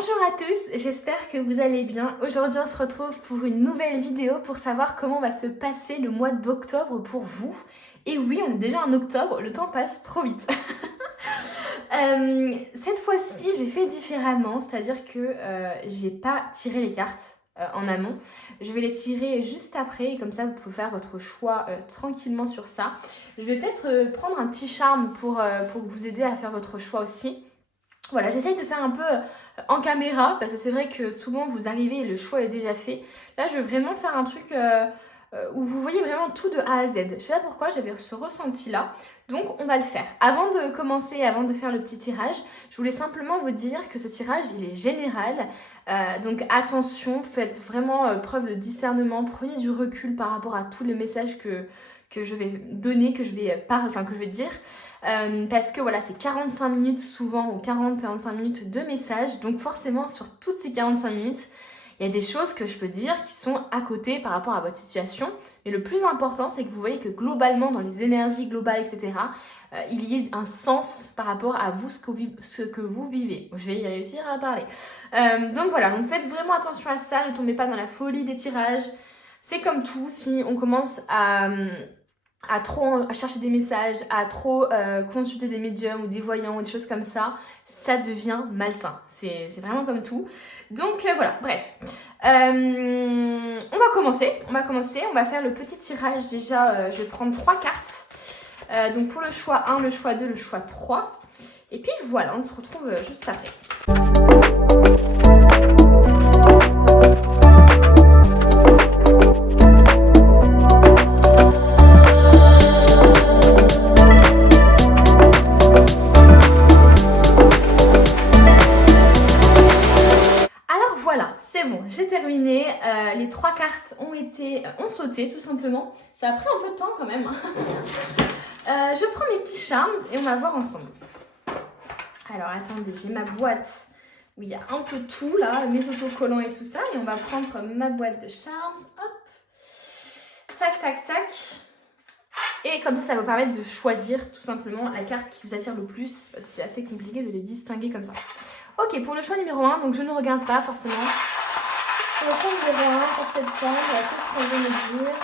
Bonjour à tous, j'espère que vous allez bien. Aujourd'hui on se retrouve pour une nouvelle vidéo pour savoir comment va se passer le mois d'octobre pour vous. Et oui, on est déjà en octobre, le temps passe trop vite. Cette fois-ci j'ai fait différemment, c'est-à-dire que j'ai pas tiré les cartes en amont. Je vais les tirer juste après et comme ça vous pouvez faire votre choix tranquillement sur ça. Je vais peut-être prendre un petit charme pour vous aider à faire votre choix aussi. Voilà, j'essaye de faire un peu en caméra parce que c'est vrai que souvent vous arrivez et le choix est déjà fait. Là, je veux vraiment faire un truc où vous voyez vraiment tout de A à Z. Je sais pas pourquoi j'avais ce ressenti-là, donc on va le faire. Avant de commencer, avant de faire le petit tirage, je voulais simplement vous dire que ce tirage, il est général. Donc attention, faites vraiment preuve de discernement, prenez du recul par rapport à tous les messages que je vais donner, que je vais dire. Parce que voilà, c'est 45 minutes souvent, ou 40-45 minutes de messages. Donc forcément, sur toutes ces 45 minutes, il y a des choses que je peux dire qui sont à côté par rapport à votre situation. Mais le plus important, c'est que vous voyez que globalement, dans les énergies globales, etc., il y ait un sens par rapport à vous, ce que vous vivez. Je vais y réussir à parler. Donc voilà, donc faites vraiment attention à ça, ne tombez pas dans la folie des tirages. C'est comme tout, si on commence à chercher des messages, à trop consulter des médiums ou des voyants ou des choses comme ça, ça devient malsain. C'est vraiment comme tout. Donc voilà, bref. On va commencer, on va faire le petit tirage déjà. Je vais prendre 3 cartes. Donc pour le choix 1, le choix 2, le choix 3. Et puis voilà, on se retrouve juste après. C'est bon, j'ai terminé. Les 3 cartes ont sauté tout simplement. Ça a pris un peu de temps quand même. Je prends mes petits charms et on va voir ensemble. Alors attendez, j'ai ma boîte où il y a un peu tout là, mes autocollants et tout ça. Et on va prendre ma boîte de charms. Hop. Tac, tac, tac. Et comme ça va vous permettre de choisir tout simplement la carte qui vous attire le plus. Parce que c'est assez compliqué de les distinguer comme ça. Ok, pour le choix numéro 1, donc je ne regarde pas forcément. Pour le choix numéro 1 pour septembre, qu'est-ce qu'on veut me dire?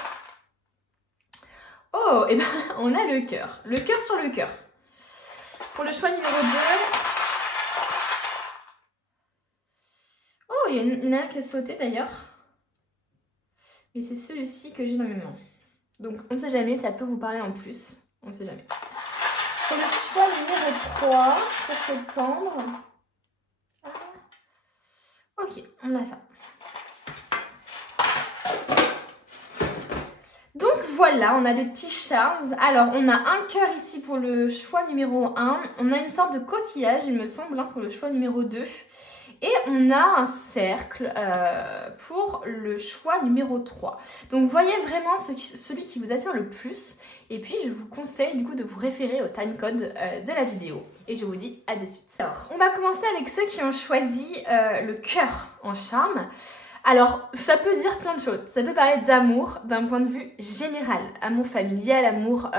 Oh, et ben on a le cœur. Le cœur sur le cœur. Pour le choix numéro 2. Oh, il y en a un qui a sauté d'ailleurs. Mais c'est celui-ci que j'ai dans mes mains. Donc on ne sait jamais, ça peut vous parler en plus. On ne sait jamais. Pour le choix numéro 3 pour septembre. Ok, on a ça. Donc voilà, on a des petits charms. Alors, on a un cœur ici pour le choix numéro 1. On a une sorte de coquillage, il me semble, pour le choix numéro 2. Et on a un cercle pour le choix numéro 3. Donc, voyez vraiment celui qui vous attire le plus. Et puis, je vous conseille du coup de vous référer au timecode de la vidéo. Et je vous dis à de suite. Alors, on va commencer avec ceux qui ont choisi le cœur en charme. Alors, ça peut dire plein de choses. Ça peut parler d'amour d'un point de vue général. Amour familial, amour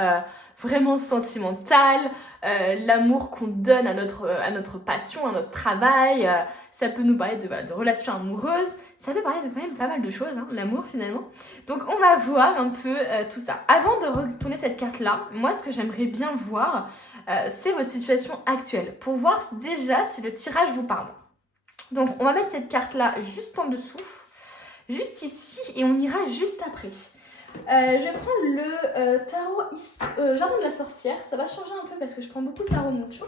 vraiment sentimental, l'amour qu'on donne à notre passion, à notre travail. Ça peut nous parler de relations amoureuses. Ça peut parler de quand même pas mal de choses, hein, l'amour finalement. Donc on va voir un peu tout ça. Avant de retourner cette carte-là, moi ce que j'aimerais bien voir, c'est votre situation actuelle. Pour voir déjà si le tirage vous parle. Donc on va mettre cette carte-là juste en dessous, juste ici, et on ira juste après. Je vais prendre le tarot Jardin de la sorcière. Ça va changer un peu parce que je prends beaucoup de tarot de Mucho.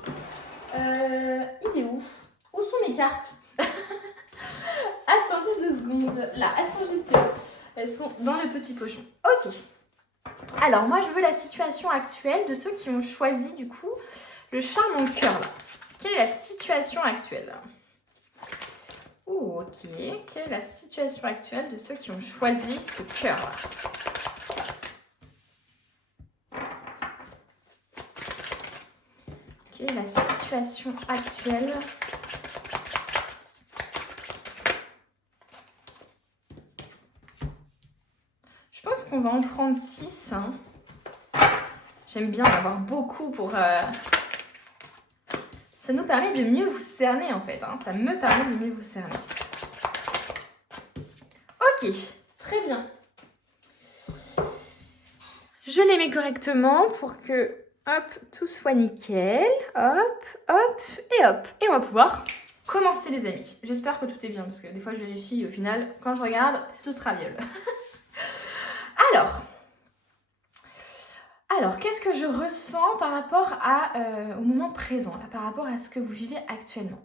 Il est où? Où sont mes cartes? Attendez 2 secondes. Là, elles sont juste là. Elles sont dans le petit pochon. Ok. Alors, moi, je veux la situation actuelle de ceux qui ont choisi, du coup, le charme en cœur, là. Quelle est la situation actuelle? Oh, ok. Quelle est la situation actuelle de ceux qui ont choisi ce cœur-là? Quelle est la situation actuelle? Je pense qu'on va en prendre 6. Hein. J'aime bien en avoir beaucoup pour Ça nous permet de mieux vous cerner en fait. Ça me permet de mieux vous cerner. Ok, très bien. Je les mets correctement pour que, hop, tout soit nickel. Hop, hop et hop. Et on va pouvoir commencer les amis. J'espère que tout est bien parce que des fois je vérifie au final, quand je regarde, c'est tout traviole. Alors, qu'est-ce que je ressens par rapport au moment présent, là, par rapport à ce que vous vivez actuellement?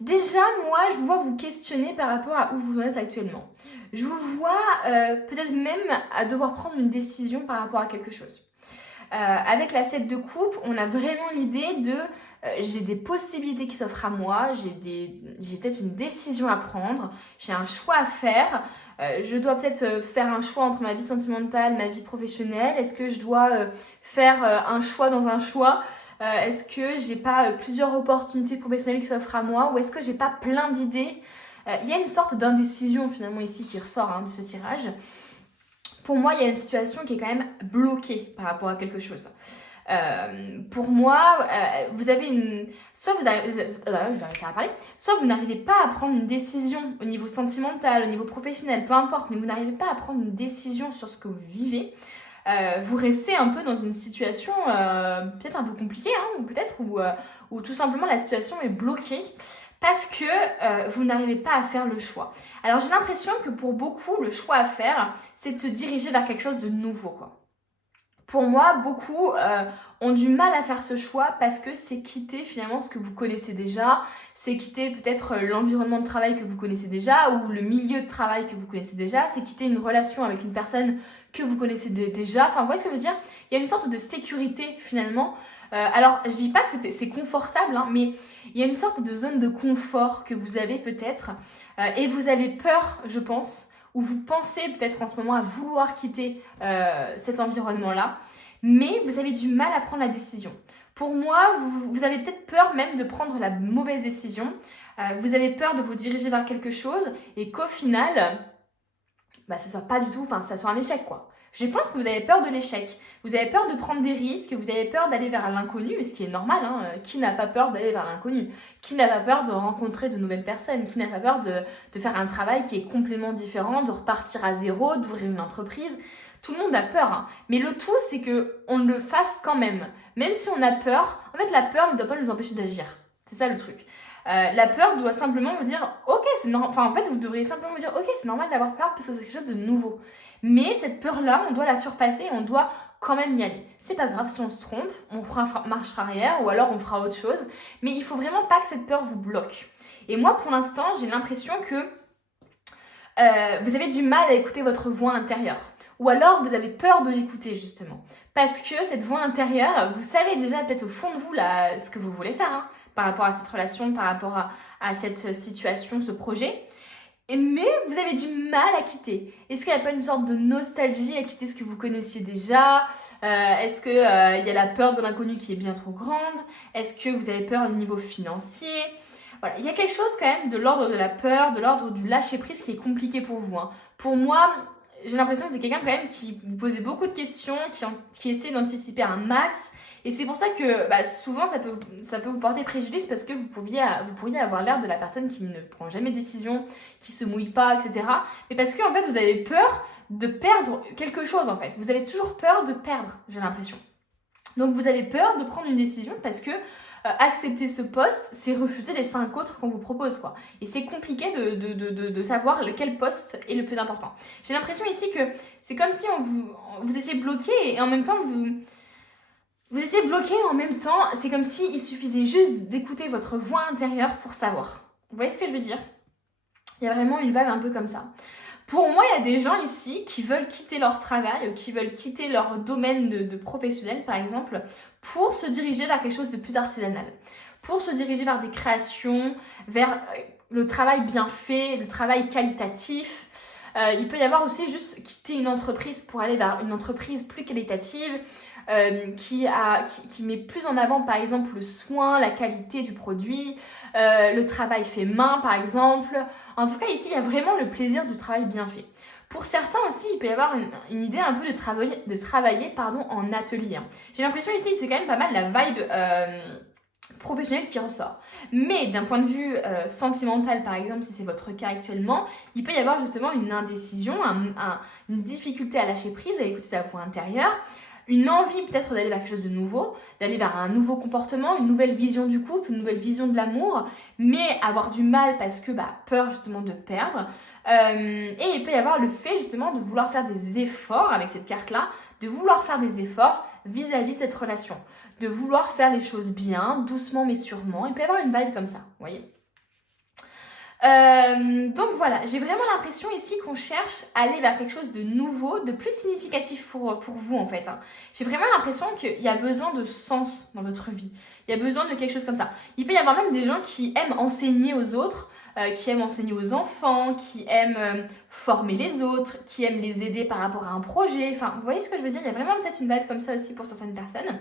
Déjà, moi, je vous vois vous questionner par rapport à où vous en êtes actuellement. Je vous vois peut-être même à devoir prendre une décision par rapport à quelque chose. Avec la 7 de coupe, on a vraiment l'idée de j'ai des possibilités qui s'offrent à moi, j'ai peut-être une décision à prendre, j'ai un choix à faire, je dois peut-être faire un choix entre ma vie sentimentale, ma vie professionnelle, est-ce que je dois faire un choix dans un choix, est-ce que j'ai pas plusieurs opportunités professionnelles qui s'offrent à moi, ou est-ce que j'ai pas plein d'idées. Il y a une sorte d'indécision finalement ici qui ressort de ce tirage. Pour moi, il y a une situation qui est quand même bloquée par rapport à quelque chose. Pour moi, vous avez une... Soit vous arrivez... je vais réussir à parler. Soit vous n'arrivez pas à prendre une décision au niveau sentimental, au niveau professionnel, peu importe, mais vous n'arrivez pas à prendre une décision sur ce que vous vivez. Vous restez un peu dans une situation peut-être un peu compliquée, ou peut-être où tout simplement la situation est bloquée parce que vous n'arrivez pas à faire le choix. Alors j'ai l'impression que pour beaucoup, le choix à faire, c'est de se diriger vers quelque chose de nouveau, quoi. Pour moi, beaucoup ont du mal à faire ce choix parce que c'est quitter finalement ce que vous connaissez déjà, c'est quitter peut-être l'environnement de travail que vous connaissez déjà ou le milieu de travail que vous connaissez déjà, c'est quitter une relation avec une personne que vous connaissez déjà. Enfin, vous voyez ce que je veux dire? Il y a une sorte de sécurité finalement. Alors, je dis pas que c'est confortable, mais il y a une sorte de zone de confort que vous avez peut-être et vous avez peur, je pense, ou vous pensez peut-être en ce moment à vouloir quitter cet environnement-là, mais vous avez du mal à prendre la décision. Pour moi, vous avez peut-être peur même de prendre la mauvaise décision, vous avez peur de vous diriger vers quelque chose et qu'au final, ça soit pas du tout, ça soit un échec, quoi. Je pense que vous avez peur de l'échec, vous avez peur de prendre des risques, vous avez peur d'aller vers l'inconnu, ce qui est normal, qui n'a pas peur d'aller vers l'inconnu? Qui n'a pas peur de rencontrer de nouvelles personnes? Qui n'a pas peur de faire un travail qui est complètement différent, de repartir à zéro, d'ouvrir une entreprise? Tout le monde a peur, mais le tout, c'est qu'on le fasse quand même. Même si on a peur, en fait, la peur ne doit pas nous empêcher d'agir. C'est ça le truc. La peur doit simplement vous dire, ok, c'est normal. Enfin, en fait, vous devriez simplement vous dire, ok, c'est normal d'avoir peur parce que c'est quelque chose de nouveau. Mais cette peur-là, on doit la surpasser et on doit quand même y aller. C'est pas grave si on se trompe, on fera marche arrière ou alors on fera autre chose. Mais il faut vraiment pas que cette peur vous bloque. Et moi, pour l'instant, j'ai l'impression que vous avez du mal à écouter votre voix intérieure. Ou alors, vous avez peur de l'écouter, justement. Parce que cette voix intérieure, vous savez déjà peut-être au fond de vous là, ce que vous voulez faire, par rapport à cette relation, par rapport à cette situation, ce projet. Mais vous avez du mal à quitter. Est-ce qu'il n'y a pas une sorte de nostalgie à quitter ce que vous connaissiez déjà? Est-ce qu'il y a la peur de l'inconnu qui est bien trop grande? Est-ce que vous avez peur au niveau financier? Voilà, il y a quelque chose quand même de l'ordre de la peur, de l'ordre du lâcher-prise qui est compliqué pour vous. Pour moi, j'ai l'impression que c'est quelqu'un quand même qui vous posait beaucoup de questions, qui essaie d'anticiper un max. Et c'est pour ça que souvent ça peut vous porter préjudice parce que vous pourriez avoir l'air de la personne qui ne prend jamais de décision, qui se mouille pas, etc. Mais parce que en fait vous avez peur de perdre quelque chose en fait. Vous avez toujours peur de perdre, j'ai l'impression. Donc vous avez peur de prendre une décision parce que accepter ce poste, c'est refuser les 5 autres qu'on vous propose, quoi. Et c'est compliqué de savoir lequel poste est le plus important. J'ai l'impression ici que c'est comme si vous étiez bloqué et en même temps vous étiez bloqué en même temps, c'est comme s'il suffisait juste d'écouter votre voix intérieure pour savoir. Vous voyez ce que je veux dire? Il y a vraiment une vibe un peu comme ça. Pour moi, il y a des gens ici qui veulent quitter leur travail, qui veulent quitter leur domaine de professionnel, par exemple, pour se diriger vers quelque chose de plus artisanal. Pour se diriger vers des créations, vers le travail bien fait, le travail qualitatif. Il peut y avoir aussi juste quitter une entreprise pour aller vers une entreprise plus qualitative, qui met plus en avant par exemple le soin, la qualité du produit, le travail fait main par exemple. En tout cas ici il y a vraiment le plaisir du travail bien fait. Pour certains aussi, il peut y avoir une idée un peu de travailler en atelier. J'ai l'impression ici que c'est quand même pas mal la vibe professionnelle qui ressort. Mais d'un point de vue sentimental, par exemple, si c'est votre cas actuellement, il peut y avoir justement une indécision, une difficulté à lâcher prise, à écouter sa voix intérieure, une envie peut-être d'aller vers quelque chose de nouveau, d'aller vers un nouveau comportement, une nouvelle vision du couple, une nouvelle vision de l'amour, mais avoir du mal parce que peur justement de perdre. Et il peut y avoir le fait justement de vouloir faire des efforts avec cette carte-là, de vouloir faire des efforts vis-à-vis de cette relation, de vouloir faire les choses bien, doucement mais sûrement. Il peut y avoir une vibe comme ça, vous voyez. Donc voilà, j'ai vraiment l'impression ici qu'on cherche à aller vers quelque chose de nouveau, de plus significatif pour vous en fait. J'ai vraiment l'impression qu'il y a besoin de sens dans votre vie. Il y a besoin de quelque chose comme ça. Il peut y avoir même des gens qui aiment enseigner aux autres, qui aiment enseigner aux enfants, qui aiment former les autres, qui aiment les aider par rapport à un projet. Enfin, vous voyez ce que je veux dire? Il y a vraiment peut-être une vibe comme ça aussi pour certaines personnes.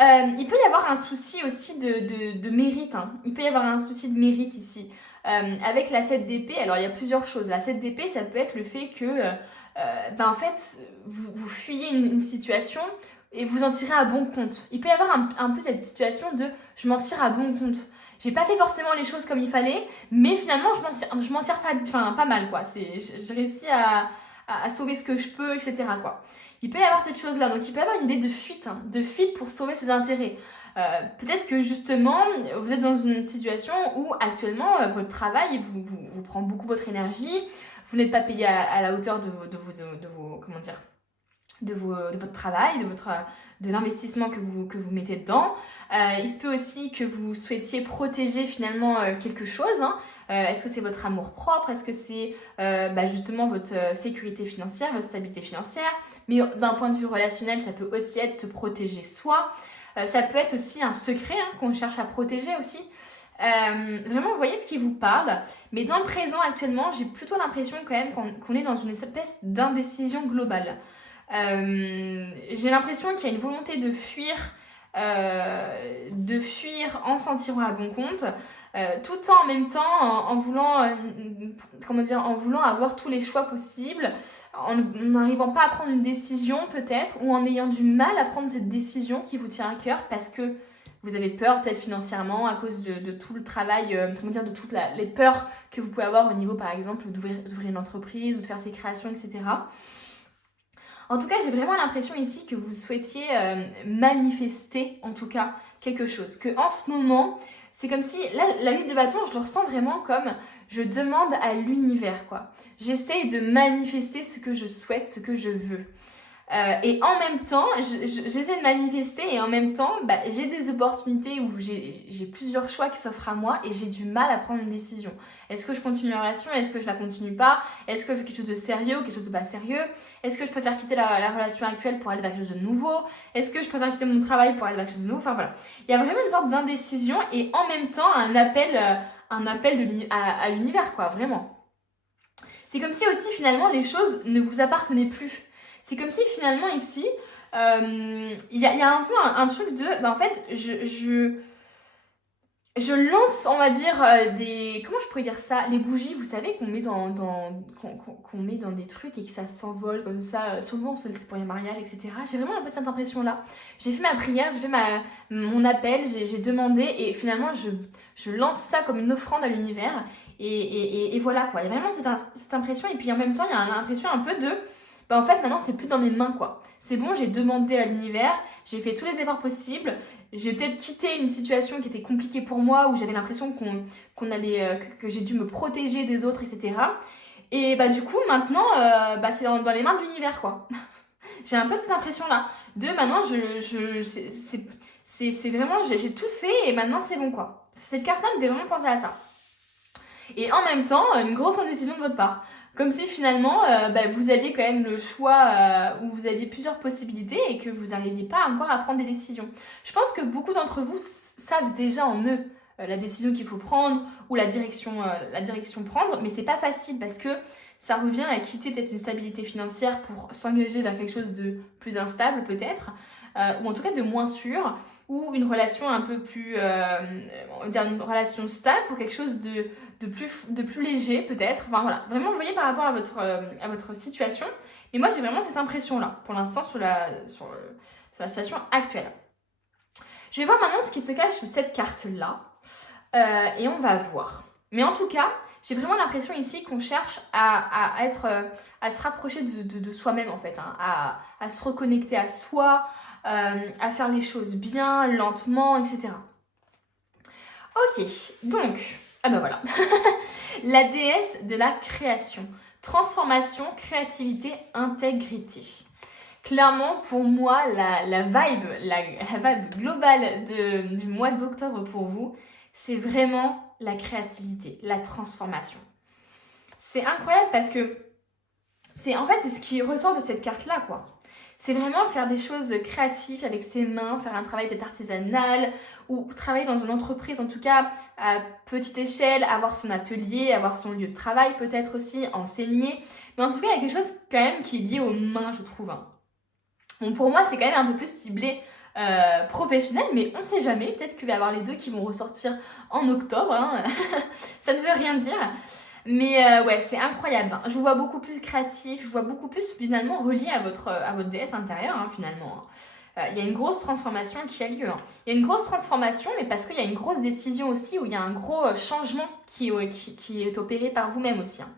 Il peut y avoir un souci aussi de mérite. Il peut y avoir un souci de mérite ici. Avec la 7 d'épée, alors il y a plusieurs choses. La 7 d'épée, ça peut être le fait que, en fait, vous fuyez une situation et vous en tirez à bon compte. Il peut y avoir un peu cette situation de « je m'en tire à bon compte ». J'ai pas fait forcément les choses comme il fallait, mais finalement, je m'en tire pas mal, quoi. J'ai réussi à sauver ce que je peux, etc., quoi. Il peut y avoir cette chose-là, donc il peut y avoir une idée de fuite pour sauver ses intérêts. Peut-être que justement, vous êtes dans une situation où actuellement, votre travail vous prend beaucoup votre énergie, vous n'êtes pas payé à la hauteur de votre travail, de l'investissement que vous mettez dedans. Il se peut aussi que vous souhaitiez protéger finalement quelque chose. Est-ce que c'est votre amour propre? Est-ce que c'est justement votre sécurité financière, votre stabilité financière? Mais d'un point de vue relationnel, ça peut aussi être se protéger soi. Ça peut être aussi un secret qu'on cherche à protéger aussi. Vraiment, vous voyez ce qui vous parle. Mais dans le présent, actuellement, j'ai plutôt l'impression quand même qu'on est dans une espèce d'indécision globale. J'ai l'impression qu'il y a une volonté de fuir en s'en tirant à bon compte. Tout en même temps en voulant avoir tous les choix possibles, en n'arrivant pas à prendre une décision peut-être, ou en ayant du mal à prendre cette décision qui vous tient à cœur parce que vous avez peur peut-être financièrement à cause de tout le travail, de toutes les peurs que vous pouvez avoir au niveau par exemple d'ouvrir une entreprise ou de faire ses créations, etc. En tout cas, j'ai vraiment l'impression ici que vous souhaitiez manifester en tout cas quelque chose, que en ce moment, c'est comme si, là, la 8 de bâton, je le ressens vraiment comme je demande à l'univers, quoi. J'essaye de manifester ce que je souhaite, ce que je veux. Et en même temps, j'essaie de manifester et en même temps, j'ai des opportunités où j'ai plusieurs choix qui s'offrent à moi et j'ai du mal à prendre une décision. Est-ce que je continue la relation? Est-ce que je la continue pas? Est-ce que je veux quelque chose de sérieux ou quelque chose de pas sérieux? Est-ce que je préfère quitter la relation actuelle pour aller vers quelque chose de nouveau? Est-ce que je préfère quitter mon travail pour aller vers quelque chose de nouveau? Enfin voilà. Il y a vraiment une sorte d'indécision et en même temps un appel à l'univers, quoi, vraiment. C'est comme si aussi finalement les choses ne vous appartenaient plus. C'est comme si finalement ici, il y a un peu un truc de... en fait, je lance, on va dire, comment je pourrais dire ça? Les bougies, vous savez, qu'on met qu'on met dans des trucs et que ça s'envole comme ça. Souvent, c'est pour les mariages, etc. J'ai vraiment un peu cette impression-là. J'ai fait ma prière, j'ai fait mon appel, j'ai demandé et finalement, je lance ça comme une offrande à l'univers. Et voilà, quoi. Il y a vraiment cette impression. Et puis, en même temps, il y a l'impression un peu de... en fait, maintenant, c'est plus dans mes mains, quoi. C'est bon, j'ai demandé à l'univers, j'ai fait tous les efforts possibles, j'ai peut-être quitté une situation qui était compliquée pour moi, où j'avais l'impression que j'ai dû me protéger des autres, etc. Et du coup, maintenant, c'est dans les mains de l'univers, quoi. J'ai un peu cette impression-là. Maintenant, c'est vraiment, j'ai tout fait et maintenant, c'est bon, quoi. Cette carte-là me fait vraiment penser à ça. Et en même temps, une grosse indécision de votre part. Comme si finalement, vous aviez quand même le choix où vous aviez plusieurs possibilités et que vous n'arriviez pas encore à prendre des décisions. Je pense que beaucoup d'entre vous savent déjà en eux la décision qu'il faut prendre ou la direction prendre, mais c'est pas facile parce que ça revient à quitter peut-être une stabilité financière pour s'engager vers quelque chose de plus instable peut-être, ou en tout cas de moins sûr. ou une relation un peu plus, on va dire une relation stable pour quelque chose de plus léger peut-être. Enfin voilà, vraiment vous voyez par rapport à votre situation. Mais moi j'ai vraiment cette impression-là pour l'instant sur la situation actuelle. Je vais voir maintenant ce qui se cache sous cette carte-là et on va voir. Mais en tout cas, j'ai vraiment l'impression ici qu'on cherche à se rapprocher de soi-même en fait, hein, à se reconnecter à soi, à faire les choses bien, lentement, etc. Ok, donc, ah ben voilà, la déesse de la création, transformation, créativité, intégrité. Clairement, pour moi, la vibe globale du mois d'octobre pour vous, c'est vraiment la créativité, la transformation. C'est incroyable parce que c'est ce qui ressort de cette carte-là, quoi. C'est vraiment faire des choses créatives avec ses mains, faire un travail peut-être artisanal ou travailler dans une entreprise, en tout cas à petite échelle, avoir son atelier, avoir son lieu de travail peut-être aussi, enseigner. Mais en tout cas, il y a quelque chose quand même qui est lié aux mains, je trouve. Hein. Bon, pour moi, c'est quand même un peu plus ciblé professionnel, mais on ne sait jamais. Peut-être qu'il va y avoir les deux qui vont ressortir en octobre. Hein. Ça ne veut rien dire. Mais ouais, c'est incroyable. Hein. Je vous vois beaucoup plus créatif, je vous vois beaucoup plus finalement relié à votre déesse intérieure, hein, finalement. Il y a une grosse transformation qui a lieu. Hein. Il y a une grosse transformation, mais parce qu'il y a une grosse décision aussi, où il y a un gros changement qui est opéré par vous-même aussi. Hein.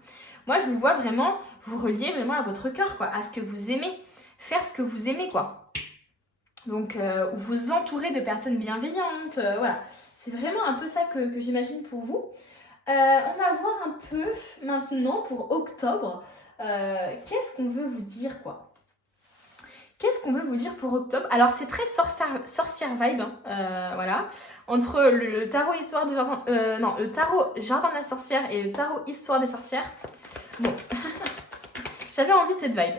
Moi, je vous vois vraiment vous relier vraiment à votre cœur, quoi, à ce que vous aimez. Faire ce que vous aimez, quoi. Donc, vous entourer de personnes bienveillantes, voilà. C'est vraiment un peu ça que j'imagine pour vous. On va voir un peu maintenant pour octobre. Qu'est-ce qu'on veut vous dire, quoi? Qu'est-ce qu'on veut vous dire pour octobre? Alors, c'est très sorcière vibe, hein, voilà. Entre le tarot histoire de jardin... non, le tarot jardin de la sorcière et le tarot histoire des sorcières. Bon. J'avais envie de cette vibe.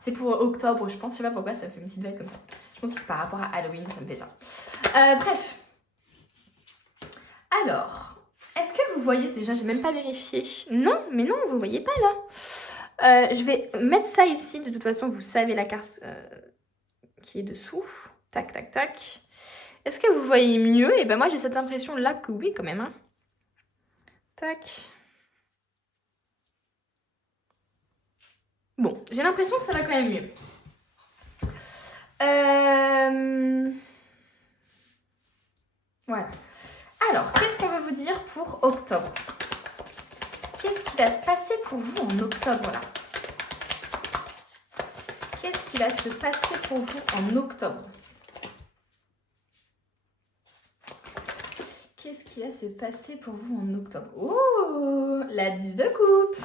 C'est pour octobre, je pense. Je sais pas pourquoi ça fait une petite vibe comme ça. Je pense que c'est par rapport à Halloween que ça me fait ça. Bref. Alors, est-ce que vous voyez déjà? J'ai même pas vérifié. Non, mais non, vous voyez pas là. Je vais mettre ça ici. De toute façon, vous savez la carte qui est dessous. Tac, tac, tac. Est-ce que vous voyez mieux? Et ben moi, j'ai cette impression-là que oui, quand même. Hein. Tac. Bon, j'ai l'impression que ça va quand même mieux. Voilà. Alors, qu'est-ce qu'on veut vous dire pour octobre? Qu'est-ce qui va se passer pour vous en octobre, là? Qu'est-ce qui va se passer pour vous en octobre? Qu'est-ce qui va se passer pour vous en octobre? Oh, la 10 de coupe.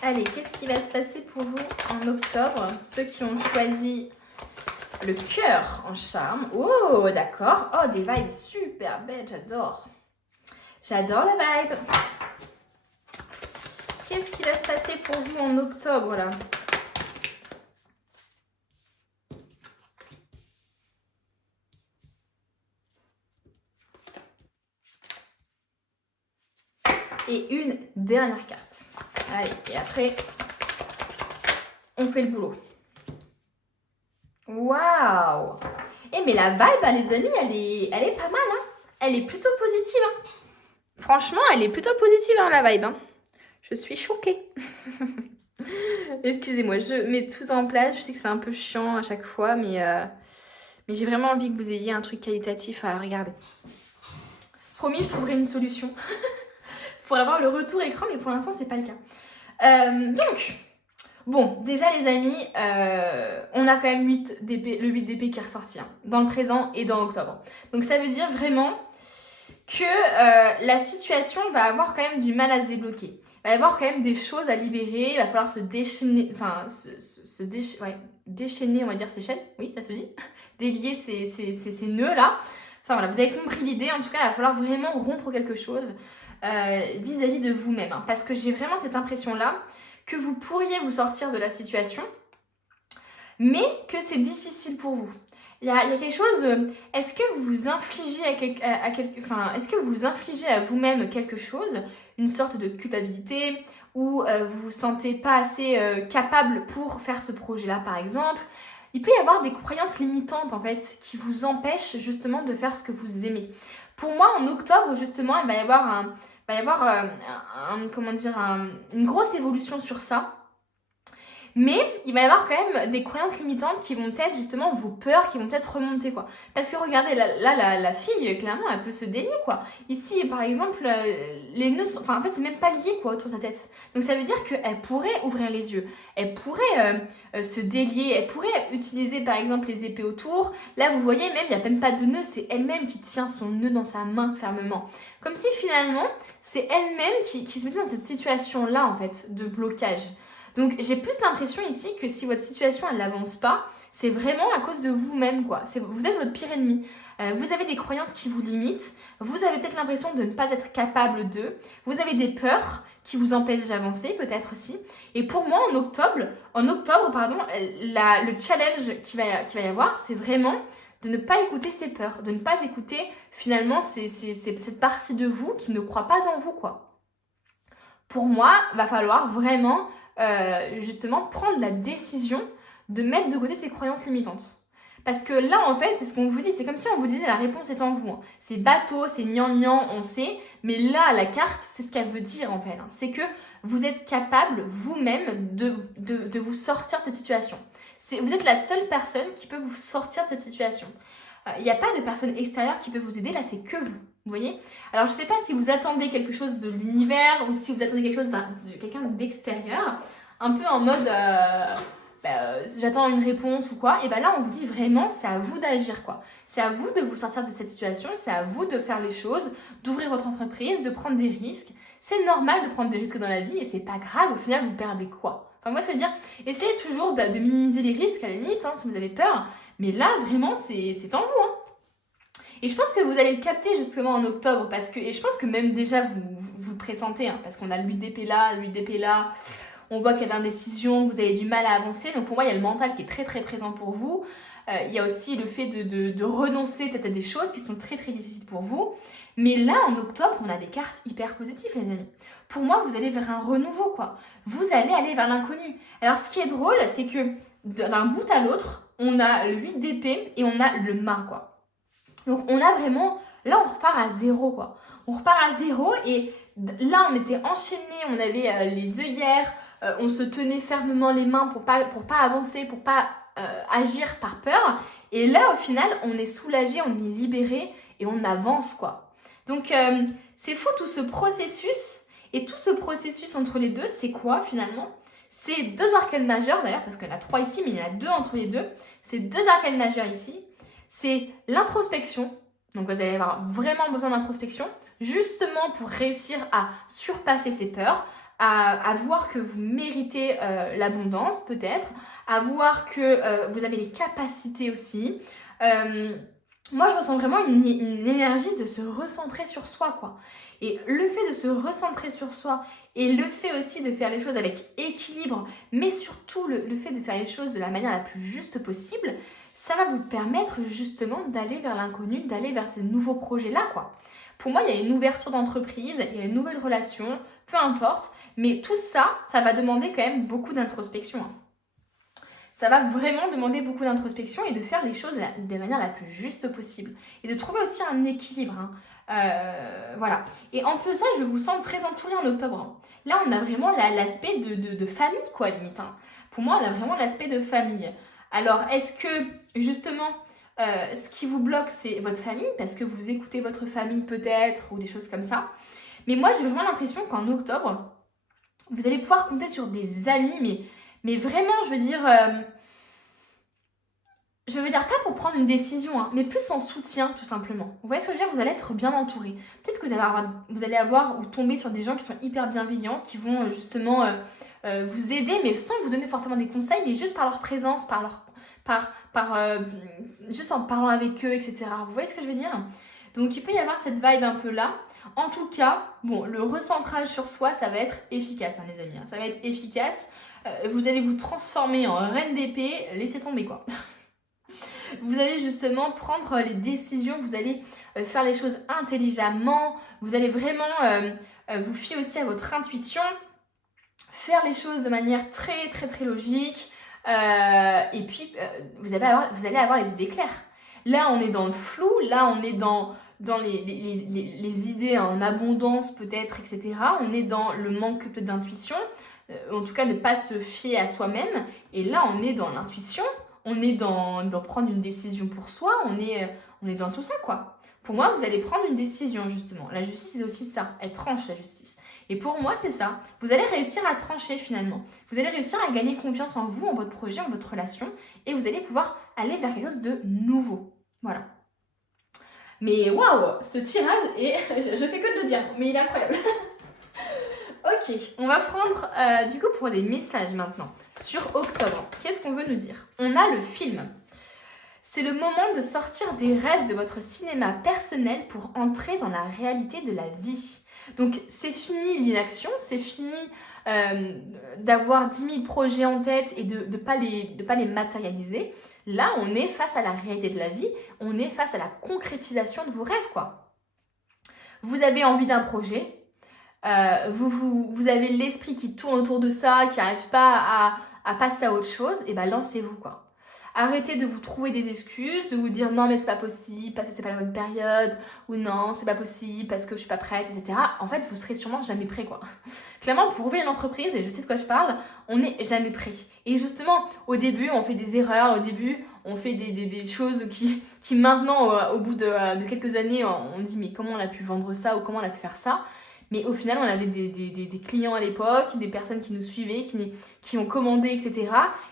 Allez, qu'est-ce qui va se passer pour vous en octobre? Ceux qui ont choisi le cœur en charme. Oh, d'accord. Oh, des vibes super belles, j'adore. J'adore la vibe. Qu'est-ce qui va se passer pour vous en octobre, là? Et une dernière carte. Allez, et après, on fait le boulot. Waouh! Eh mais la vibe, les amis, elle est pas mal. Hein. Elle est plutôt positive. Hein. Franchement, elle est plutôt positive, hein, la vibe. Hein. Je suis choquée. Excusez-moi, je mets tout en place. Je sais que c'est un peu chiant à chaque fois, mais j'ai vraiment envie que vous ayez un truc qualitatif à regarder. Promis, je trouverai une solution pour avoir le retour écran, mais pour l'instant, c'est pas le cas. Donc, bon, déjà les amis, on a quand même le 8 d'épée qui est ressorti, hein, dans le présent et dans octobre. Donc ça veut dire vraiment que la situation va avoir quand même du mal à se débloquer. Il va y avoir quand même des choses à libérer, il va falloir se déchaîner, enfin, déchaîner, on va dire, ces chaînes, oui, ça se dit, délier ces nœuds-là. Enfin voilà, vous avez compris l'idée, en tout cas, il va falloir vraiment rompre quelque chose vis-à-vis de vous-même. Hein, parce que j'ai vraiment cette impression-là que vous pourriez vous sortir de la situation, mais que c'est difficile pour vous. Il y a quelque chose, est-ce que vous infligez est-ce que vous infligez à vous-même quelque chose une sorte de culpabilité ou vous vous sentez pas assez capable pour faire ce projet-là par exemple. Il peut y avoir des croyances limitantes en fait qui vous empêchent justement de faire ce que vous aimez. Pour moi en octobre justement il va y avoir une grosse évolution sur ça. Mais il va y avoir quand même des croyances limitantes qui vont être justement vos peurs qui vont peut-être remonter quoi. Parce que regardez, là la fille, clairement, elle peut se délier quoi. Ici, par exemple, les nœuds sont... Enfin, en fait, c'est même pas lié quoi autour de sa tête. Donc ça veut dire qu'elle pourrait ouvrir les yeux. Elle pourrait se délier. Elle pourrait utiliser par exemple les épées autour. Là, vous voyez, même, il n'y a même pas de nœud. C'est elle-même qui tient son nœud dans sa main fermement. Comme si finalement, c'est elle-même qui se mettait dans cette situation-là en fait, de blocage. Donc j'ai plus l'impression ici que si votre situation elle n'avance pas, c'est vraiment à cause de vous-même quoi. Vous êtes votre pire ennemi. Vous avez des croyances qui vous limitent. Vous avez peut-être l'impression de ne pas être capable d'eux. Vous avez des peurs qui vous empêchent d'avancer peut-être aussi. Et pour moi en octobre, le challenge qu'il va y avoir, c'est vraiment de ne pas écouter ses peurs, de ne pas écouter finalement cette partie de vous qui ne croit pas en vous quoi. Pour moi, va falloir vraiment justement prendre la décision de mettre de côté ses croyances limitantes. Parce que là, en fait, c'est ce qu'on vous dit. C'est comme si on vous disait la réponse est en vous. Hein. C'est bateau, c'est gnangnan, on sait. Mais là, la carte, c'est ce qu'elle veut dire en fait. Hein. C'est que vous êtes capable vous-même de vous sortir de cette situation. Vous êtes la seule personne qui peut vous sortir de cette situation. Il n'y a pas de personne extérieure qui peut vous aider. Là, c'est que vous. Vous voyez? Alors, je ne sais pas si vous attendez quelque chose de l'univers ou si vous attendez quelque chose de quelqu'un d'extérieur, un peu en mode j'attends une réponse ou quoi. Et bien là, on vous dit vraiment, c'est à vous d'agir quoi. C'est à vous de vous sortir de cette situation, c'est à vous de faire les choses, d'ouvrir votre entreprise, de prendre des risques. C'est normal de prendre des risques dans la vie et c'est pas grave. Au final, vous perdez quoi? Enfin, moi, je veux dire, essayez toujours de minimiser les risques à la limite hein, si vous avez peur. Mais là, vraiment, c'est en vous. Hein. Et je pense que vous allez le capter justement en octobre et je pense que même déjà vous le pressentez hein, parce qu'on a l'huile d'épée là, on voit qu'il y a de l'indécision, que vous avez du mal à avancer. Donc pour moi, il y a le mental qui est très très présent pour vous. Il y a aussi le fait de renoncer peut-être à des choses qui sont très très difficiles pour vous. Mais là, en octobre, on a des cartes hyper positives, les amis. Pour moi, vous allez vers un renouveau, quoi. Vous allez aller vers l'inconnu. Alors, ce qui est drôle, c'est que d'un bout à l'autre, on a le 8 d'épée et on a le mât, quoi. Donc, on a vraiment... Là, on repart à zéro, quoi. On repart à zéro et là, on était enchaînés, on avait les œillères, on se tenait fermement les mains pour pas avancer, pour pas agir par peur. Et là, au final, on est soulagé, on est libéré et on avance, quoi. Donc, c'est fou tout ce processus. Et tout ce processus entre les deux, c'est quoi finalement? C'est 2 arcanes majeures d'ailleurs, parce qu'il y en a 3 ici, mais il y en a 2 entre les deux. C'est 2 arcanes majeures ici. C'est l'introspection. Donc, vous allez avoir vraiment besoin d'introspection, justement pour réussir à surpasser ses peurs, à voir que vous méritez l'abondance peut-être, à voir que vous avez les capacités aussi. Moi, je ressens vraiment une énergie de se recentrer sur soi, quoi. Et le fait de se recentrer sur soi et le fait aussi de faire les choses avec équilibre, mais surtout le fait de faire les choses de la manière la plus juste possible, ça va vous permettre justement d'aller vers l'inconnu, d'aller vers ces nouveaux projets-là, quoi. Pour moi, il y a une ouverture d'entreprise, il y a une nouvelle relation, peu importe, mais tout ça, ça va demander quand même beaucoup d'introspection, hein. Ça va vraiment demander beaucoup d'introspection et de faire les choses de la manière la plus juste possible. Et de trouver aussi un équilibre. Hein. Voilà. Et en plus de ça, je vous sens très entourée en octobre. Hein. Là, on a vraiment l'aspect de famille, quoi, limite. Hein. Pour moi, on a vraiment l'aspect de famille. Alors, est-ce que, justement, ce qui vous bloque, c'est votre famille? Parce que vous écoutez votre famille, peut-être, ou des choses comme ça. Mais moi, j'ai vraiment l'impression qu'en octobre, vous allez pouvoir compter sur des amis, mais vraiment, je veux dire pas pour prendre une décision, hein, mais plus en soutien, tout simplement. Vous voyez ce que je veux dire? Vous allez être bien entouré. Peut-être que vous allez avoir ou tomber sur des gens qui sont hyper bienveillants, qui vont justement vous aider, mais sans vous donner forcément des conseils, mais juste par leur présence, juste en parlant avec eux, etc. Vous voyez ce que je veux dire? Donc, il peut y avoir cette vibe un peu là. En tout cas, bon, le recentrage sur soi, ça va être efficace, hein, les amis. Hein, ça va être efficace. Vous allez vous transformer en reine d'épée, laissez tomber quoi. Vous allez justement prendre les décisions, vous allez faire les choses intelligemment, vous allez vraiment vous fiez aussi à votre intuition, faire les choses de manière très très très logique, et puis vous allez avoir les idées claires. Là, on est dans le flou, là, on est dans les idées en abondance peut-être, etc. On est dans le manque peut-être d'intuition, en tout cas ne pas se fier à soi-même. Et là, on est dans l'intuition, on est dans prendre une décision pour soi, on est dans tout ça, quoi. Pour moi, vous allez prendre une décision, justement. La justice, c'est aussi ça, elle tranche, la justice. Et pour moi, c'est ça. Vous allez réussir à trancher, finalement. Vous allez réussir à gagner confiance en vous, en votre projet, en votre relation, et vous allez pouvoir aller vers quelque chose de nouveau. Voilà. Mais waouh, ce tirage est... je fais que de le dire, mais il est incroyable. Ok, on va prendre du coup pour les messages maintenant. Sur octobre, qu'est-ce qu'on veut nous dire? On a le film. C'est le moment de sortir des rêves de votre cinéma personnel pour entrer dans la réalité de la vie. Donc c'est fini l'inaction, c'est fini d'avoir 10 000 projets en tête et de pas les matérialiser. Là, on est face à la réalité de la vie, on est face à la concrétisation de vos rêves, quoi. Vous avez envie d'un projet, vous avez l'esprit qui tourne autour de ça, qui n'arrive pas à passer à autre chose, et ben lancez-vous, quoi. Arrêtez de vous trouver des excuses, de vous dire non mais c'est pas possible, parce que c'est pas la bonne période, ou non c'est pas possible parce que je suis pas prête, etc. En fait, vous serez sûrement jamais prêt, quoi. Clairement, pour ouvrir une entreprise, et je sais de quoi je parle, on n'est jamais prêt. Et justement, au début, on fait des erreurs, au début, on fait des choses qui maintenant, au bout de quelques années, on dit mais comment on a pu vendre ça ou comment on a pu faire ça. Mais au final, on avait des clients à l'époque, des personnes qui nous suivaient, qui ont commandé, etc.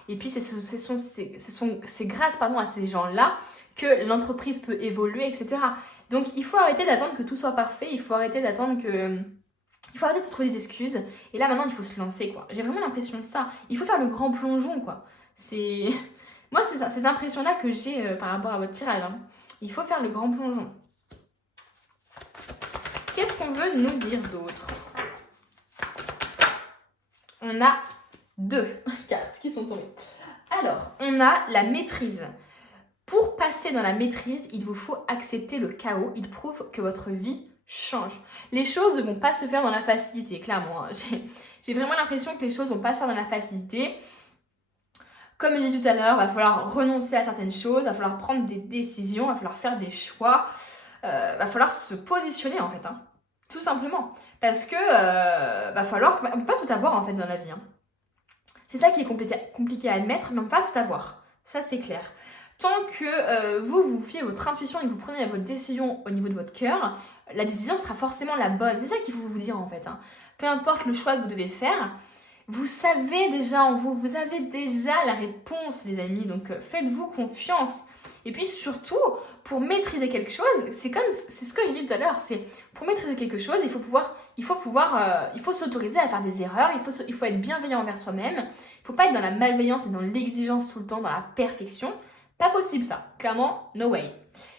Et puis, c'est grâce à ces gens-là que l'entreprise peut évoluer, etc. Donc, il faut arrêter d'attendre que tout soit parfait. Il faut arrêter d'attendre que... Il faut arrêter de se trouver des excuses. Et là, maintenant, il faut se lancer, quoi. J'ai vraiment l'impression de ça. Il faut faire le grand plongeon, quoi. C'est... Moi, c'est ça, ces impressions-là que j'ai par rapport à votre tirage. Hein. Il faut faire le grand plongeon. Qu'est-ce qu'on veut nous dire d'autre? On a 2 cartes qui sont tombées. Alors, on a la maîtrise. Pour passer dans la maîtrise, il vous faut accepter le chaos. Il prouve que votre vie change. Les choses ne vont pas se faire dans la facilité, clairement. Hein. J'ai vraiment l'impression que les choses ne vont pas se faire dans la facilité. Comme je disais tout à l'heure, il va falloir renoncer à certaines choses, il va falloir prendre des décisions, il va falloir faire des choix. Va falloir se positionner en fait, hein. Tout simplement. Parce que va falloir, on peut pas tout avoir en fait dans la vie. Hein. C'est ça qui est compliqué à admettre, mais on peut pas tout avoir. Ça c'est clair. Tant que vous fiez à votre intuition et que vous prenez votre décision au niveau de votre cœur, la décision sera forcément la bonne. C'est ça qu'il faut vous dire en fait. Hein. Peu importe le choix que vous devez faire, vous savez déjà en vous, vous avez déjà la réponse les amis, donc faites-vous confiance. Et puis surtout, pour maîtriser quelque chose, c'est ce que j'ai dit tout à l'heure, c'est pour maîtriser quelque chose, il faut s'autoriser à faire des erreurs, il faut être bienveillant envers soi-même, il ne faut pas être dans la malveillance et dans l'exigence tout le temps, dans la perfection. Pas possible ça, clairement, no way.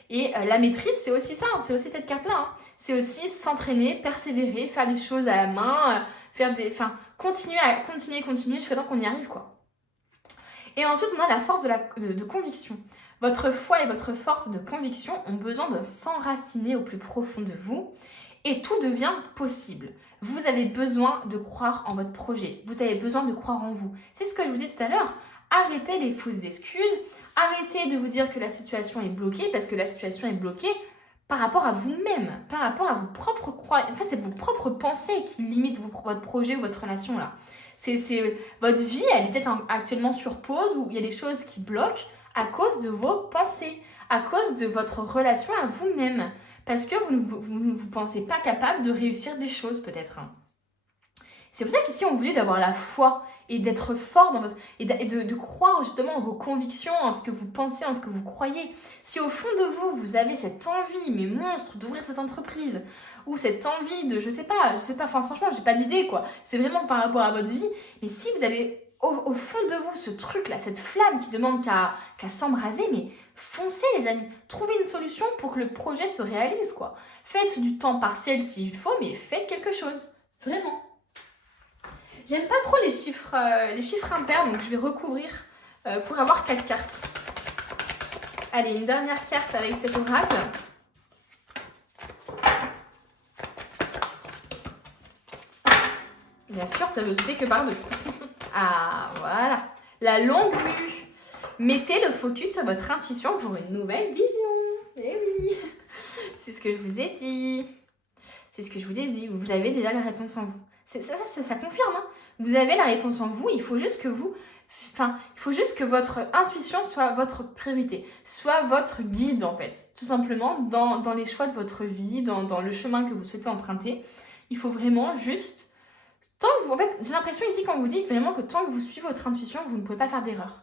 Et la maîtrise, c'est aussi ça, c'est aussi cette carte-là. Hein. C'est aussi s'entraîner, persévérer, faire des choses à la main, continuer jusqu'à temps qu'on y arrive, quoi. Et ensuite, on a la force de conviction. Votre foi et votre force de conviction ont besoin de s'enraciner au plus profond de vous et tout devient possible. Vous avez besoin de croire en votre projet. Vous avez besoin de croire en vous. C'est ce que je vous dis tout à l'heure. Arrêtez les fausses excuses. Arrêtez de vous dire que la situation est bloquée parce que la situation est bloquée par rapport à vous-même, par rapport à vos propres croyances. Enfin, c'est vos propres pensées qui limitent votre projet ou votre relation là. Votre vie, elle est peut-être actuellement sur pause ou il y a des choses qui bloquent à cause de vos pensées, à cause de votre relation à vous-même. Parce que vous ne vous pensez pas capable de réussir des choses peut-être. Hein. C'est pour ça qu'ici on voulait d'avoir la foi et d'être fort dans votre... et de croire justement en vos convictions, en ce que vous pensez, en ce que vous croyez. Si au fond de vous, vous avez cette envie, mais monstre, d'ouvrir cette entreprise, ou cette envie de, je sais pas, enfin franchement, j'ai pas d'idée quoi. C'est vraiment par rapport à votre vie. Mais si vous avez au fond de vous ce truc-là, cette flamme qui demande qu'à s'embraser, mais foncez les amis. Trouvez une solution pour que le projet se réalise quoi. Faites du temps partiel s'il faut, mais faites quelque chose. Vraiment. J'aime pas trop les chiffres impairs, donc je vais recouvrir pour avoir 4 cartes. Allez, une dernière carte avec cet oracle. bien sûr, ça ne se fait que par deux. Ah, voilà. La longue vue. Mettez le focus sur votre intuition pour une nouvelle vision. Eh oui. C'est ce que je vous ai dit. C'est ce que je vous ai dit. Vous avez déjà la réponse en vous. Ça confirme. Hein. Vous avez la réponse en vous. Il faut juste que votre intuition soit votre priorité, soit votre guide en fait. Tout simplement, dans les choix de votre vie, dans le chemin que vous souhaitez emprunter, il faut vraiment juste... En fait, j'ai l'impression ici quand vous dit vraiment que tant que vous suivez votre intuition, vous ne pouvez pas faire d'erreur.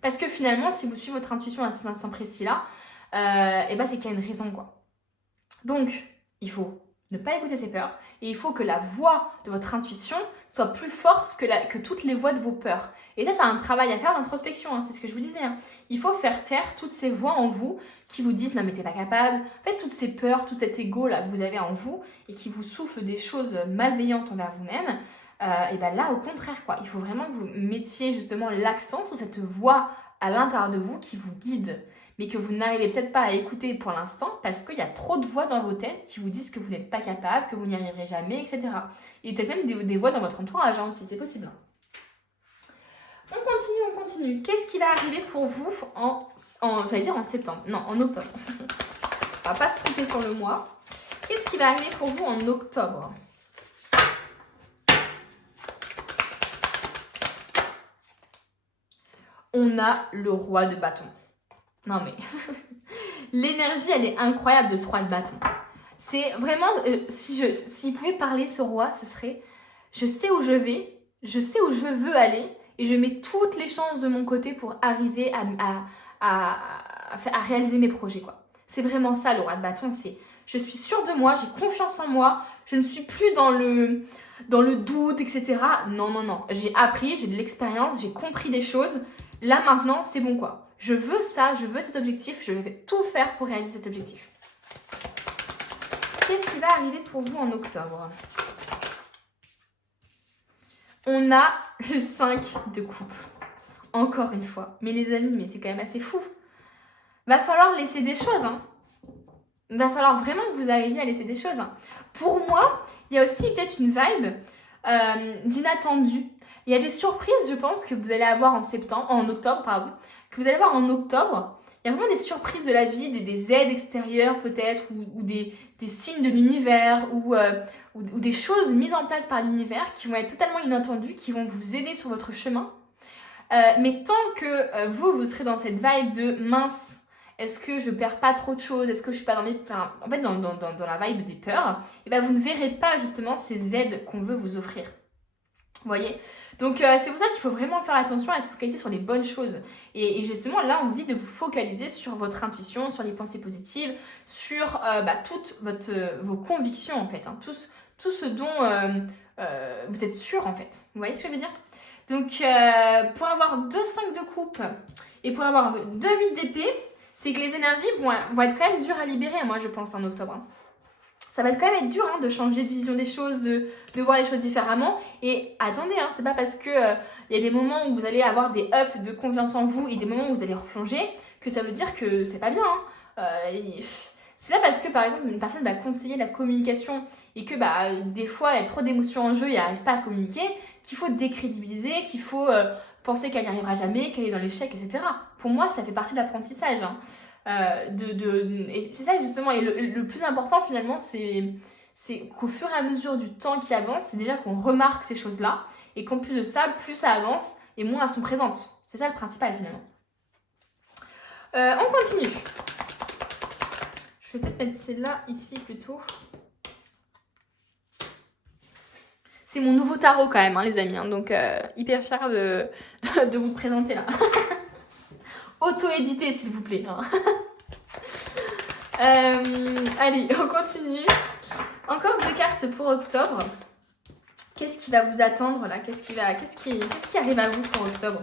Parce que finalement, si vous suivez votre intuition à cet instant précis-là, c'est qu'il y a une raison, quoi. Donc, il faut ne pas écouter ses peurs et il faut que la voix de votre intuition soit plus forte que toutes les voix de vos peurs. Et ça, c'est un travail à faire d'introspection, hein, c'est ce que je vous disais. Hein. Il faut faire taire toutes ces voix en vous qui vous disent « non mais t'es pas capable ». En fait, toutes ces peurs, tout cet ego là que vous avez en vous et qui vous souffle des choses malveillantes envers vous-même, là, au contraire, quoi. Il faut vraiment que vous mettiez justement l'accent sur cette voix à l'intérieur de vous qui vous guide, mais que vous n'arrivez peut-être pas à écouter pour l'instant parce qu'il y a trop de voix dans vos têtes qui vous disent que vous n'êtes pas capable, que vous n'y arriverez jamais, etc. Et peut-être même des voix dans votre entourage hein, aussi, c'est possible. On continue. Qu'est-ce qui va arriver pour vous en septembre? Non, en octobre. On va pas se couper sur le mois. Qu'est-ce qui va arriver pour vous en octobre? On a le roi de bâton. Non mais, l'énergie elle est incroyable de ce roi de bâton. C'est vraiment, s'il pouvait parler ce roi, ce serait, je sais où je vais, je sais où je veux aller et je mets toutes les chances de mon côté pour arriver à réaliser mes projets, quoi. C'est vraiment ça le roi de bâton, c'est, je suis sûre de moi, j'ai confiance en moi, je ne suis plus dans le doute, etc. Non, j'ai appris, j'ai de l'expérience, j'ai compris des choses. Là, maintenant, c'est bon, quoi. Je veux ça, je veux cet objectif, je vais tout faire pour réaliser cet objectif. Qu'est-ce qui va arriver pour vous en octobre? On a le 5 de coupe. Encore une fois. Mais les amis, mais c'est quand même assez fou. Va falloir laisser des choses, hein. Va falloir vraiment que vous arriviez à laisser des choses. Hein. Pour moi, il y a aussi peut-être une vibe d'inattendu. Il y a des surprises, je pense, que vous allez avoir en octobre, que vous allez avoir en octobre. Il y a vraiment des surprises de la vie, des aides extérieures peut-être, ou des signes de l'univers, ou des choses mises en place par l'univers qui vont être totalement inattendues, qui vont vous aider sur votre chemin. Mais tant que vous serez dans cette vibe de mince, est-ce que je perds pas trop de choses, est-ce que je suis pas dans la vibe des peurs, et vous ne verrez pas justement ces aides qu'on veut vous offrir. Vous voyez? Donc c'est pour ça qu'il faut vraiment faire attention à se focaliser sur les bonnes choses. Et justement là on vous dit de vous focaliser sur votre intuition, sur les pensées positives, sur toutes vos convictions en fait, hein, tout ce dont vous êtes sûr en fait. Vous voyez ce que je veux dire? Donc pour avoir 2 5 de coupe et pour avoir 2 8 d'épée, c'est que les énergies vont être quand même dures à libérer, moi je pense en octobre. Hein. Ça va quand même être dur hein, de changer de vision des choses, de voir les choses différemment. Et attendez, hein, c'est pas parce que y a des moments où vous allez avoir des ups de confiance en vous et des moments où vous allez replonger que ça veut dire que c'est pas bien. Hein. C'est pas parce que par exemple une personne va conseiller la communication et que des fois elle a trop d'émotions en jeu et elle n'arrive pas à communiquer qu'il faut décrédibiliser, qu'il faut penser qu'elle n'y arrivera jamais, qu'elle est dans l'échec, etc. Pour moi, ça fait partie de l'apprentissage. Hein. Et c'est ça justement, et le plus important finalement c'est qu'au fur et à mesure du temps qui avance, c'est déjà qu'on remarque ces choses-là et qu'en plus de ça, plus ça avance et moins elles sont présentes. C'est ça le principal finalement. On continue. Je vais peut-être mettre celle-là ici plutôt. C'est mon nouveau tarot quand même, hein, les amis. Hein, donc hyper fière de vous présenter là. Auto-édité s'il vous plaît. Hein. Allez, on continue. Encore 2 cartes pour octobre. Qu'est-ce qui va vous attendre là? Qu'est-ce qui arrive à vous pour octobre?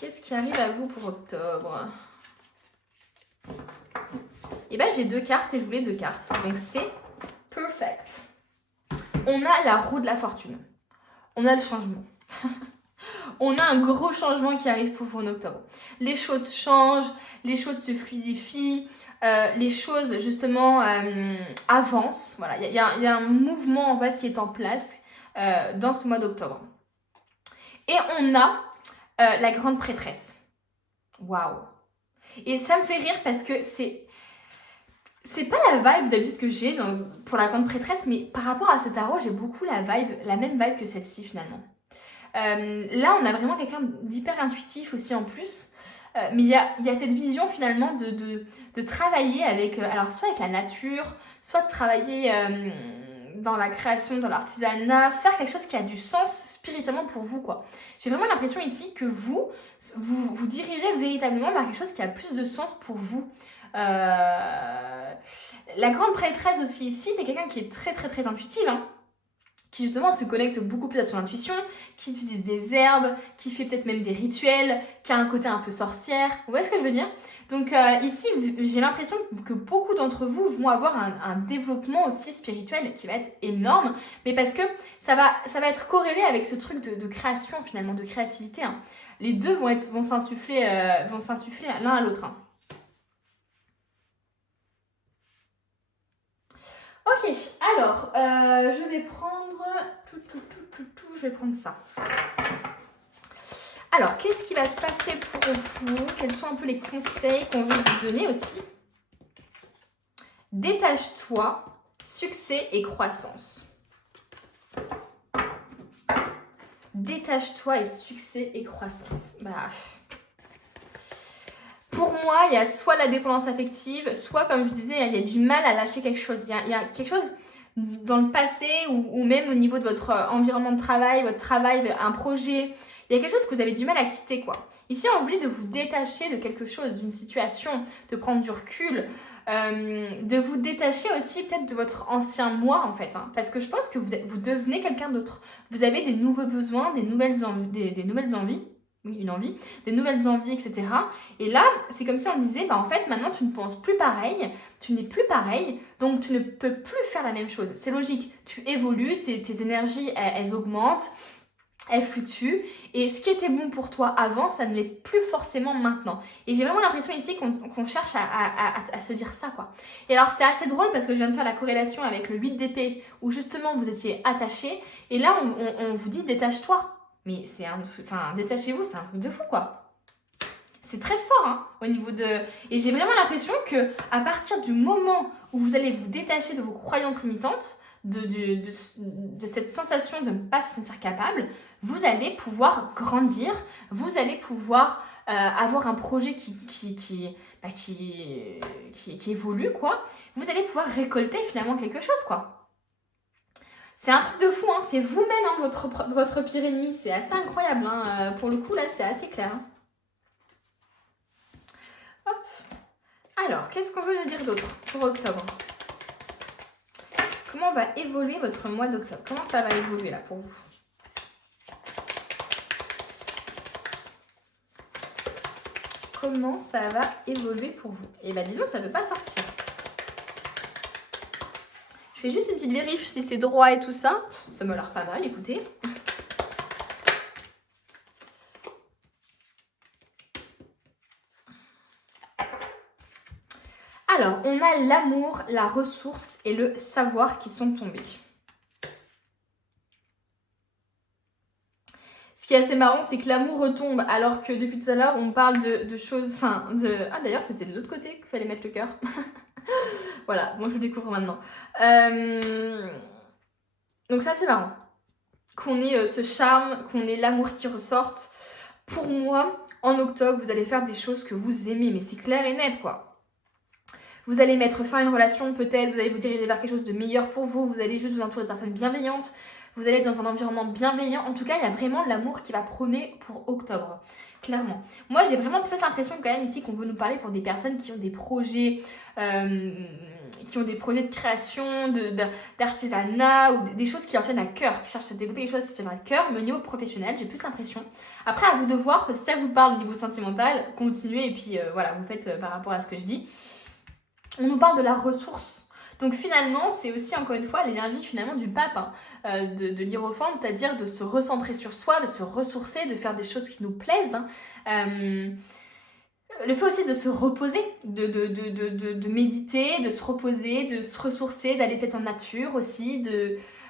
Qu'est-ce qui arrive à vous pour octobre? Et j'ai 2 cartes et je voulais 2 cartes. Donc c'est perfect. On a la roue de la fortune. On a le changement. on a un gros changement qui arrive pour vous en octobre. Les choses changent, les choses se fluidifient, les choses justement avancent. Voilà, il y a un mouvement en fait qui est en place dans ce mois d'octobre. Et on a la grande prêtresse. Waouh! Et ça me fait rire parce que c'est pas la vibe d'habitude que j'ai pour la grande prêtresse, mais par rapport à ce tarot, j'ai beaucoup la même vibe que celle-ci finalement. Là, on a vraiment quelqu'un d'hyper intuitif aussi en plus. Mais il y a cette vision finalement de travailler avec, alors soit avec la nature, soit de travailler dans la création, dans l'artisanat, faire quelque chose qui a du sens spirituellement pour vous, quoi. J'ai vraiment l'impression ici que vous dirigez véritablement vers quelque chose qui a plus de sens pour vous. La grande prêtresse aussi ici, c'est quelqu'un qui est très très très intuitive, hein, qui justement se connecte beaucoup plus à son intuition, qui utilise des herbes, qui fait peut-être même des rituels, qui a un côté un peu sorcière. Vous voyez ce que je veux dire? Donc ici, j'ai l'impression que beaucoup d'entre vous vont avoir un développement aussi spirituel qui va être énorme, mais parce que ça va être corrélé avec ce truc de création finalement, de créativité, hein. Les deux vont s'insuffler l'un à l'autre, hein. Ok, alors, je vais prendre je vais prendre ça. Alors, qu'est-ce qui va se passer pour vous? Quels sont un peu les conseils qu'on veut vous donner aussi? Détache-toi, succès et croissance. Détache-toi et succès et croissance. Bah, pour moi, il y a soit la dépendance affective, soit, comme je disais, il y a du mal à lâcher quelque chose. Il y a quelque chose dans le passé ou même au niveau de votre environnement de travail, votre travail, un projet. Il y a quelque chose que vous avez du mal à quitter, quoi. Ici, on vous dit de vous détacher de quelque chose, d'une situation, de prendre du recul, de vous détacher aussi peut-être de votre ancien moi, en fait, hein, parce que je pense que vous devenez quelqu'un d'autre. Vous avez des nouveaux besoins, des nouvelles envies. Oui, une envie, des nouvelles envies, etc. Et là, c'est comme si on disait, bah en fait, maintenant, tu ne penses plus pareil, tu n'es plus pareil, donc tu ne peux plus faire la même chose. C'est logique, tu évolues, tes énergies, elles augmentent, elles fluctuent, et ce qui était bon pour toi avant, ça ne l'est plus forcément maintenant. Et j'ai vraiment l'impression ici qu'on cherche à se dire ça, quoi. Et alors, c'est assez drôle parce que je viens de faire la corrélation avec le 8 d'épée, où justement, vous étiez attaché, et là, on vous dit, détache-toi. Mais détachez-vous, c'est un truc de fou, quoi. C'est très fort, hein, au niveau de... Et j'ai vraiment l'impression que à partir du moment où vous allez vous détacher de vos croyances limitantes, de cette sensation de ne pas se sentir capable, vous allez pouvoir grandir, vous allez pouvoir avoir un projet qui évolue, quoi. Vous allez pouvoir récolter finalement quelque chose, quoi. C'est un truc de fou, hein. C'est vous-même, hein, votre pire ennemi. C'est assez incroyable, hein. Pour le coup, là, c'est assez clair, hein. Hop. Alors, qu'est-ce qu'on veut nous dire d'autre pour octobre? Comment va évoluer votre mois d'octobre? Comment ça va évoluer, là, pour vous? Comment ça va évoluer pour vous? Eh bien, disons, ça ne veut pas sortir. Je fais juste une petite vérif si c'est droit et tout ça. Ça me a l'air pas mal, écoutez. Alors, on a l'amour, la ressource et le savoir qui sont tombés. Ce qui est assez marrant, c'est que l'amour retombe alors que depuis tout à l'heure, on parle de choses... Ah, d'ailleurs, c'était de l'autre côté qu'il fallait mettre le cœur. Voilà, moi je le découvre maintenant. Donc ça c'est marrant. Qu'on ait ce charme, qu'on ait l'amour qui ressorte. Pour moi, en octobre, vous allez faire des choses que vous aimez, mais c'est clair et net, quoi. Vous allez mettre fin à une relation peut-être, vous allez vous diriger vers quelque chose de meilleur pour vous, vous allez juste vous entourer de personnes bienveillantes, vous allez être dans un environnement bienveillant. En tout cas, il y a vraiment l'amour qui va prôner pour octobre, clairement. Moi, j'ai vraiment plus l'impression quand même ici qu'on veut nous parler pour des personnes qui ont des projets, de création, d'artisanat ou des choses qui leur tiennent à cœur, qui cherchent à développer des choses qui tiennent à cœur, mais au niveau professionnel, j'ai plus l'impression. Après, à vous de voir, parce que si ça vous parle au niveau sentimental, continuez et puis voilà, vous faites par rapport à ce que je dis. On nous parle de la ressource Donc finalement, c'est aussi encore une fois l'énergie finalement du pape, hein, de l'Hiérophant, c'est-à-dire de se recentrer sur soi, de se ressourcer, de faire des choses qui nous plaisent. Le fait aussi de se reposer, de méditer, de se reposer, de se ressourcer, d'aller peut-être en nature aussi,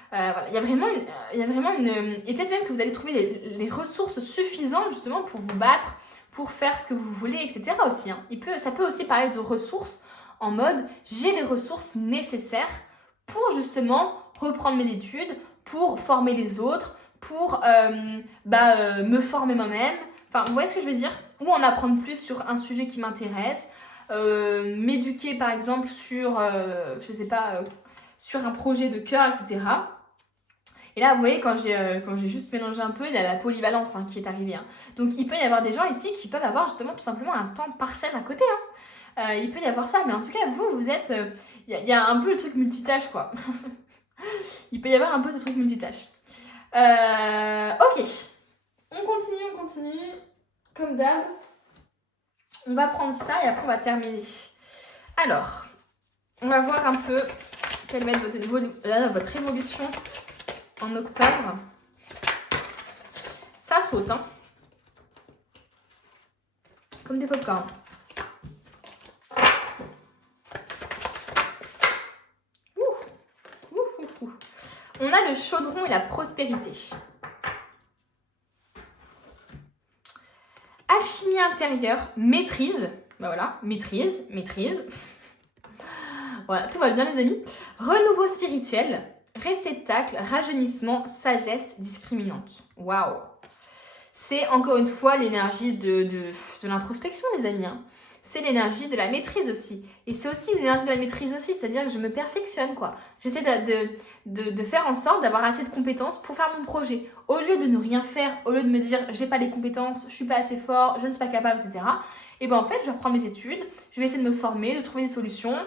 voilà. Il y a vraiment une... Et peut-être même que vous allez trouver les ressources suffisantes justement pour vous battre, pour faire ce que vous voulez, etc. aussi. Hein. Ça peut aussi parler de ressources en mode j'ai les ressources nécessaires pour justement reprendre mes études, pour former les autres, pour me former moi-même. Enfin, vous voyez ce que je veux dire? Ou en apprendre plus sur un sujet qui m'intéresse, m'éduquer par exemple sur, sur un projet de cœur, etc. Et là, vous voyez, quand j'ai juste mélangé un peu, il y a la polyvalence hein, qui est arrivée. Hein. Donc, il peut y avoir des gens ici qui peuvent avoir justement tout simplement un temps partiel à côté. Hein. Il peut y avoir ça, mais en tout cas, vous êtes... Il y a un peu le truc multitâche, quoi. Il peut y avoir un peu ce truc multitâche. Ok. On continue. Comme d'hab. On va prendre ça et après, on va terminer. Alors, on va voir un peu quelle va être votre évolution en octobre. Ça saute, hein. Comme des pop-corn. On a le chaudron et la prospérité. Alchimie intérieure, maîtrise. Ben voilà, maîtrise. Voilà, tout va bien les amis. Renouveau spirituel, réceptacle, rajeunissement, sagesse discriminante. Waouh! C'est encore une fois l'énergie de l'introspection les amis. Hein. C'est l'énergie de la maîtrise aussi. Et c'est aussi l'énergie de la maîtrise aussi, c'est-à-dire que je me perfectionne quoi. J'essaie de faire en sorte d'avoir assez de compétences pour faire mon projet. Au lieu de ne rien faire, au lieu de me dire j'ai pas les compétences, je suis pas assez fort, je ne suis pas capable, etc. Et ben en fait, je reprends mes études, je vais essayer de me former, de trouver des solutions.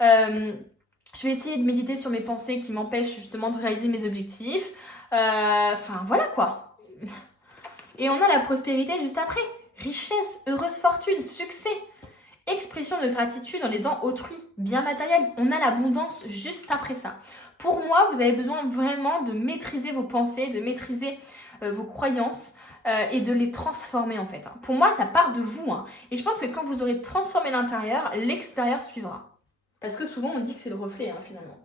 Je vais essayer de méditer sur mes pensées qui m'empêchent justement de réaliser mes objectifs. Enfin voilà quoi. Et on a la prospérité juste après. Richesse, heureuse fortune, succès. Expression de gratitude en aidant autrui, bien matériel. On a l'abondance juste après ça. Pour moi, vous avez besoin vraiment de maîtriser vos pensées, de maîtriser vos croyances et de les transformer en fait. Hein. Pour moi, ça part de vous. Hein. Et je pense que quand vous aurez transformé l'intérieur, l'extérieur suivra. Parce que souvent, on dit que c'est le reflet hein, finalement.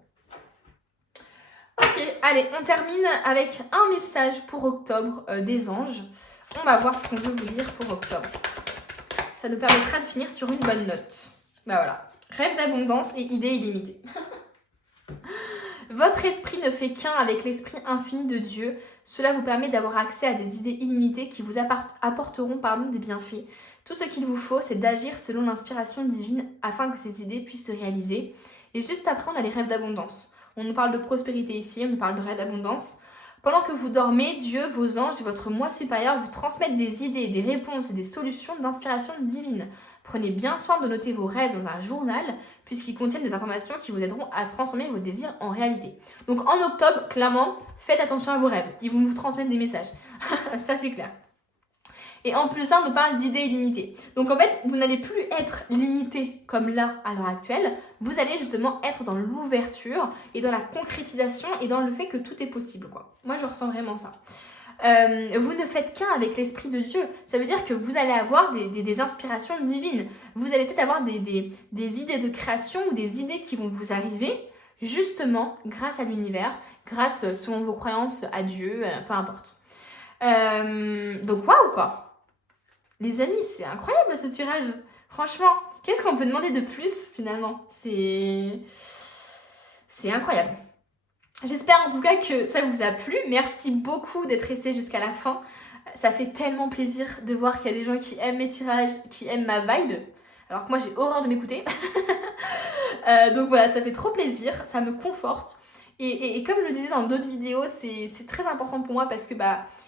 Ok, allez, on termine avec un message pour octobre des anges. On va voir ce qu'on veut vous dire pour octobre. Ça nous permettra de finir sur une bonne note. Bah voilà. Rêve d'abondance et idées illimitées. Votre esprit ne fait qu'un avec l'esprit infini de Dieu. Cela vous permet d'avoir accès à des idées illimitées qui vous apporteront des bienfaits. Tout ce qu'il vous faut, c'est d'agir selon l'inspiration divine afin que ces idées puissent se réaliser. Et juste après, on a les rêves d'abondance. On nous parle de prospérité ici, on nous parle de rêves d'abondance. Pendant que vous dormez, Dieu, vos anges et votre moi supérieur vous transmettent des idées, des réponses et des solutions d'inspiration divine. Prenez bien soin de noter vos rêves dans un journal, puisqu'ils contiennent des informations qui vous aideront à transformer vos désirs en réalité. Donc en octobre, clairement, faites attention à vos rêves. Ils vont vous transmettre des messages. Ça, c'est clair. Et en plus, ça, on nous parle d'idées illimitées. Donc en fait, vous n'allez plus être limité comme là, à l'heure actuelle. Vous allez justement être dans l'ouverture et dans la concrétisation et dans le fait que tout est possible, quoi. Moi, je ressens vraiment ça. Vous ne faites qu'un avec l'Esprit de Dieu. Ça veut dire que vous allez avoir des inspirations divines. Vous allez peut-être avoir des idées de création ou des idées qui vont vous arriver justement grâce à l'univers, grâce selon vos croyances à Dieu, peu importe. Donc waouh quoi. Les amis, c'est incroyable ce tirage. Franchement, qu'est-ce qu'on peut demander de plus finalement? C'est incroyable. J'espère en tout cas que ça vous a plu. Merci beaucoup d'être resté jusqu'à la fin. Ça fait tellement plaisir de voir qu'il y a des gens qui aiment mes tirages, qui aiment ma vibe. Alors que moi j'ai horreur de m'écouter. Donc voilà, ça fait trop plaisir, ça me conforte. Et comme je le disais dans d'autres vidéos, c'est très important pour moi parce que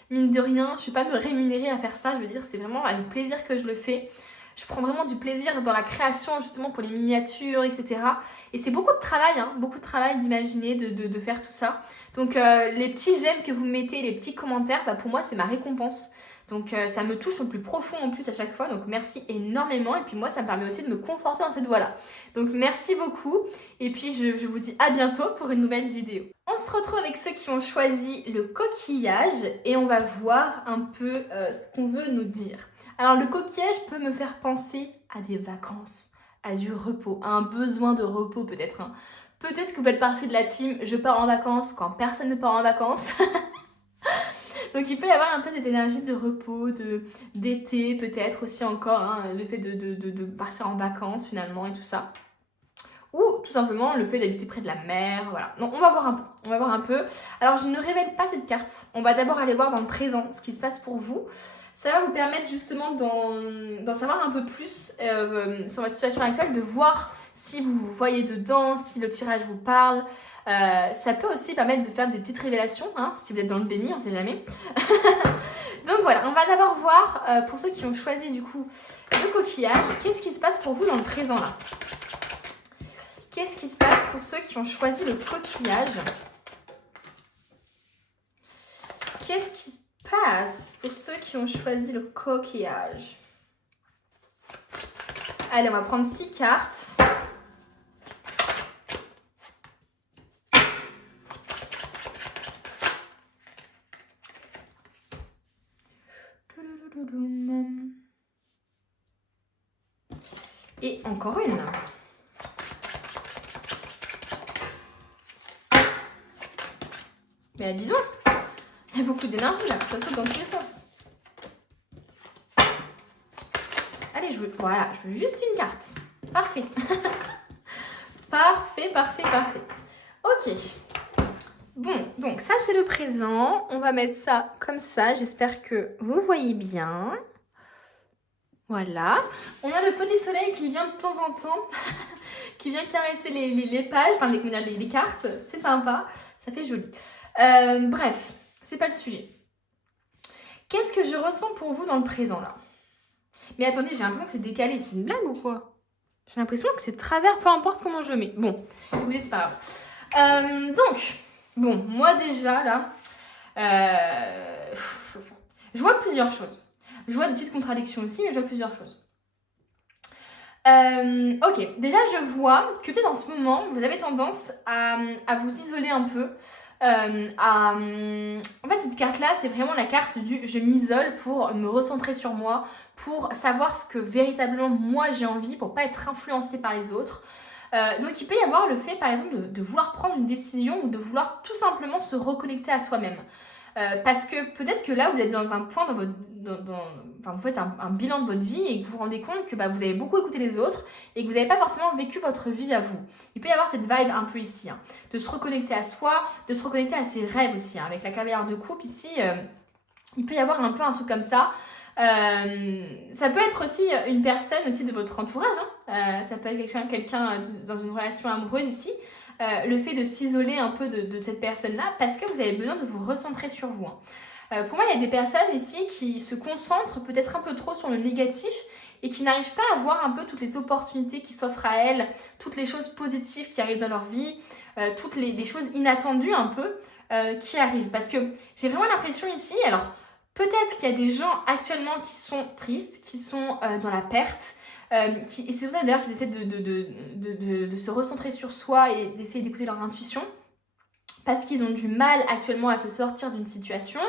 mine de rien, je ne vais pas me rémunérer à faire ça. Je veux dire, c'est vraiment avec plaisir que je le fais. Je prends vraiment du plaisir dans la création justement pour les miniatures, etc. Et c'est beaucoup de travail, d'imaginer, de faire tout ça. Donc les petits j'aime que vous mettez, les petits commentaires, pour moi c'est ma récompense. Donc ça me touche au plus profond en plus à chaque fois, donc merci énormément. Et puis moi, ça me permet aussi de me conforter dans cette voie-là. Donc merci beaucoup, et puis je vous dis à bientôt pour une nouvelle vidéo. On se retrouve avec ceux qui ont choisi le coquillage, et on va voir un peu ce qu'on veut nous dire. Alors le coquillage peut me faire penser à des vacances, à du repos, à un besoin de repos peut-être. Hein. Peut-être que vous faites partie de la team « je pars en vacances quand personne ne part en vacances ». Donc il peut y avoir un peu cette énergie de repos, d'été peut-être aussi encore, hein, le fait de partir en vacances finalement et tout ça. Ou tout simplement le fait d'habiter près de la mer, voilà. Donc on va voir un peu. Alors je ne révèle pas cette carte, on va d'abord aller voir dans le présent ce qui se passe pour vous. Ça va vous permettre justement d'en savoir un peu plus sur votre situation actuelle, de voir si vous vous voyez dedans, si le tirage vous parle. Ça peut aussi permettre de faire des petites révélations, hein, si vous êtes dans le déni, on ne sait jamais. Donc voilà, on va d'abord voir, pour ceux qui ont choisi du coup le coquillage, qu'est-ce qui se passe pour vous dans le présent là. Qu'est-ce qui se passe pour ceux qui ont choisi le coquillage? Qu'est-ce qui se passe pour ceux qui ont choisi le coquillage? Allez, on va prendre 6 cartes. Et encore une. Mais disons, il y a beaucoup d'énergie là, ça saute dans tous les sens. Allez, je veux juste une carte. Parfait. Parfait. Ok. Bon, donc ça c'est le présent. On va mettre ça comme ça. J'espère que vous voyez bien. Voilà. On a le petit soleil qui vient de temps en temps, qui vient caresser les pages, enfin les cartes. C'est sympa, ça fait joli. Bref, c'est pas le sujet. Qu'est-ce que je ressens pour vous dans le présent là? Mais attendez, j'ai l'impression que c'est décalé. C'est une blague ou quoi? J'ai l'impression que c'est travers, peu importe comment je mets. Bon, écoutez, c'est pas grave. Donc, bon, moi déjà là, je vois plusieurs choses. Je vois des petites contradictions aussi, mais je vois plusieurs choses. Ok, déjà je vois que peut-être en ce moment, vous avez tendance à vous isoler un peu. En fait, cette carte-là, c'est vraiment la carte du « je m'isole » pour me recentrer sur moi, pour savoir ce que véritablement moi j'ai envie, pour pas être influencée par les autres. Donc il peut y avoir le fait, par exemple, de vouloir prendre une décision ou de vouloir tout simplement se reconnecter à soi-même. Parce que peut-être que là, vous êtes dans un point dans votre... Enfin, vous faites un bilan de votre vie et que vous vous rendez compte que vous avez beaucoup écouté les autres et que vous n'avez pas forcément vécu votre vie à vous. Il peut y avoir cette vibe un peu ici, hein, de se reconnecter à soi, de se reconnecter à ses rêves aussi. Hein, avec la cavalière de coupe ici, il peut y avoir un peu un truc comme ça. Ça peut être aussi une personne aussi de votre entourage. Hein. Ça peut être quelqu'un dans une relation amoureuse ici. Le fait de s'isoler un peu de cette personne-là parce que vous avez besoin de vous recentrer sur vous. Hein. Pour moi, il y a des personnes ici qui se concentrent peut-être un peu trop sur le négatif et qui n'arrivent pas à voir un peu toutes les opportunités qui s'offrent à elles, toutes les choses positives qui arrivent dans leur vie, toutes les choses inattendues un peu qui arrivent. Parce que j'ai vraiment l'impression ici, alors peut-être qu'il y a des gens actuellement qui sont tristes, qui sont dans la perte, et c'est pour ça d'ailleurs qu'ils essaient de se recentrer sur soi et d'essayer d'écouter leur intuition parce qu'ils ont du mal actuellement à se sortir d'une situation,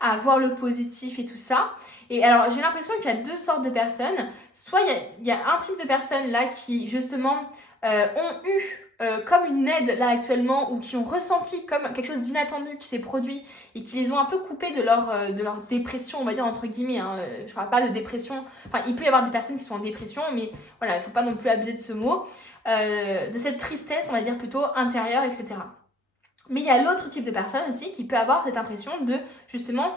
à voir le positif et tout ça. Et alors j'ai l'impression qu'il y a deux sortes de personnes. Soit il y a un type de personnes là qui justement ont eu comme une aide là actuellement ou qui ont ressenti comme quelque chose d'inattendu qui s'est produit et qui les ont un peu coupés de leur dépression, on va dire entre guillemets. Hein. Je parle pas de dépression, enfin il peut y avoir des personnes qui sont en dépression, mais voilà, il faut pas non plus abuser de ce mot, de cette tristesse, on va dire plutôt intérieure, etc. Mais il y a l'autre type de personne aussi qui peut avoir cette impression de justement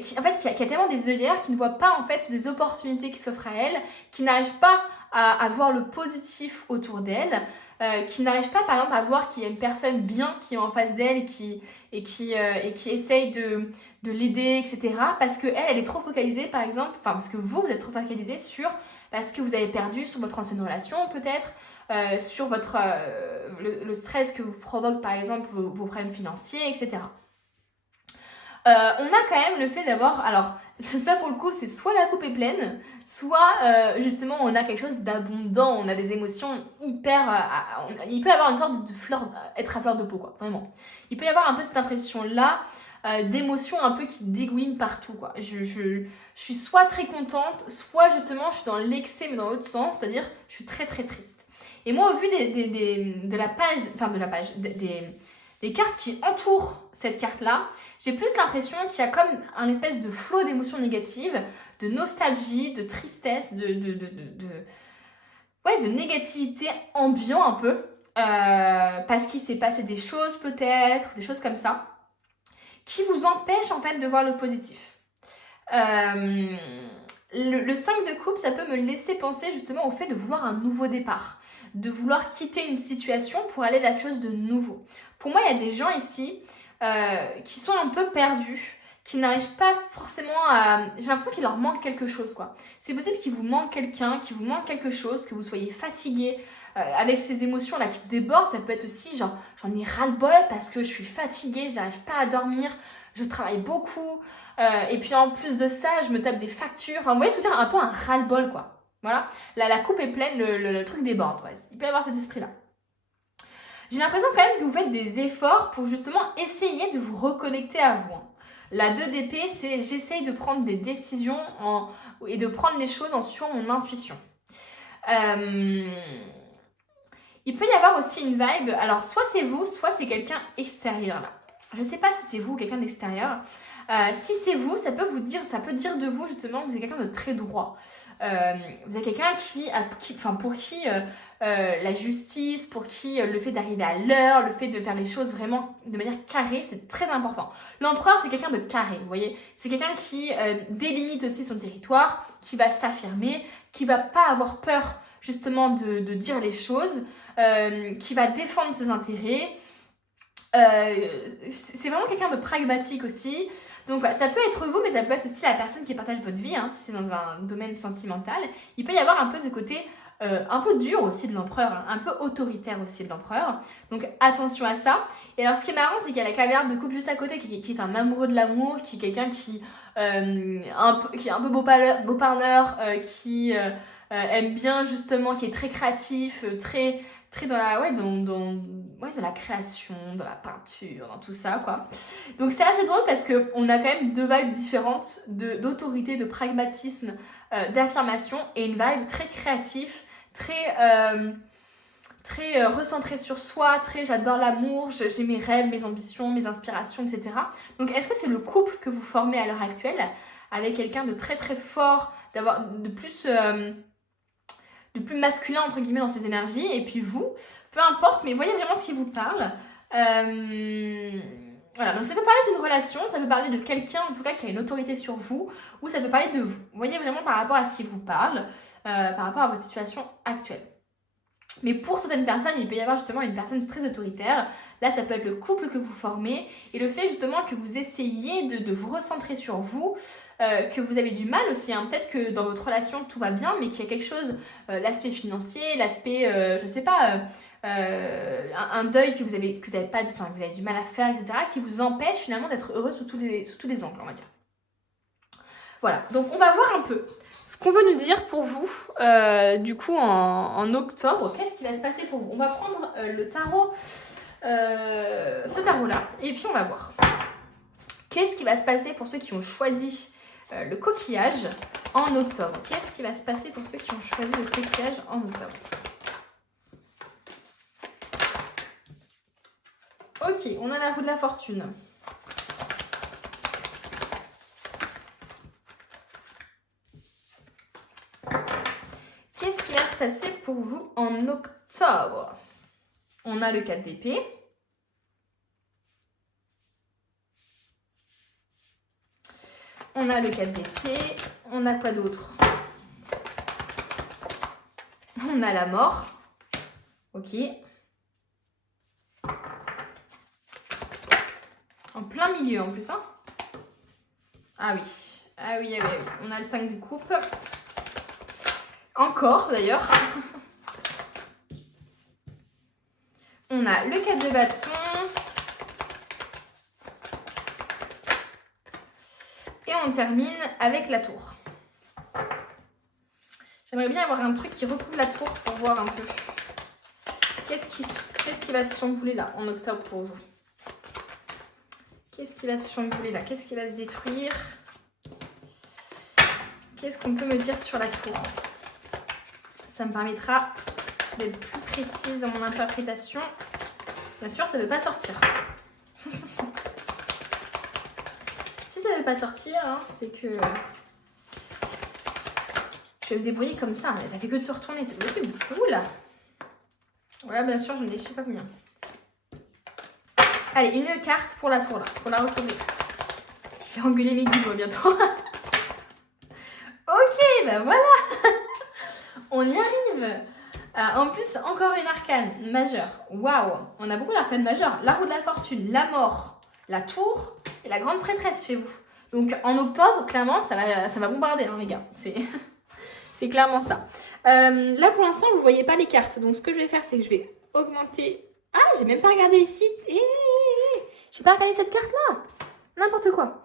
qui a tellement des œillères, qui ne voit pas en fait des opportunités qui s'offrent à elle, qui n'arrive pas à voir le positif autour d'elle, qui n'arrive pas par exemple à voir qu'il y a une personne bien qui est en face d'elle et qui essaye de l'aider, etc. Parce qu'elle est trop focalisée par exemple, enfin parce que vous êtes trop focalisé sur ce que vous avez perdu sur votre ancienne relation peut-être, sur le stress que vous provoque par exemple vos problèmes financiers, etc. On a quand même le fait d'avoir... Alors, ça pour le coup, c'est soit la coupe est pleine, soit justement on a quelque chose d'abondant, on a des émotions hyper... il peut y avoir une sorte de fleur, être à fleur de peau, quoi, vraiment. Il peut y avoir un peu cette impression-là d'émotions un peu qui dégouinent partout, quoi. Je suis soit très contente, soit justement je suis dans l'excès, mais dans l'autre sens, c'est-à-dire je suis très très triste. Et moi, au vu de la page, enfin de la page, des cartes qui entourent cette carte-là, j'ai plus l'impression qu'il y a comme un espèce de flot d'émotions négatives, de nostalgie, de tristesse, ouais, de négativité ambiant un peu, parce qu'il s'est passé des choses peut-être, des choses comme ça, qui vous empêchent en fait de voir le positif. Le 5 de coupe, ça peut me laisser penser justement au fait de vouloir un nouveau départ, de vouloir quitter une situation pour aller vers quelque chose de nouveau. Pour moi, il y a des gens ici qui sont un peu perdus, qui n'arrivent pas forcément à... J'ai l'impression qu'il leur manque quelque chose, quoi. C'est possible qu'il vous manque quelqu'un, qu'il vous manque quelque chose, que vous soyez fatigué, avec ces émotions-là qui débordent. Ça peut être aussi genre, j'en ai ras-le-bol parce que je suis fatiguée, j'arrive pas à dormir, je travaille beaucoup, et puis en plus de ça, je me tape des factures. Enfin, vous voyez ce que je veux dire, un peu un ras-le-bol, quoi. Voilà, la coupe est pleine, le truc déborde, quoi. Il peut y avoir cet esprit-là. J'ai l'impression quand même que vous faites des efforts pour justement essayer de vous reconnecter à vous. La 2 d'épée, c'est j'essaye de prendre des décisions et de prendre les choses en suivant mon intuition. Il peut y avoir aussi une vibe, alors soit c'est vous, soit c'est quelqu'un extérieur là. Je sais pas si c'est vous ou quelqu'un d'extérieur. Si c'est vous, ça peut dire de vous justement que vous êtes quelqu'un de très droit. Vous êtes quelqu'un pour qui la justice, pour qui le fait d'arriver à l'heure, le fait de faire les choses vraiment de manière carrée, c'est très important. L'empereur, c'est quelqu'un de carré, vous voyez. C'est quelqu'un qui délimite aussi son territoire, qui va s'affirmer, qui va pas avoir peur justement de dire les choses, qui va défendre ses intérêts. C'est vraiment quelqu'un de pragmatique aussi. Donc ça peut être vous, mais ça peut être aussi la personne qui partage votre vie, hein, si c'est dans un domaine sentimental. Il peut y avoir un peu ce côté un peu dur aussi de l'empereur, hein, un peu autoritaire aussi de l'empereur. Donc attention à ça. Et alors ce qui est marrant, c'est qu'il y a la caverne de coupe juste à côté qui est un amoureux de l'amour, qui est quelqu'un qui est un peu beau parleur, qui aime bien justement, qui est très créatif, très dans la création, dans la peinture, dans tout ça, quoi. Donc c'est assez drôle parce qu'on a quand même deux vibes différentes d'autorité, de pragmatisme, d'affirmation, et une vibe très créative, très recentrée sur soi, très j'adore l'amour, j'ai mes rêves, mes ambitions, mes inspirations, etc. Donc est-ce que c'est le couple que vous formez à l'heure actuelle avec quelqu'un de très très fort, de plus masculin entre guillemets dans ses énergies, et puis vous, peu importe, mais voyez vraiment ce qui vous parle. Voilà, donc ça peut parler d'une relation, ça peut parler de quelqu'un en tout cas qui a une autorité sur vous, ou ça peut parler de vous. Vous voyez vraiment par rapport à ce qui vous parle, par rapport à votre situation actuelle. Mais pour certaines personnes, il peut y avoir justement une personne très autoritaire. Là, ça peut être le couple que vous formez, et le fait justement que vous essayiez de vous recentrer sur vous, que vous avez du mal aussi, hein. Peut-être que dans votre relation tout va bien, mais qu'il y a quelque chose, l'aspect financier, l'aspect, je sais pas, un deuil que vous avez du mal à faire, etc., qui vous empêche finalement d'être heureux sous tous les angles, on va dire. Voilà, donc on va voir un peu ce qu'on veut nous dire pour vous, du coup en octobre. Qu'est-ce qui va se passer pour vous? On va prendre le tarot, ce tarot-là, et puis on va voir. Qu'est-ce qui va se passer pour ceux qui ont choisi le coquillage en octobre? Qu'est-ce qui va se passer pour ceux qui ont choisi le coquillage en octobre? Ok, on a la roue de la fortune. Qu'est-ce qui va se passer pour vous en octobre? On a le 4 d'épée. On a le 4 d'épée. On a quoi d'autre? On a la mort. Ok. En plein milieu en plus, hein. Ah oui. Ah oui, ah oui, ah oui. On a le 5 de coupe. Encore d'ailleurs. On a le 4 de bâton. on termine avec la tour. J'aimerais bien avoir un truc qui recouvre la tour pour voir un peu. Qu'est-ce qui va se chambouler là en octobre pour vous? Qu'est-ce qui va se chambouler là? Qu'est-ce qui va se détruire? Qu'est-ce qu'on peut me dire sur la tour? Ça me permettra d'être plus précise dans mon interprétation. Bien sûr, ça ne veut pas sortir. Si ça ne veut pas sortir, hein, c'est que je vais me débrouiller comme ça. Mais ça fait que de se retourner, c'est possible. Oula! Voilà, bien sûr, je ne sais pas combien. Allez, une carte pour la tour là, pour la recouvrir. Je vais engueuler mes guides bientôt. Ok, ben voilà. On y arrive. En plus, encore une arcane majeure. Waouh, on a beaucoup d'arcanes majeures. La roue de la fortune, la mort, la tour et la grande prêtresse chez vous. Donc en octobre, clairement, ça va bombarder, hein, les gars. C'est clairement ça. Là, pour l'instant, vous ne voyez pas les cartes. Donc ce que je vais faire, c'est que je vais augmenter. Ah, j'ai même pas regardé ici. J'ai pas regardé cette carte-là. N'importe quoi.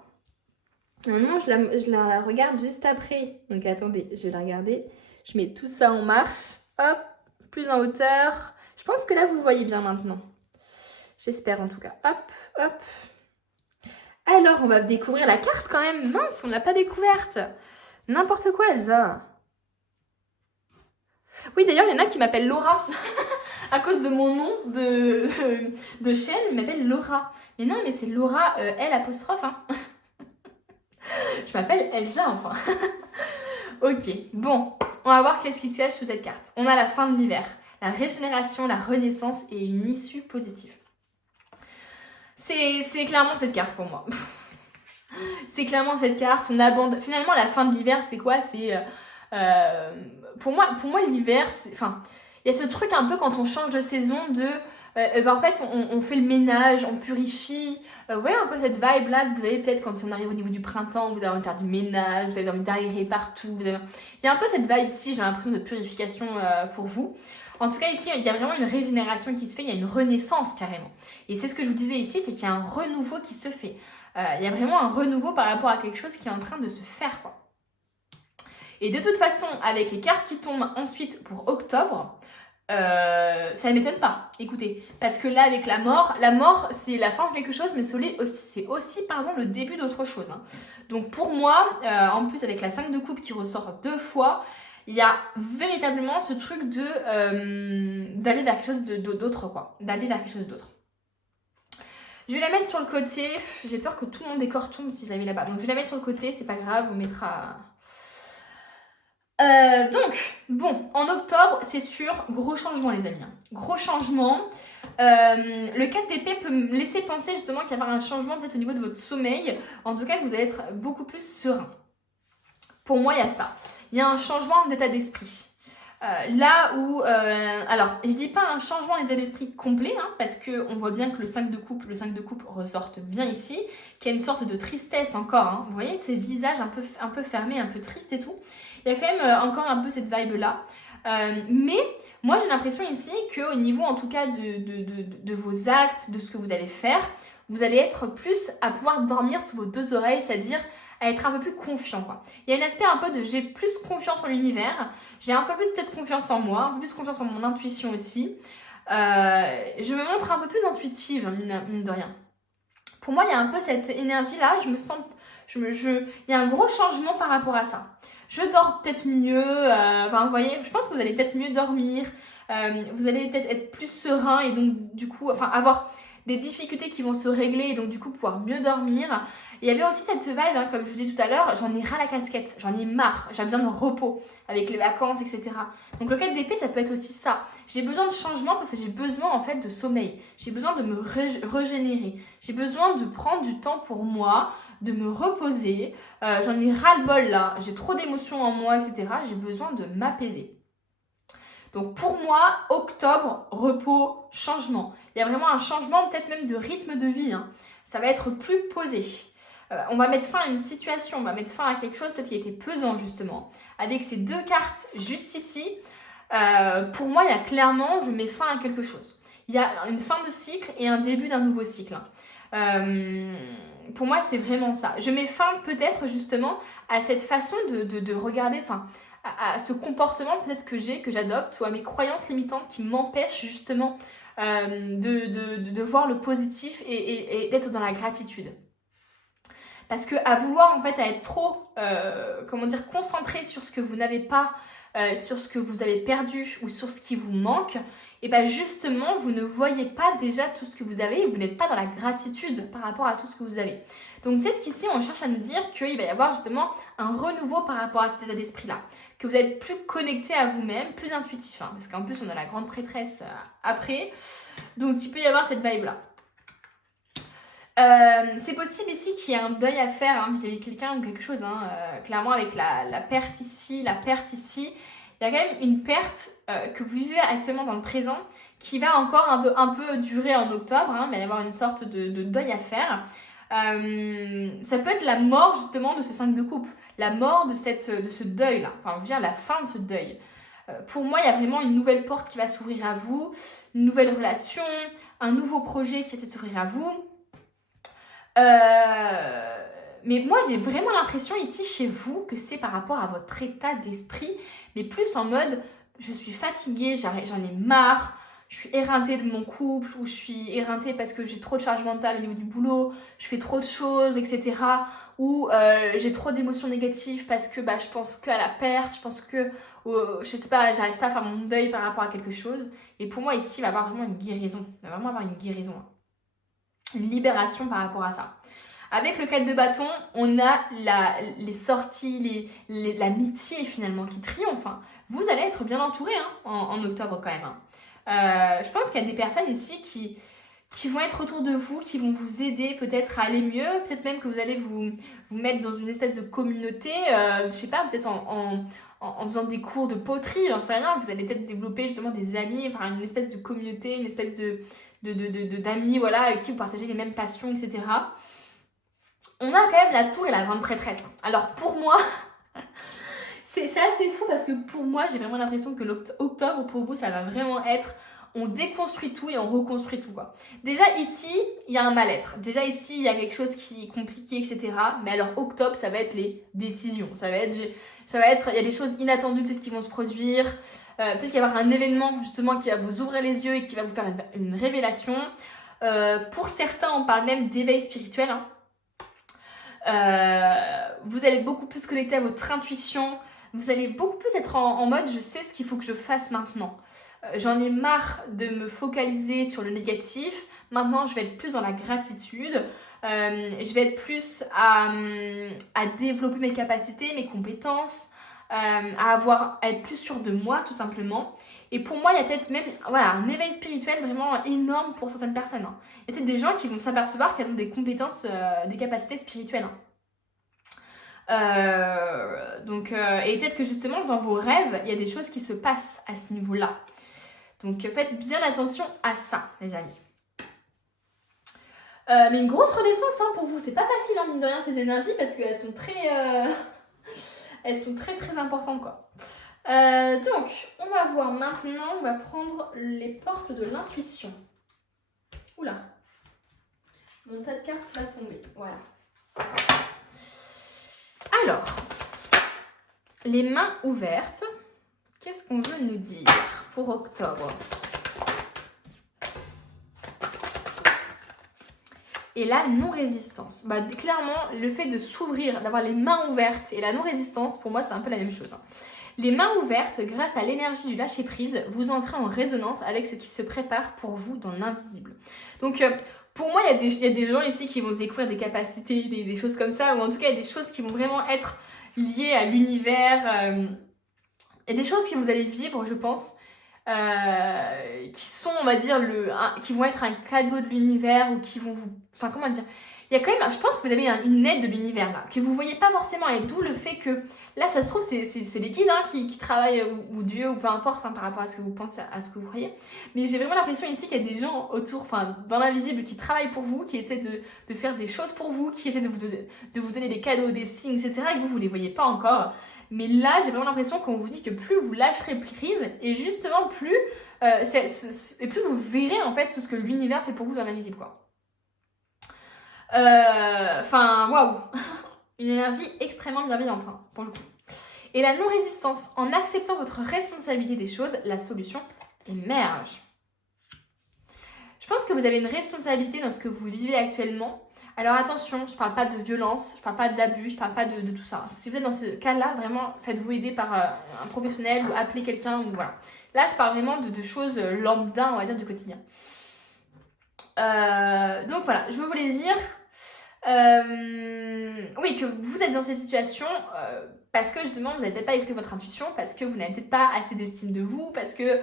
Normalement, je la regarde juste après. Donc attendez, je vais la regarder. Je mets tout ça en marche. Hop, plus en hauteur. Je pense que là, vous voyez bien maintenant. J'espère en tout cas. Hop, hop. Alors, on va découvrir la carte quand même. Mince, on ne l'a pas découverte. N'importe quoi, Elsa. Oui, d'ailleurs, il y en a qui m'appellent Laura. À cause de mon nom de chaîne, ils m'appellent Laura. Mais non, mais c'est Laura, L apostrophe. Hein. Je m'appelle Elsa, enfin. Ok, bon. On va voir qu'est-ce qui se cache sous cette carte. On a la fin de l'hiver, la régénération, la renaissance et une issue positive. C'est clairement cette carte pour moi. C'est clairement cette carte. On abandonne. Finalement, la fin de l'hiver, c'est quoi? C'est pour moi l'hiver, enfin, il y a ce truc un peu quand on change de saison de en fait, on fait le ménage, on purifie. Vous voyez un peu cette vibe là que vous avez peut-être quand on arrive au niveau du printemps, vous avez envie de faire du ménage, vous avez envie d'aérer partout. Il y a un peu cette vibe ici, j'ai l'impression de purification pour vous. En tout cas, ici, il y a vraiment une régénération qui se fait, il y a une renaissance carrément. Et c'est ce que je vous disais ici, c'est qu'il y a un renouveau qui se fait. Il y a vraiment un renouveau par rapport à quelque chose qui est en train de se faire, quoi. Et de toute façon, avec les cartes qui tombent ensuite pour octobre, ça ne m'étonne pas, écoutez. Parce que là, avec la mort, c'est la fin de quelque chose, mais c'est aussi le début d'autre chose. Hein. Donc pour moi, en plus avec la 5 de coupe qui ressort 2 fois, il y a véritablement ce truc d'aller vers quelque chose d'autre, quoi. D'aller vers quelque chose d'autre. Je vais la mettre sur le côté. J'ai peur que tout mon décor tombe si je la mets là-bas. Donc je vais la mettre sur le côté, c'est pas grave, on mettra... donc, bon, en octobre, c'est sûr, gros changement les amis. Hein. Gros changement. Le 4 d'épée peut me laisser penser justement qu'il va y avoir un changement peut-être au niveau de votre sommeil. En tout cas, que vous allez être beaucoup plus serein. Pour moi, il y a ça. Il y a un changement d'état d'esprit. Là où... alors, je dis pas un changement d'état d'esprit complet, hein, parce qu'on voit bien que le 5 de coupe ressorte bien ici, qu'il y a une sorte de tristesse encore. Hein. Vous voyez, ces visages un peu fermés, un peu tristes et tout. Il y a quand même encore un peu cette vibe-là. Mais moi, j'ai l'impression ici qu'au niveau, en tout cas, de vos actes, de ce que vous allez faire, vous allez être plus à pouvoir dormir sous vos 2 oreilles, c'est-à-dire à être un peu plus confiant, quoi. Il y a un aspect un peu de j'ai plus confiance en l'univers, j'ai un peu plus peut-être confiance en moi, un peu plus confiance en mon intuition aussi. Je me montre un peu plus intuitive, mine de rien. Pour moi, il y a un peu cette énergie-là, je me sens... il y a un gros changement par rapport à ça. Je dors peut-être mieux, vous voyez, je pense que vous allez peut-être mieux dormir, vous allez peut-être être plus serein et donc du coup, avoir des difficultés qui vont se régler et donc du coup pouvoir mieux dormir. Il y avait aussi cette vibe, hein, comme je vous dis tout à l'heure, j'en ai ras la casquette, j'en ai marre, j'ai besoin de repos avec les vacances, etc. Donc le 4 d'épée, ça peut être aussi ça. J'ai besoin de changement parce que j'ai besoin en fait de sommeil, j'ai besoin de me régénérer, j'ai besoin de prendre du temps pour moi, de me reposer, j'en ai ras-le-bol là, j'ai trop d'émotions en moi, etc. J'ai besoin de m'apaiser. Donc pour moi, octobre, repos, changement. Il y a vraiment un changement peut-être même de rythme de vie. Hein. Ça va être plus posé. On va mettre fin à une situation, on va mettre fin à quelque chose peut-être qui était pesant justement. Avec ces 2 cartes juste ici, pour moi, il y a clairement, je mets fin à quelque chose. Il y a une fin de cycle et un début d'un nouveau cycle. pour moi, c'est vraiment ça. Je mets fin peut-être justement à cette façon de regarder, enfin, à ce comportement peut-être que j'adopte, ou à mes croyances limitantes qui m'empêchent justement de voir le positif et d'être dans la gratitude. Parce que à vouloir en fait à être trop, concentré sur ce que vous n'avez pas, sur ce que vous avez perdu ou sur ce qui vous manque, et bien justement vous ne voyez pas déjà tout ce que vous avez et vous n'êtes pas dans la gratitude par rapport à tout ce que vous avez. Donc peut-être qu'ici on cherche à nous dire qu'il va y avoir justement un renouveau par rapport à cet état d'esprit-là, que vous êtes plus connecté à vous-même, plus intuitif, hein, parce qu'en plus on a la grande prêtresse après, donc il peut y avoir cette vibe-là. C'est possible ici qu'il y ait un deuil à faire vis-à-vis de quelqu'un ou quelque chose, clairement avec la perte ici, il y a quand même une perte que vous vivez actuellement dans le présent qui va encore un peu durer en octobre, mais il va y avoir une sorte de deuil à faire. Ça peut être la mort justement de ce 5 de coupe, la mort de ce deuil-là, enfin je veux dire la fin de ce deuil. Pour moi, il y a vraiment une nouvelle porte qui va s'ouvrir à vous, une nouvelle relation, un nouveau projet qui va s'ouvrir à vous. Mais moi j'ai vraiment l'impression ici chez vous que c'est par rapport à votre état d'esprit, mais plus en mode je suis fatiguée, j'en ai marre, je suis éreintée de mon couple, ou je suis éreintée parce que j'ai trop de charge mentale au niveau du boulot, je fais trop de choses, etc. Ou j'ai trop d'émotions négatives parce que je pense qu'à la perte, je pense que je sais pas, j'arrive pas à faire mon deuil par rapport à quelque chose. Et pour moi ici il va y avoir vraiment une guérison, il va vraiment avoir une guérison, une libération par rapport à ça. Avec le 4 de bâton, on a les sorties, l'amitié finalement qui triomphe. Vous allez être bien entouré en octobre quand même. Je pense qu'il y a des personnes ici qui vont être autour de vous, qui vont vous aider peut-être à aller mieux, peut-être même que vous allez vous mettre dans une espèce de communauté, je sais pas, peut-être en faisant des cours de poterie, j'en sais rien, vous allez peut-être développer justement des amis, enfin une espèce de communauté, une espèce d'amis, voilà, avec qui vous partagez les mêmes passions, etc. On a quand même la tour et la grande prêtresse. Alors pour moi, c'est assez fou parce que pour moi, j'ai vraiment l'impression que l'octobre, pour vous, ça va vraiment être on déconstruit tout et on reconstruit tout, quoi. Déjà ici, il y a un mal-être. Déjà ici, il y a quelque chose qui est compliqué, etc. Mais alors octobre, ça va être les décisions. Ça va être, il y a des choses inattendues peut-être qui vont se produire. Peut-être qu'il va y avoir un événement justement qui va vous ouvrir les yeux et qui va vous faire une révélation. Pour certains, on parle même d'éveil spirituel. Vous allez beaucoup plus connecter à votre intuition. Vous allez beaucoup plus être en mode je sais ce qu'il faut que je fasse maintenant. J'en ai marre de me focaliser sur le négatif. Maintenant, je vais être plus dans la gratitude. Je vais être plus à développer mes capacités, mes compétences, à être plus sûre de moi, tout simplement. Et pour moi, il y a peut-être même un éveil spirituel vraiment énorme pour certaines personnes. Il y a peut-être des gens qui vont s'apercevoir qu'elles ont des compétences, des capacités spirituelles. Et peut-être que justement, dans vos rêves, il y a des choses qui se passent à ce niveau-là. Donc faites bien attention à ça, les amis. Mais une grosse renaissance pour vous. C'est pas facile, mine de rien, ces énergies, parce qu'elles sont très... elles sont très très importantes, quoi. Donc, on va voir maintenant, on va prendre les portes de l'intuition. Oula. Mon tas de cartes va tomber. Voilà. Alors, les mains ouvertes. Qu'est-ce qu'on veut nous dire pour octobre? Et la non-résistance. Clairement, le fait de s'ouvrir, d'avoir les mains ouvertes et la non-résistance, pour moi, c'est un peu la même chose. Les mains ouvertes, grâce à l'énergie du lâcher-prise, vous entrez en résonance avec ce qui se prépare pour vous dans l'invisible. Donc, pour moi, il y a des gens ici qui vont découvrir des capacités, des choses comme ça, ou en tout cas, il y a des choses qui vont vraiment être liées à l'univers. Il y a des choses que vous allez vivre, je pense, qui sont, on va dire, qui vont être un cadeau de l'univers ou qui vont vous... Enfin, comment dire? Il y a quand même, je pense que vous avez une aide de l'univers là, que vous ne voyez pas forcément, et d'où le fait que, là, ça se trouve, c'est les guides qui travaillent, ou Dieu, ou peu importe, par rapport à ce que vous pensez, à ce que vous croyez. Mais j'ai vraiment l'impression ici qu'il y a des gens autour, dans l'invisible, qui travaillent pour vous, qui essaient de faire des choses pour vous, qui essaient de vous donner des cadeaux, des signes, etc. Et que vous ne les voyez pas encore. Mais là, j'ai vraiment l'impression qu'on vous dit que plus vous lâcherez prise, et justement plus, et plus vous verrez en fait tout ce que l'univers fait pour vous dans l'invisible, quoi. Enfin, waouh. Une énergie extrêmement bienveillante, hein, pour le coup. Et la non-résistance, en acceptant votre responsabilité des choses, la solution émerge. Je pense que vous avez une responsabilité dans ce que vous vivez actuellement. Alors attention, je ne parle pas de violence, je ne parle pas d'abus, je ne parle pas de tout ça. Si vous êtes dans ce cas-là, vraiment, faites-vous aider par un professionnel ou appelez quelqu'un. Ou voilà. Là, je parle vraiment de choses lambda, on va dire, du quotidien. Donc voilà, je voulais dire... oui, que vous êtes dans cette situation parce que justement vous n'avez peut-être pas écouté votre intuition, parce que vous n'avez peut-être pas assez d'estime de vous, parce que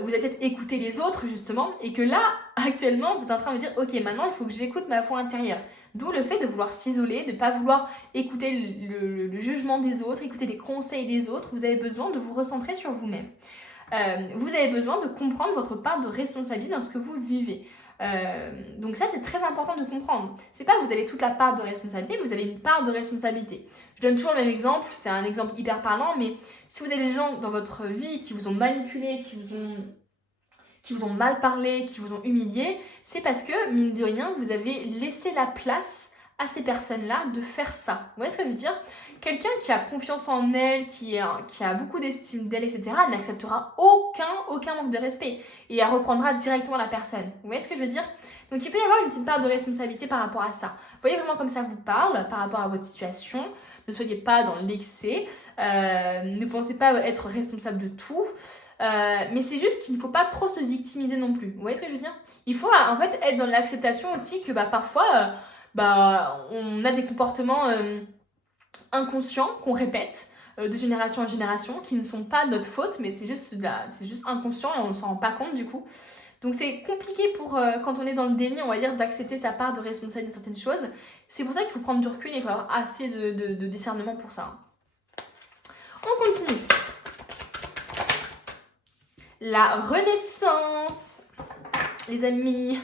vous avez peut-être écouté les autres justement, et que là, actuellement, vous êtes en train de dire ok, maintenant il faut que j'écoute ma voix intérieure. D'où le fait de vouloir s'isoler, de ne pas vouloir écouter le jugement des autres, écouter les conseils des autres. Vous avez besoin de vous recentrer sur vous-même. Vous avez besoin de comprendre votre part de responsabilité dans ce que vous vivez. Donc ça, c'est très important de comprendre. C'est pas que vous avez toute la part de responsabilité, vous avez une part de responsabilité. Je donne toujours le même exemple, c'est un exemple hyper parlant, mais si vous avez des gens dans votre vie qui vous ont manipulé, qui vous ont mal parlé, qui vous ont humilié, c'est parce que, mine de rien, vous avez laissé la place à ces personnes-là de faire ça. Vous voyez ce que je veux dire ? Quelqu'un qui a confiance en elle, qui a beaucoup d'estime d'elle, etc., n'acceptera aucun manque de respect et elle reprendra directement la personne. Vous voyez ce que je veux dire ? Donc il peut y avoir une petite part de responsabilité par rapport à ça. Vous voyez vraiment comme ça vous parle par rapport à votre situation. Ne soyez pas dans l'excès. Ne pensez pas être responsable de tout. Mais c'est juste qu'il ne faut pas trop se victimiser non plus. Vous voyez ce que je veux dire ? Il faut en fait être dans l'acceptation aussi que parfois on a des comportements inconscients qu'on répète de génération en génération, qui ne sont pas notre faute, mais c'est juste inconscient et on ne s'en rend pas compte du coup. Donc c'est compliqué pour quand on est dans le déni, on va dire, d'accepter sa part de responsabilité de certaines choses. C'est pour ça qu'il faut prendre du recul et il faut avoir assez de discernement pour ça. On continue. La renaissance, les amis.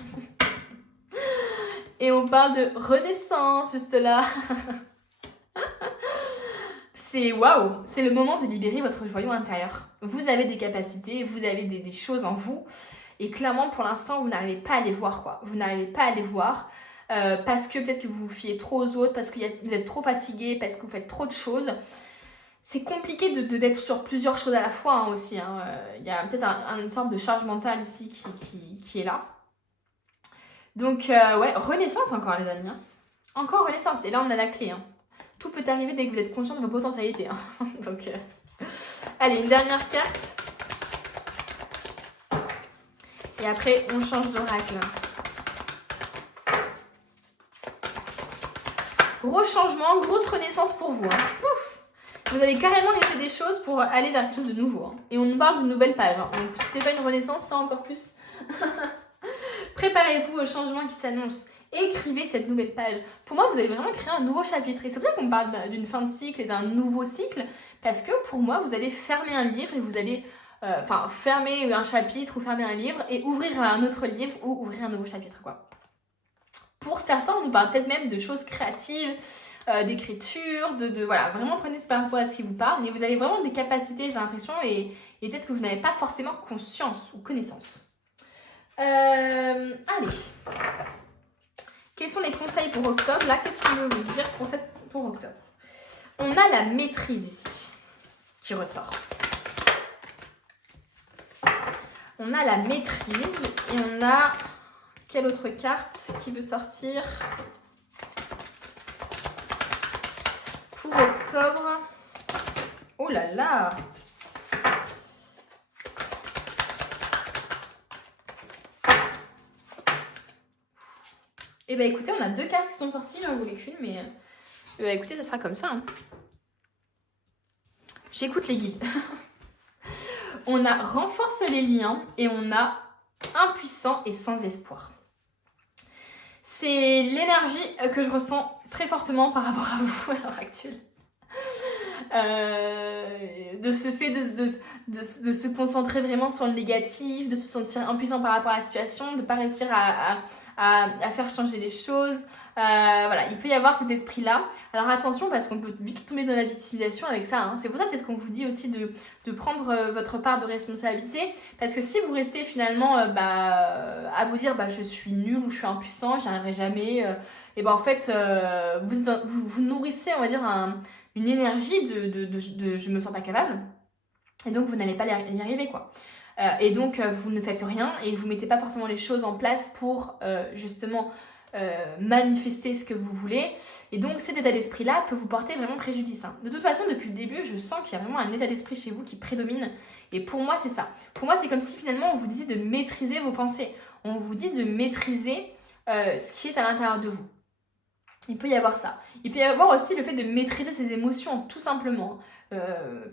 Et on parle de renaissance, juste là. C'est waouh, c'est le moment de libérer votre joyau intérieur. Vous avez des capacités, vous avez des choses en vous. Et clairement, pour l'instant, vous n'arrivez pas à les voir, quoi. Vous n'arrivez pas à les voir parce que peut-être que vous vous fiez trop aux autres, parce que vous êtes trop fatigué, parce que vous faites trop de choses. C'est compliqué d'être sur plusieurs choses à la fois hein, aussi. Il y a peut-être une sorte de charge mentale ici qui est là. Donc, ouais, renaissance encore, les amis. Hein. Encore renaissance. Et là, on a la clé. Hein. Tout peut arriver dès que vous êtes conscient de vos potentialités. Hein. Donc, allez, une dernière carte. Et après, on change d'oracle. Gros changement, grosse renaissance pour vous. Hein. Ouf. Vous avez carrément laissé des choses pour aller vers quelque chose de nouveau. Hein. Et on nous parle d'une nouvelle page. Hein. Donc, si c'est pas une renaissance, c'est encore plus. Préparez-vous au changement qui s'annonce. Écrivez cette nouvelle page. Pour moi, vous allez vraiment créer un nouveau chapitre. Et c'est pour ça qu'on parle d'une fin de cycle et d'un nouveau cycle. Parce que pour moi, vous allez fermer un livre et vous allez... fermer un chapitre ou fermer un livre et ouvrir un autre livre ou ouvrir un nouveau chapitre, quoi. Pour certains, on nous parle peut-être même de choses créatives, d'écriture, voilà, vraiment prenez ce par rapport à ce qui vous parle, mais vous avez vraiment des capacités, j'ai l'impression, et peut-être que vous n'avez pas forcément conscience ou connaissance. Allez. Quels sont les conseils pour octobre ? Là, qu'est-ce qu'on veut vous dire pour octobre ? On a la maîtrise ici, qui ressort. On a la maîtrise et on a... Quelle autre carte qui veut sortir pour octobre ? Oh là là ! Eh bien écoutez, on a 2 cartes qui sont sorties, j'en voulais qu'une, mais écoutez, ça sera comme ça. Hein. J'écoute les guides. On a renforce les liens et on a impuissant et sans espoir. C'est l'énergie que je ressens très fortement par rapport à vous à l'heure actuelle. De ce fait de se concentrer vraiment sur le négatif, de se sentir impuissant par rapport à la situation, de ne pas réussir à faire changer les choses, Voilà, il peut y avoir cet esprit-là. Alors attention, parce qu'on peut vite tomber dans la victimisation avec ça, hein. C'est pour ça peut-être qu'on vous dit aussi de prendre votre part de responsabilité, parce que si vous restez finalement à vous dire je suis nulle ou je suis impuissant, j'y arriverai jamais, et ben en fait vous nourrissez, on va dire, une énergie de je me sens pas capable, et donc vous n'allez pas y arriver, quoi. Et donc vous ne faites rien et vous mettez pas forcément les choses en place pour justement manifester ce que vous voulez, et donc cet état d'esprit là peut vous porter vraiment préjudice, hein. De toute façon, depuis le début, je sens qu'il y a vraiment un état d'esprit chez vous qui prédomine, et pour moi c'est ça. Pour moi c'est comme si finalement on vous disait de maîtriser vos pensées, on vous dit de maîtriser ce qui est à l'intérieur de vous. Il peut y avoir ça. Il peut y avoir aussi le fait de maîtriser ses émotions, tout simplement.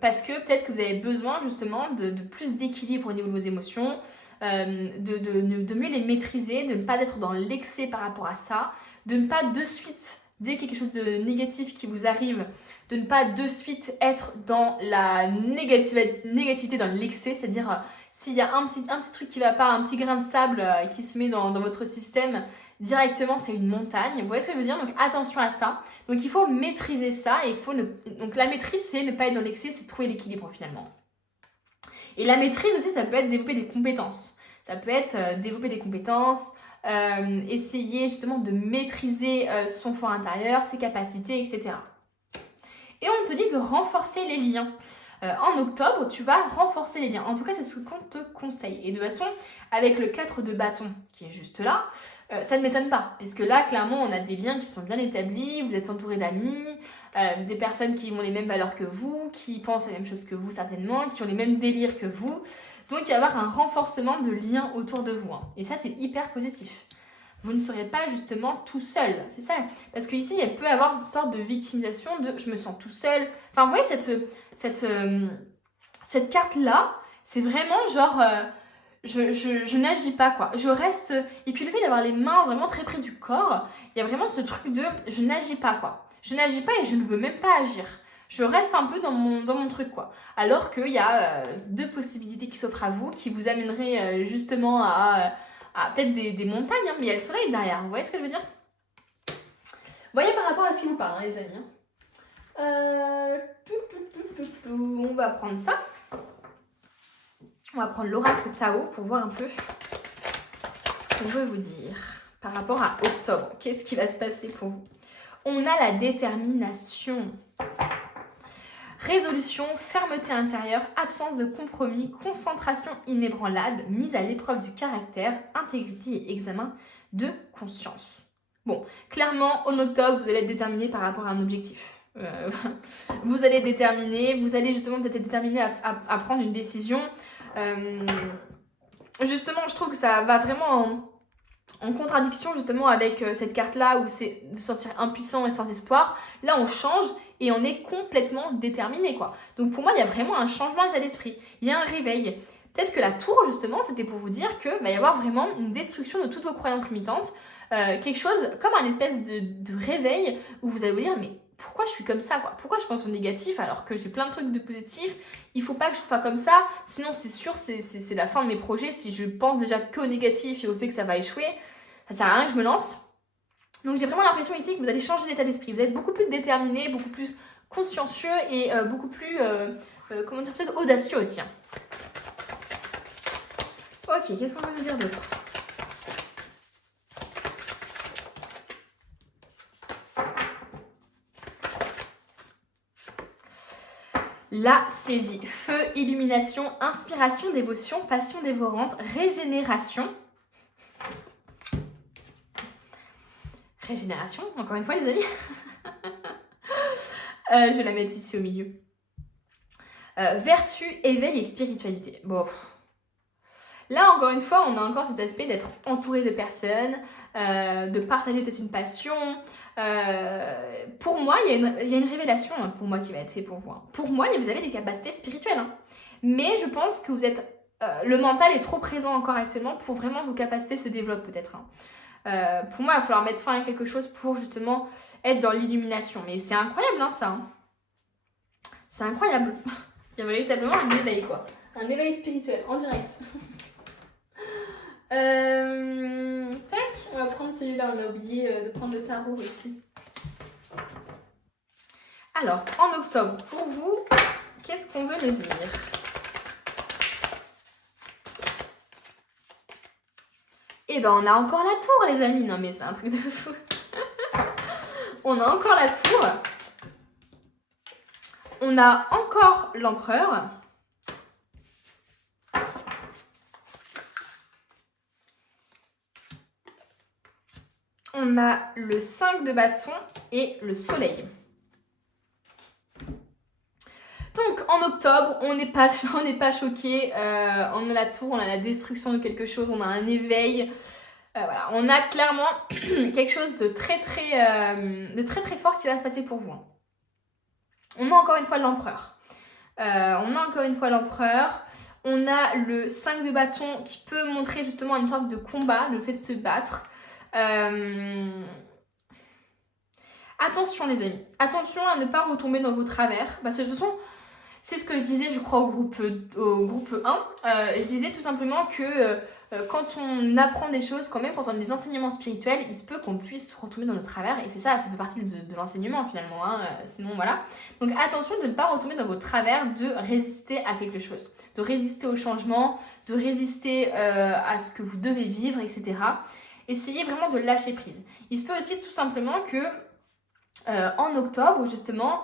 Parce que peut-être que vous avez besoin justement de plus d'équilibre au niveau de vos émotions, de mieux les maîtriser, de ne pas être dans l'excès par rapport à ça, de ne pas de suite, dès quelque chose de négatif qui vous arrive, de ne pas de suite être dans la négativité, dans l'excès, c'est-à-dire s'il y a un petit truc qui ne va pas, un petit grain de sable qui se met dans votre système, directement c'est une montagne. Vous voyez ce que je veux dire? Donc attention à ça. Donc il faut maîtriser ça, et donc la maîtrise, c'est ne pas être dans l'excès, c'est trouver l'équilibre finalement. Et la maîtrise aussi, ça peut être développer des compétences. Ça peut être développer des compétences, essayer justement de maîtriser son fort intérieur, ses capacités, etc. Et on te dit de renforcer les liens. En octobre, tu vas renforcer les liens. En tout cas, c'est ce qu'on te conseille. Et de toute façon, avec le 4 de bâton qui est juste là, ça ne m'étonne pas. Puisque là, clairement, on a des liens qui sont bien établis, vous êtes entouré d'amis, des personnes qui ont les mêmes valeurs que vous, qui pensent la même chose que vous certainement, qui ont les mêmes délires que vous. Donc il va y avoir un renforcement de liens autour de vous, hein. Et ça, c'est hyper positif. Vous ne serez pas justement tout seul, c'est ça. Parce qu'ici, il peut y avoir une sorte de victimisation de « je me sens tout seul ». Enfin, vous voyez, cette carte-là, c'est vraiment genre je n'agis pas, quoi. Je reste... Et puis le fait d'avoir les mains vraiment très près du corps, il y a vraiment ce truc de « je n'agis pas », quoi. Je n'agis pas et je ne veux même pas agir. Je reste un peu dans mon truc, quoi. Alors qu'il y a deux possibilités qui s'offrent à vous, qui vous amèneraient justement à peut-être des montagnes, hein, mais il y a le soleil derrière. Vous voyez ce que je veux dire? Vous voyez par rapport à ce qui vous parle, hein, les amis. On va prendre ça. On va prendre l'oracle Tao pour voir un peu ce qu'on veut vous dire par rapport à octobre. Qu'est-ce qui va se passer pour vous? On a la détermination. Résolution, fermeté intérieure, absence de compromis, concentration inébranlable, mise à l'épreuve du caractère, intégrité et examen de conscience. Bon, clairement, en octobre, vous allez être déterminé par rapport à un objectif. Vous allez déterminer, vous allez justement être déterminé à prendre une décision. Justement, je trouve que ça va vraiment en contradiction justement avec cette carte-là où c'est de se sentir impuissant et sans espoir. Là, on change et on est complètement déterminé, quoi. Donc pour moi, il y a vraiment un changement d'état d'esprit. Il y a un réveil. Peut-être que la tour, justement, c'était pour vous dire qu'il va y avoir vraiment une destruction de toutes vos croyances limitantes. Quelque chose comme un espèce de réveil où vous allez vous dire, mais pourquoi je suis comme ça, quoi? Pourquoi je pense au négatif alors que j'ai plein de trucs de positif? Il faut pas que je sois comme ça, sinon c'est sûr, c'est la fin de mes projets. Si je pense déjà qu'au négatif et au fait que ça va échouer, ça sert à rien que je me lance. Donc j'ai vraiment l'impression ici que vous allez changer d'état d'esprit. Vous êtes beaucoup plus déterminé, beaucoup plus consciencieux et beaucoup plus, comment dire, peut-être audacieux aussi, hein. Ok, qu'est-ce qu'on va vous dire d'autre? La saisie. Feu, illumination, inspiration, dévotion, passion dévorante, régénération. Régénération, encore une fois les amis. Je vais la mettre ici au milieu. Vertu, éveil et spiritualité. Bon. Là, encore une fois, on a encore cet aspect d'être entouré de personnes, de partager peut-être une passion. Pour moi, il y a une révélation, hein, pour moi qui va être faite pour vous, hein. Pour moi, vous avez des capacités spirituelles, hein. Mais je pense que vous êtes... le mental est trop présent encore actuellement pour vraiment vos capacités se développent peut-être, hein. Pour moi, il va falloir mettre fin à quelque chose pour justement être dans l'illumination. Mais c'est incroyable, hein, ça, hein. C'est incroyable. Il y a véritablement un éveil, quoi. Un éveil spirituel, en direct. Tac. On va prendre celui-là, on a oublié de prendre le tarot aussi. Alors, en octobre, pour vous, qu'est-ce qu'on veut nous dire? Eh ben, on a encore la tour, les amis. Non, mais c'est un truc de fou. On a encore la tour. On a encore l'empereur. On a le 5 de bâton et le soleil. Donc en octobre, on n'est pas choqué. On a la tour, on a la destruction de quelque chose, on a un éveil. Voilà, on a clairement quelque chose de très très fort qui va se passer pour vous. On a encore une fois l'empereur. On a le 5 de bâton qui peut montrer justement une sorte de combat, le fait de se battre. Attention les amis, attention à ne pas retomber dans vos travers, parce que de toute façon, c'est ce que je disais je crois au groupe 1, je disais tout simplement que quand on apprend des choses, quand même quand on a des enseignements spirituels, il se peut qu'on puisse retomber dans nos travers, et c'est ça fait partie de l'enseignement finalement, sinon voilà. Donc attention de ne pas retomber dans vos travers, de résister à quelque chose, de résister au changement, de résister à ce que vous devez vivre, etc. Essayez vraiment de lâcher prise. Il se peut aussi tout simplement que en octobre, justement,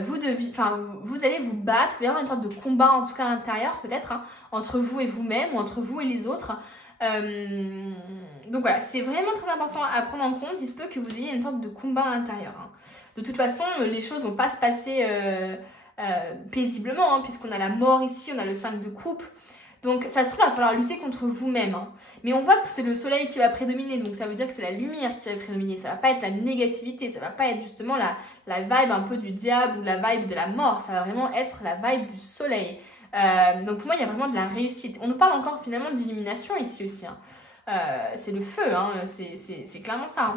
vous allez vous battre, il va y avoir une sorte de combat, en tout cas à l'intérieur peut-être, entre vous et vous-même ou entre vous et les autres. Donc voilà, c'est vraiment très important à prendre en compte. Il se peut que vous ayez une sorte de combat à l'intérieur. De toute façon, les choses ne vont pas se passer paisiblement, puisqu'on a la mort ici, on a le 5 de coupe. Donc ça se trouve, il va falloir lutter contre vous-même. Mais on voit que c'est le soleil qui va prédominer, donc ça veut dire que c'est la lumière qui va prédominer. Ça va pas être la négativité, ça va pas être justement la vibe un peu du diable ou la vibe de la mort. Ça va vraiment être la vibe du soleil. Donc pour moi, il y a vraiment de la réussite. On nous parle encore finalement d'illumination ici aussi. C'est le feu, c'est clairement ça.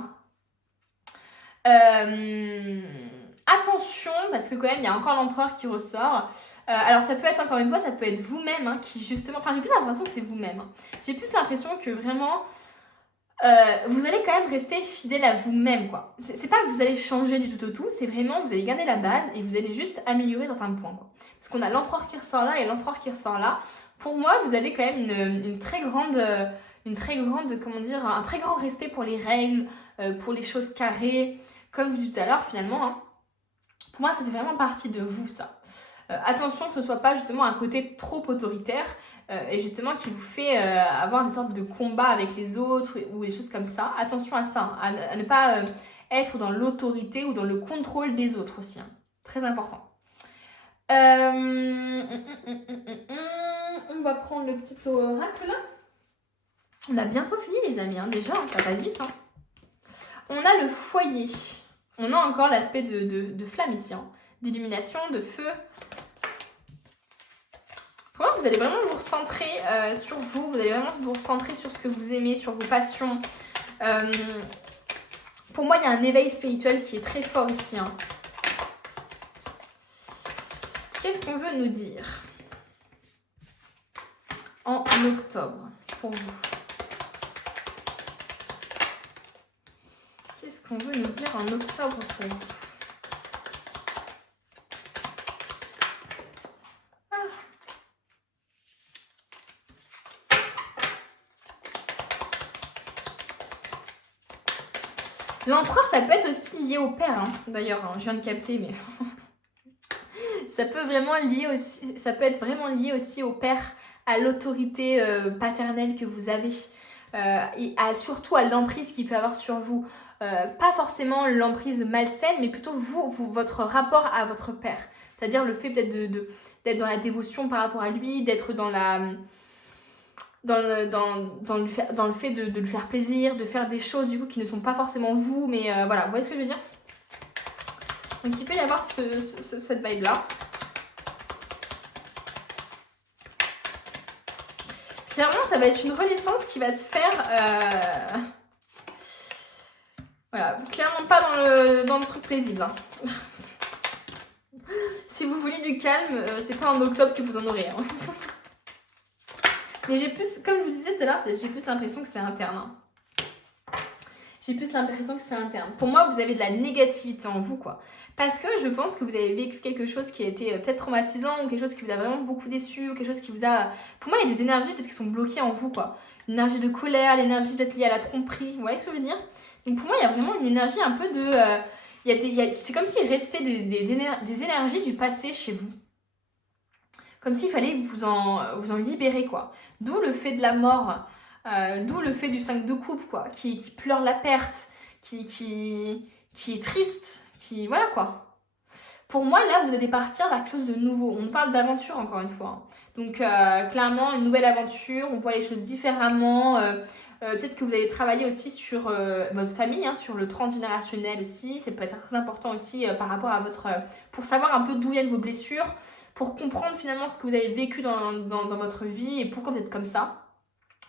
Attention, parce que quand même, il y a encore l'empereur qui ressort. Alors ça peut être, encore une fois, ça peut être vous-même qui justement... Enfin, j'ai plus l'impression que c'est vous-même. J'ai plus l'impression que vraiment, vous allez quand même rester fidèle à vous-même, quoi. C'est pas que vous allez changer du tout au tout, c'est vraiment, vous allez garder la base et vous allez juste améliorer certains points, quoi. Parce qu'on a l'empereur qui ressort là et l'empereur qui ressort là. Pour moi, vous avez quand même un très grand respect pour les règles, pour les choses carrées, comme je dis tout à l'heure, finalement, Pour moi, ça fait vraiment partie de vous, ça. Attention que ce ne soit pas justement un côté trop autoritaire et justement qui vous fait avoir des sortes de combats avec les autres ou des choses comme ça. Attention à ça, à ne pas être dans l'autorité ou dans le contrôle des autres aussi. Très important. On va prendre le petit oracle là. On a bientôt fini les amis, déjà, ça passe vite. On a le foyer. On a encore l'aspect de flamme ici, d'illumination, de feu. Pour moi, vous allez vraiment vous recentrer sur vous, allez vraiment vous recentrer sur ce que vous aimez, sur vos passions. Pour moi, il y a un éveil spirituel qui est très fort ici. Qu'est-ce qu'on veut nous dire en octobre pour vous? Qu'est-ce qu'on veut nous dire en octobre pour vous? L'empereur, ça peut être aussi lié au père, d'ailleurs, je viens de capter, mais ça peut être vraiment lié aussi au père, à l'autorité paternelle que vous avez, et surtout à l'emprise qu'il peut avoir sur vous. Pas forcément l'emprise malsaine, mais plutôt votre rapport à votre père. C'est-à-dire le fait peut-être d'être dans la dévotion par rapport à lui, d'être dans le fait de lui faire plaisir, de faire des choses du coup qui ne sont pas forcément vous, mais voilà, vous voyez ce que je veux dire? Donc il peut y avoir cette vibe là. Clairement ça va être une renaissance qui va se faire voilà, clairement pas dans le truc paisible. Si vous voulez du calme, c'est pas en octobre que vous en aurez. Mais j'ai plus, comme je vous disais tout à l'heure, j'ai plus l'impression que c'est interne. j'ai plus l'impression que c'est interne. Pour moi, vous avez de la négativité en vous, quoi. Parce que je pense que vous avez vécu quelque chose qui a été peut-être traumatisant ou quelque chose qui vous a vraiment beaucoup déçu ou quelque chose qui vous a... Pour moi, il y a des énergies peut-être qui sont bloquées en vous, quoi. L'énergie de colère, l'énergie peut-être liée à la tromperie, vous voyez ce que je veux dire? Donc pour moi, il y a vraiment une énergie un peu de... c'est comme s'il restait des énergies du passé chez vous. Comme s'il fallait vous en libérer, quoi. D'où le fait de la mort, d'où le fait du 5 de coupe, quoi, qui pleure la perte, qui est triste, voilà, quoi. Pour moi, là, vous allez partir vers quelque chose de nouveau. On parle d'aventure, encore une fois. Donc, clairement, une nouvelle aventure, on voit les choses différemment. Peut-être que vous allez travailler aussi sur votre famille, hein, sur le transgénérationnel aussi. Ça peut être très important aussi par rapport à votre... pour savoir un peu d'où viennent vos blessures, pour comprendre finalement ce que vous avez vécu dans votre vie et pourquoi vous êtes comme ça.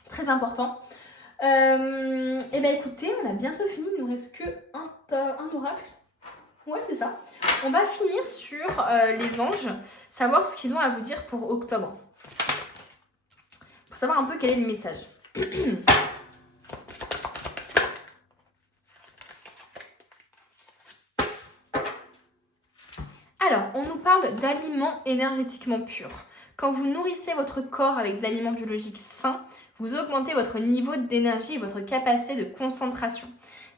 Très important. Et bien écoutez, on a bientôt fini. Il ne nous reste que un oracle. Ouais, c'est ça. On va finir sur les anges, savoir ce qu'ils ont à vous dire pour octobre. Pour savoir un peu quel est le message. Alors, on nous parle d'aliments énergétiquement purs. Quand vous nourrissez votre corps avec des aliments biologiques sains, vous augmentez votre niveau d'énergie et votre capacité de concentration.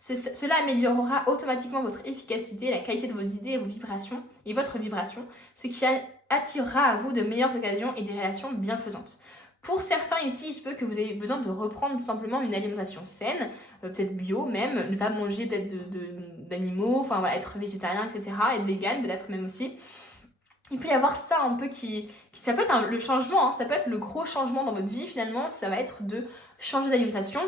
Cela améliorera automatiquement votre efficacité, la qualité de vos idées et votre vibration, ce qui attirera à vous de meilleures occasions et des relations bienfaisantes. Pour certains ici, il se peut que vous ayez besoin de reprendre tout simplement une alimentation saine, peut-être bio même, ne pas manger peut-être d'animaux, enfin voilà, être végétarien, etc. Être vegan peut-être même aussi. Il peut y avoir ça un peu ça peut être le changement, hein, ça peut être le gros changement dans votre vie finalement, ça va être de changer d'alimentation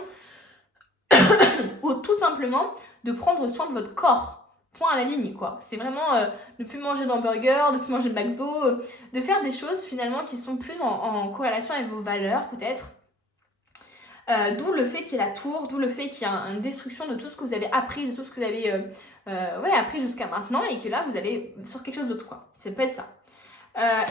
ou tout simplement de prendre soin de votre corps. Point à la ligne, quoi. C'est vraiment ne plus manger d'hamburger, ne plus manger de McDo, de faire des choses finalement qui sont plus en corrélation avec vos valeurs peut-être. D'où le fait qu'il y ait la tour, d'où le fait qu'il y a une destruction de tout ce que vous avez appris, de tout ce que vous avez appris jusqu'à maintenant et que là vous allez sur quelque chose d'autre, quoi. Ça peut être ça.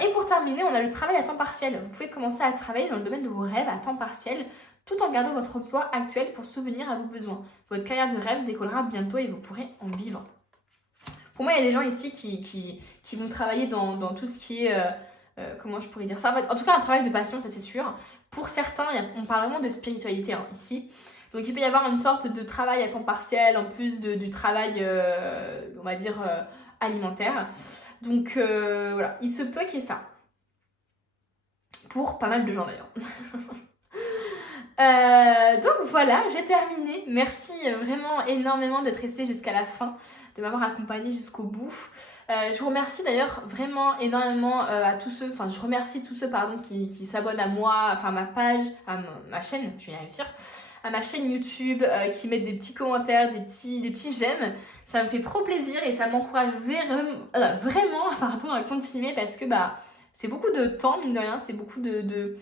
Et pour terminer, on a le travail à temps partiel. Vous pouvez commencer à travailler dans le domaine de vos rêves à temps partiel tout en gardant votre emploi actuel pour subvenir à vos besoins. Votre carrière de rêve décollera bientôt et vous pourrez en vivre. Pour moi, il y a des gens ici qui vont travailler dans tout ce qui est... comment je pourrais dire ça? En tout cas, un travail de passion, ça c'est sûr. Pour certains, on parle vraiment de spiritualité ici. Donc il peut y avoir une sorte de travail à temps partiel en plus du travail, on va dire, alimentaire. Donc voilà, il se peut qu'il y ait ça. Pour pas mal de gens d'ailleurs. Donc voilà, j'ai terminé. Merci vraiment énormément d'être resté jusqu'à la fin, de m'avoir accompagné jusqu'au bout. Je vous remercie d'ailleurs vraiment énormément à tous ceux, je remercie tous ceux qui s'abonnent à moi, enfin à ma page, à ma chaîne, je vais y réussir, à ma chaîne YouTube, qui mettent des petits commentaires, des petits j'aime. Ça me fait trop plaisir et ça m'encourage vraiment à continuer parce que c'est beaucoup de temps, mine de rien, c'est beaucoup de...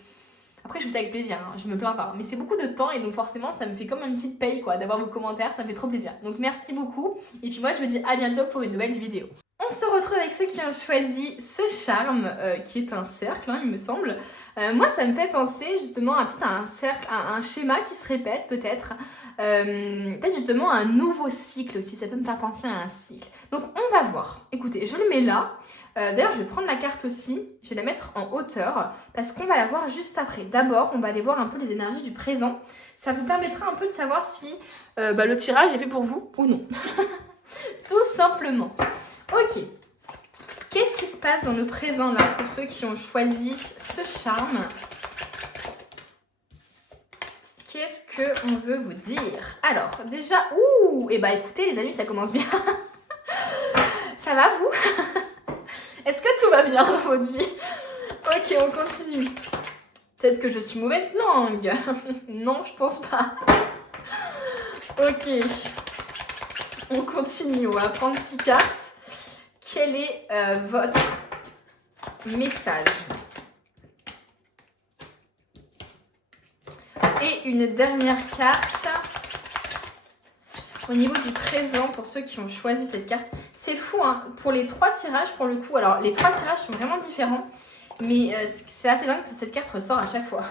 Après, je fais ça avec plaisir, hein, je me plains pas. Mais c'est beaucoup de temps et donc forcément, ça me fait comme une petite paye, quoi, d'avoir vos commentaires, ça me fait trop plaisir. Donc merci beaucoup. Et puis moi, je vous dis à bientôt pour une nouvelle vidéo. On se retrouve avec ceux qui ont choisi ce charme, qui est un cercle, hein, il me semble. Moi, ça me fait penser justement à un cercle, à un schéma qui se répète peut-être. Peut-être justement un nouveau cycle aussi, ça peut me faire penser à un cycle. Donc on va voir. Écoutez, je le mets là. D'ailleurs, je vais prendre la carte aussi, je vais la mettre en hauteur parce qu'on va la voir juste après. D'abord, on va aller voir un peu les énergies du présent. Ça vous permettra un peu de savoir si le tirage est fait pour vous ou non. Tout simplement. Ok. Qu'est-ce qui se passe dans le présent là pour ceux qui ont choisi ce charme? Qu'est-ce qu'on veut vous dire? Alors, déjà, écoutez les amis, ça commence bien. Ça va vous? Est-ce que tout va bien dans votre vie? Ok, on continue. Peut-être que je suis mauvaise langue. Non, je pense pas. Ok. On continue, on va prendre 6 cartes. Quel est votre message? Et une dernière carte. Au niveau du présent, pour ceux qui ont choisi cette carte, c'est fou, hein, pour les 3 tirages, pour le coup. Alors, les 3 tirages sont vraiment différents, mais c'est assez dingue que cette carte ressort à chaque fois.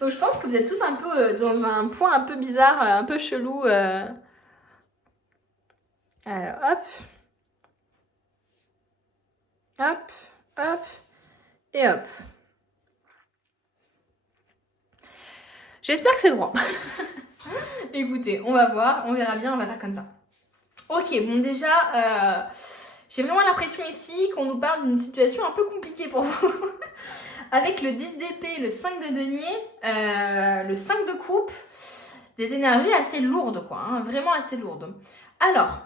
Donc je pense que vous êtes tous un peu dans un point un peu bizarre, un peu chelou. Alors hop, hop, hop et hop. J'espère que c'est droit. Écoutez, on va voir, on verra bien, on va faire comme ça. Ok, bon déjà, j'ai vraiment l'impression ici qu'on nous parle d'une situation un peu compliquée pour vous. Avec le 10 d'épée, le 5 de denier, le 5 de coupe, des énergies assez lourdes quoi, hein, vraiment assez lourdes. Alors,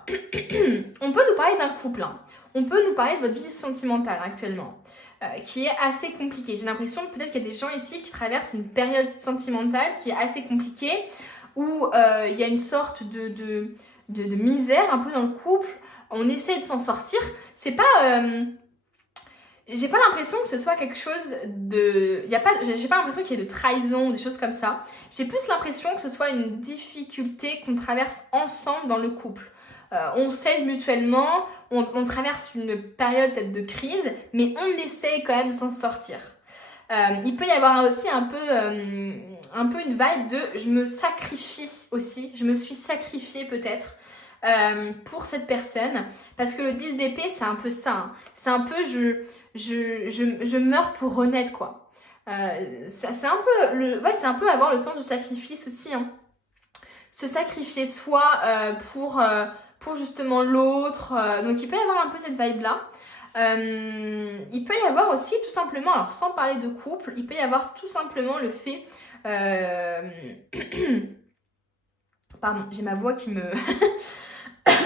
on peut nous parler d'un couple, hein. On peut nous parler de votre vie sentimentale actuellement, qui est assez compliquée. J'ai l'impression que peut-être qu'il y a des gens ici qui traversent une période sentimentale qui est assez compliquée, où il y a une sorte de misère un peu dans le couple. On essaie de s'en sortir. C'est pas... j'ai pas l'impression que ce soit quelque chose de... J'ai pas l'impression qu'il y ait de trahison ou des choses comme ça. J'ai plus l'impression que ce soit une difficulté qu'on traverse ensemble dans le couple. On s'aide mutuellement, on traverse une période peut-être de crise, mais on essaie quand même de s'en sortir. Il peut y avoir aussi un peu une vibe de je me sacrifie aussi, je me suis sacrifiée peut-être pour cette personne, parce que le 10 d'épée c'est un peu ça, hein. C'est un peu je meurs pour renaître quoi. C'est un peu c'est un peu avoir le sens du sacrifice aussi, hein. Se sacrifier soit pour justement l'autre, donc il peut y avoir un peu cette vibe là. Il peut y avoir aussi tout simplement, alors sans parler de couple, il peut y avoir tout simplement le fait pardon, j'ai ma voix qui me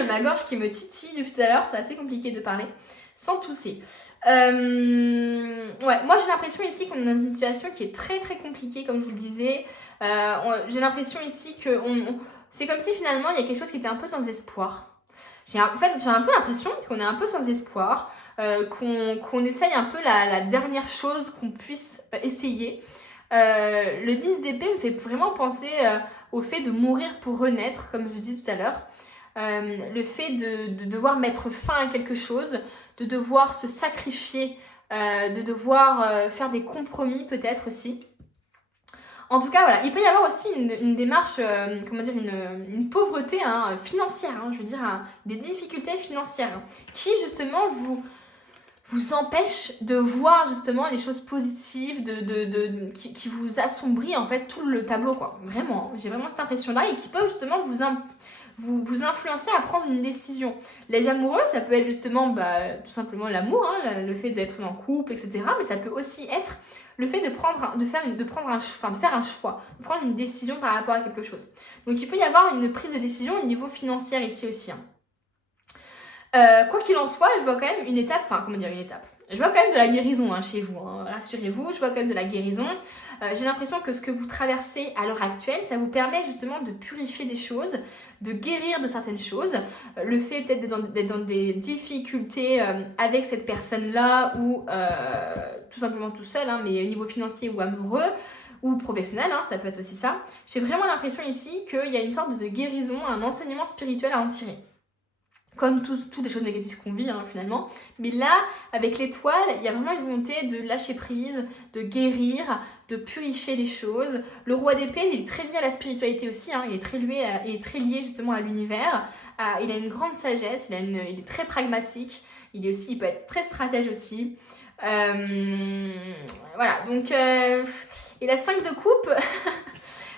ma gorge qui me titille depuis tout à l'heure, c'est assez compliqué de parler sans tousser. Ouais, moi j'ai l'impression ici qu'on est dans une situation qui est très très compliquée, comme je vous le disais. J'ai l'impression ici que c'est comme si finalement il y a quelque chose qui était un peu sans espoir. J'ai un peu l'impression qu'on est un peu sans espoir, qu'on essaye un peu la dernière chose qu'on puisse essayer. Le 10 d'épée me fait vraiment penser au fait de mourir pour renaître, comme je vous dis tout à l'heure. Le fait de devoir mettre fin à quelque chose, de devoir se sacrifier, de devoir faire des compromis peut-être aussi. En tout cas, voilà, il peut y avoir aussi une démarche, une pauvreté hein, financière, hein, je veux dire, des difficultés financières, hein, qui justement vous empêche de voir justement les choses positives, qui vous assombrit en fait tout le tableau, quoi. Vraiment, j'ai vraiment cette impression-là et qui peut justement vous influencer à prendre une décision. Les amoureux, ça peut être justement tout simplement l'amour, hein, le fait d'être en couple, etc. Mais ça peut aussi être le fait de faire un choix, de prendre une décision par rapport à quelque chose. Donc il peut y avoir une prise de décision au niveau financier ici aussi, hein. Quoi qu'il en soit, je vois quand même une étape, je vois quand même de la guérison hein, chez vous, hein, rassurez-vous, je vois quand même de la guérison. J'ai l'impression que ce que vous traversez à l'heure actuelle, ça vous permet justement de purifier des choses, de guérir de certaines choses. Le fait peut-être d'être dans des difficultés avec cette personne-là ou tout simplement tout seul, hein, mais au niveau financier ou amoureux ou professionnel, hein, ça peut être aussi ça. J'ai vraiment l'impression ici qu'il y a une sorte de guérison, un enseignement spirituel à en tirer. Comme toutes les choses négatives qu'on vit hein, finalement. Mais là, avec l'étoile, il y a vraiment une volonté de lâcher prise, de guérir, de purifier les choses. Le roi d'épée, il est très lié à la spiritualité aussi, hein, il est très lié justement à l'univers. Il a une grande sagesse, il est très pragmatique, il peut être très stratège aussi. Voilà, donc... et la 5 de coupe,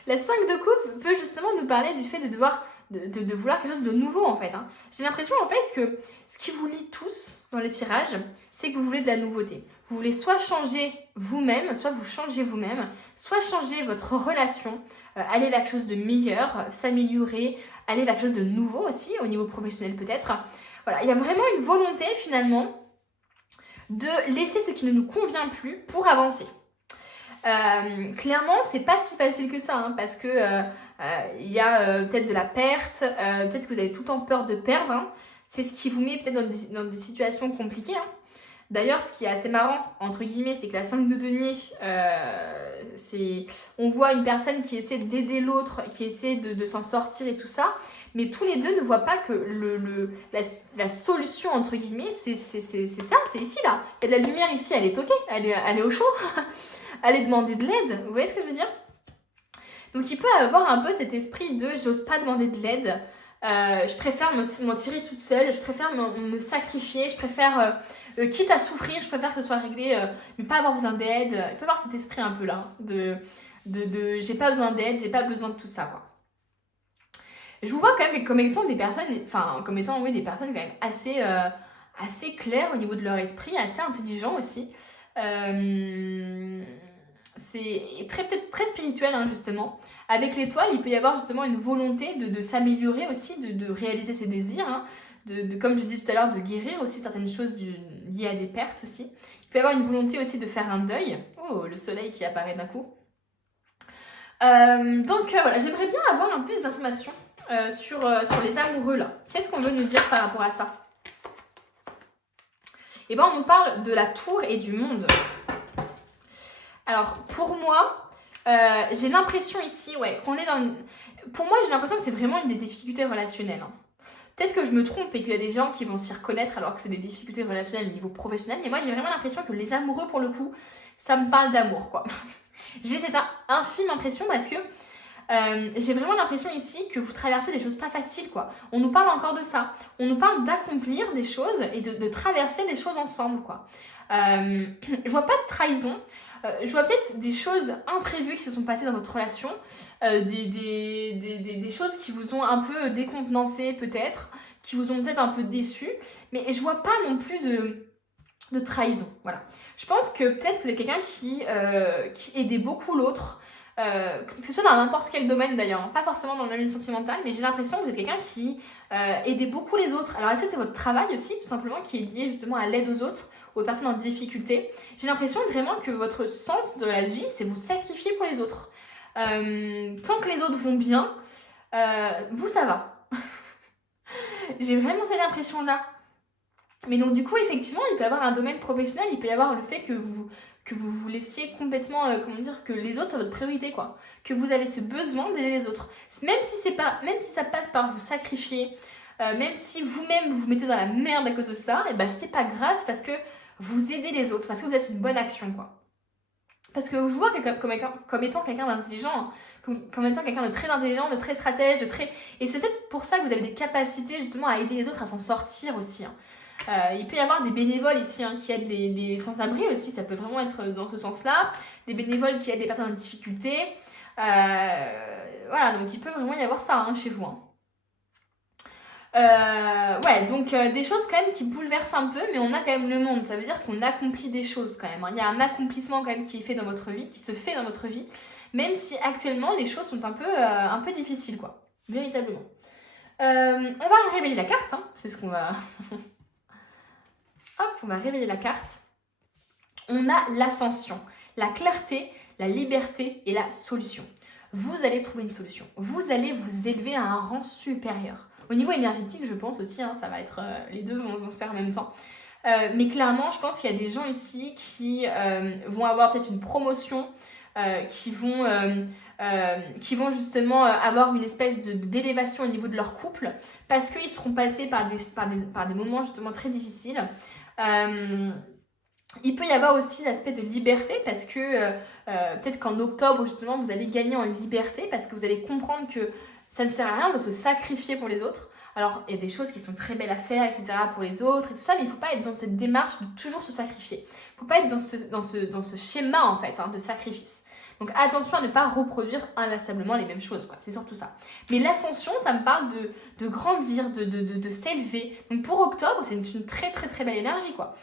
la 5 de coupe peut justement nous parler du fait de devoir... De vouloir quelque chose de nouveau en fait, hein. J'ai l'impression en fait que ce qui vous lie tous dans les tirages, c'est que vous voulez de la nouveauté. Vous voulez soit changer vous-même, soit vous changez vous-même, soit changer votre relation, aller vers quelque chose de meilleur, s'améliorer, aller vers quelque chose de nouveau aussi, au niveau professionnel peut-être. Voilà, il y a vraiment une volonté finalement de laisser ce qui ne nous convient plus pour avancer. Clairement, c'est pas si facile que ça, hein, parce que il y a peut-être de la perte, peut-être que vous avez tout le temps peur de perdre, hein. C'est ce qui vous met peut-être dans des situations compliquées, hein. D'ailleurs, ce qui est assez marrant, entre guillemets, c'est que la 5 de denier, on voit une personne qui essaie d'aider l'autre, qui essaie de s'en sortir et tout ça, mais tous les deux ne voient pas que la solution, entre guillemets, c'est ça, c'est ici, là. Il y a de la lumière ici, elle est ok, elle est au chaud. Aller demander de l'aide, vous voyez ce que je veux dire? Donc il peut avoir un peu cet esprit de j'ose pas demander de l'aide, je préfère m'en tirer toute seule, je préfère me sacrifier, je préfère, quitte à souffrir, je préfère que ce soit réglé, ne pas avoir besoin d'aide. Il peut avoir cet esprit un peu là, de j'ai pas besoin d'aide, j'ai pas besoin de tout ça, quoi. Je vous vois quand même comme étant des personnes, enfin comme étant oui, des personnes quand même assez claires au niveau de leur esprit, assez intelligents aussi. C'est peut-être très spirituel, hein, justement. Avec l'étoile, il peut y avoir justement une volonté de s'améliorer aussi, de réaliser ses désirs, hein, comme je disais tout à l'heure, de guérir aussi certaines choses liées à des pertes aussi. Il peut y avoir une volonté aussi de faire un deuil. Oh, le soleil qui apparaît d'un coup. Donc voilà, j'aimerais bien avoir un plus d'informations sur les amoureux là. Qu'est-ce qu'on veut nous dire par rapport à ça? Eh bien, on nous parle de la tour et du monde. Alors, pour moi, j'ai l'impression ici, qu'on est dans... Pour moi, j'ai l'impression que c'est vraiment une des difficultés relationnelles. Hein. Peut-être que je me trompe et qu'il y a des gens qui vont s'y reconnaître alors que c'est des difficultés relationnelles au niveau professionnel. Mais moi, j'ai vraiment l'impression que les amoureux, pour le coup, ça me parle d'amour, quoi. J'ai cette infime impression parce que j'ai vraiment l'impression ici que vous traversez des choses pas faciles, quoi. On nous parle encore de ça. On nous parle d'accomplir des choses et de traverser des choses ensemble, quoi. Je vois pas de trahison. Je vois peut-être des choses imprévues qui se sont passées dans votre relation, des choses qui vous ont un peu décontenancé peut-être, qui vous ont peut-être un peu déçu, mais je vois pas non plus de trahison. Voilà. Je pense que peut-être que vous êtes quelqu'un qui aidait beaucoup l'autre, que ce soit dans n'importe quel domaine d'ailleurs, hein, pas forcément dans le domaine sentimental, mais j'ai l'impression que vous êtes quelqu'un qui aidait beaucoup les autres. Alors est-ce que c'est votre travail aussi, tout simplement, qui est lié justement à l'aide aux autres, aux personnes en difficulté? J'ai l'impression vraiment que votre sens de la vie, c'est vous sacrifier pour les autres. Tant que les autres vont bien, vous, ça va. J'ai vraiment cette impression-là. Mais donc du coup, effectivement, il peut y avoir un domaine professionnel, il peut y avoir le fait que vous laissiez complètement, que les autres soient votre priorité, quoi. Que vous avez ce besoin d'aider les autres. Même si ça passe par vous sacrifier, même si vous-même vous mettez dans la merde à cause de ça, et ben c'est pas grave parce que vous aidez les autres, parce que vous êtes une bonne action, quoi. Parce que je vois comme étant quelqu'un d'intelligent, comme étant quelqu'un de très intelligent, de très stratège, et c'est peut-être pour ça que vous avez des capacités justement à aider les autres à s'en sortir aussi, hein. Il peut y avoir des bénévoles ici, hein, qui aident les sans-abri aussi, ça peut vraiment être dans ce sens-là. Des bénévoles qui aident les personnes en difficulté. Voilà, donc il peut vraiment y avoir ça, hein, chez vous. Hein. Donc des choses quand même qui bouleversent un peu, mais on a quand même le monde. Ça veut dire qu'on accomplit des choses quand même. Hein. Il y a un accomplissement quand même qui est fait dans votre vie, qui se fait dans votre vie, même si actuellement les choses sont un peu difficiles, quoi. Véritablement. On va révéler la carte, hein. C'est ce qu'on va... Hop, on va révéler la carte. On a l'ascension, la clarté, la liberté et la solution. Vous allez trouver une solution. Vous allez vous élever à un rang supérieur. Au niveau énergétique, je pense aussi, hein, ça va être... les deux vont se faire en même temps. Mais clairement, je pense qu'il y a des gens ici qui vont avoir peut-être une promotion, qui vont justement avoir une espèce d'élévation au niveau de leur couple parce qu'ils seront passés par des moments justement très difficiles. Il peut y avoir aussi l'aspect de liberté parce que peut-être qu'en octobre justement vous allez gagner en liberté parce que vous allez comprendre que ça ne sert à rien de se sacrifier pour les autres. Alors il y a des choses qui sont très belles à faire, etc. pour les autres et tout ça, mais il ne faut pas être dans cette démarche de toujours se sacrifier. Il ne faut pas être dans ce schéma en fait, hein, de sacrifice. Donc attention à ne pas reproduire inlassablement les mêmes choses, quoi. C'est surtout ça. Mais l'ascension, ça me parle de grandir, de s'élever. Donc pour octobre, c'est une très très très belle énergie, quoi.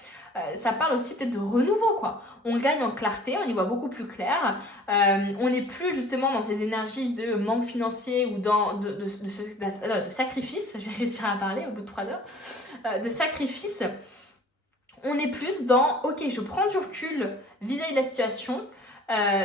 Ça parle aussi peut-être de renouveau, quoi. On gagne en clarté, on y voit beaucoup plus clair. On n'est plus justement dans ces énergies de manque financier ou de sacrifice. Je vais réussir à parler au bout de 3 heures. De sacrifice. On est plus dans, ok, je prends du recul vis-à-vis de la situation.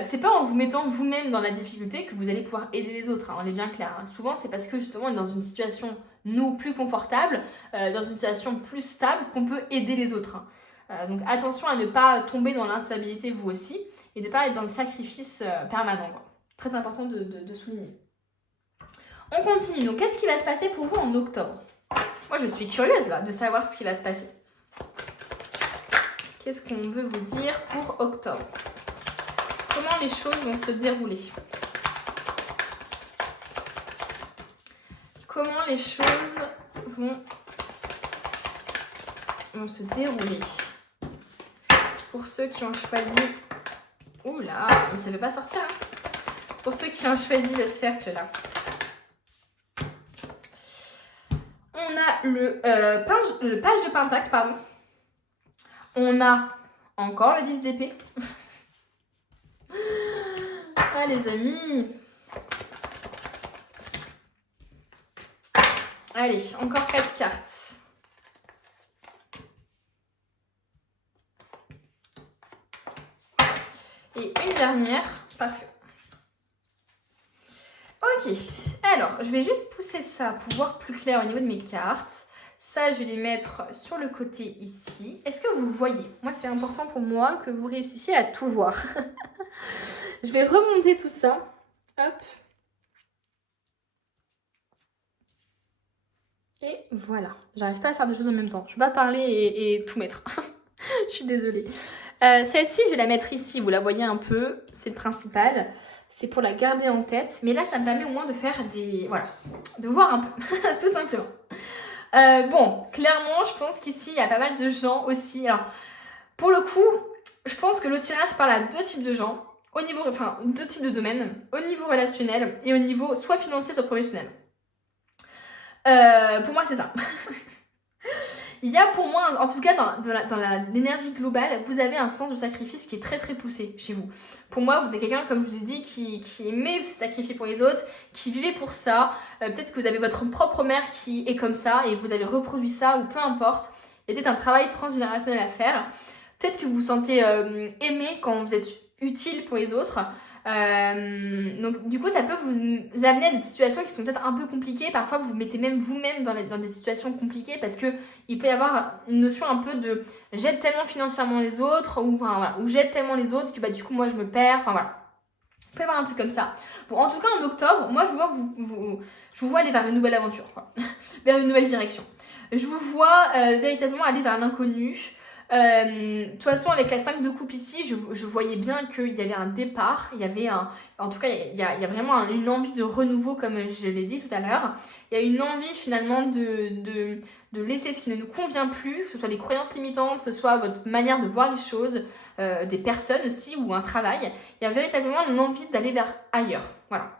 C'est pas en vous mettant vous-même dans la difficulté que vous allez pouvoir aider les autres, hein, on est bien clair. Hein. Souvent, c'est parce que justement, on est dans une situation, nous, plus confortable, dans une situation plus stable, qu'on peut aider les autres. Hein. Donc attention à ne pas tomber dans l'instabilité vous aussi, et de ne pas être dans le sacrifice permanent. Quoi. Très important de souligner. On continue. Donc, qu'est-ce qui va se passer pour vous en octobre? Moi, je suis curieuse, là, de savoir ce qui va se passer. Qu'est-ce qu'on veut vous dire pour octobre? Comment les choses vont se dérouler? les choses vont se dérouler. Pour ceux qui ont choisi... Oula, mais ça ne veut pas sortir. Hein. Pour ceux qui ont choisi le cercle là. On a le page de pentacle, pardon. On a encore le 10 d'épée. Ah les amis. Allez, encore 4 cartes. Et une dernière. Parfait. Ok, alors je vais juste pousser ça pour voir plus clair au niveau de mes cartes. Ça, je vais les mettre sur le côté ici. Est-ce que vous voyez? Moi, c'est important pour moi que vous réussissiez à tout voir. Je vais remonter tout ça. Hop. Et voilà. J'arrive pas à faire deux choses en même temps. Je ne vais pas parler et tout mettre. Je suis désolée. Celle-ci, je vais la mettre ici. Vous la voyez un peu. C'est le principal. C'est pour la garder en tête. Mais là, ça me permet au moins de faire des... Voilà. De voir un peu. Tout simplement. Bon, clairement, je pense qu'ici, il y a pas mal de gens aussi. Alors, pour le coup, je pense que le tirage parle à deux types de gens. Au niveau... Enfin, deux types de domaines. Au niveau relationnel et au niveau soit financier, soit professionnel. Pour moi, c'est ça. Il y a pour moi, en tout cas dans l'énergie globale, vous avez un sens de sacrifice qui est très très poussé chez vous. Pour moi, vous êtes quelqu'un, comme je vous ai dit, qui aimait se sacrifier pour les autres, qui vivait pour ça. Peut-être que vous avez votre propre mère qui est comme ça et vous avez reproduit ça ou peu importe. Il y a peut-être un travail transgénérationnel à faire. Peut-être que vous vous sentez aimé quand vous êtes utile pour les autres. Donc du coup ça peut vous amener à des situations qui sont peut-être un peu compliquées. Parfois vous vous mettez même vous-même dans des situations compliquées parce que il peut y avoir une notion un peu de j'aide tellement financièrement les autres ou, enfin, voilà, ou j'aide tellement les autres que bah, du coup moi je me perds, enfin voilà, il peut y avoir un truc comme ça. Bon, en tout cas en octobre moi je vous vois aller vers une nouvelle aventure quoi. Vers une nouvelle direction. Je vous vois véritablement aller vers l'inconnu. De toute façon avec la 5 de coupe ici je voyais bien qu'il y avait un départ, il y avait en tout cas il y a vraiment une envie de renouveau comme je l'ai dit tout à l'heure. Il y a une envie finalement de laisser ce qui ne nous convient plus, que ce soit des croyances limitantes, que ce soit votre manière de voir les choses, des personnes aussi ou un travail. Il y a véritablement une envie d'aller vers ailleurs, voilà.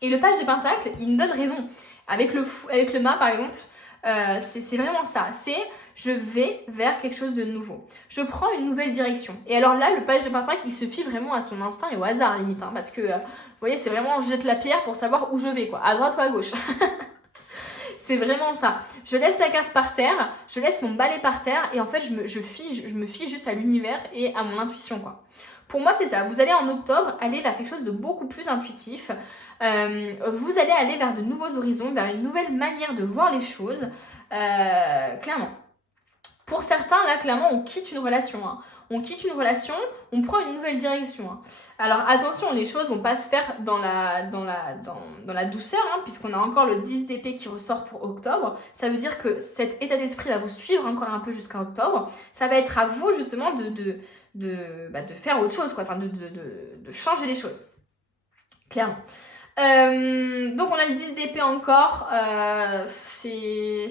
Et le page de pentacle il me donne raison avec le mât par exemple. C'est vraiment ça, c'est je vais vers quelque chose de nouveau. Je prends une nouvelle direction. Et alors là, le page de pentacle, il se fie vraiment à son instinct et au hasard limite. Hein, parce que, vous voyez, c'est vraiment je jette la pierre pour savoir où je vais, quoi. À droite ou à gauche. C'est vraiment ça. Je laisse la carte par terre, je laisse mon balai par terre et en fait, je me fie juste à l'univers et à mon intuition, quoi. Pour moi, c'est ça. Vous allez en octobre aller vers quelque chose de beaucoup plus intuitif. Vous allez aller vers de nouveaux horizons, vers une nouvelle manière de voir les choses. Clairement. Pour certains, là, clairement, on quitte une relation. Hein. On quitte une relation, on prend une nouvelle direction. Hein. Alors, attention, les choses ne vont pas se faire dans la douceur, hein, puisqu'on a encore le 10 d'épée qui ressort pour octobre. Ça veut dire que cet état d'esprit va vous suivre encore un peu jusqu'à octobre. Ça va être à vous, justement, de faire autre chose, quoi. Enfin, de changer les choses. Clairement. Donc, on a le 10 d'épée encore. C'est...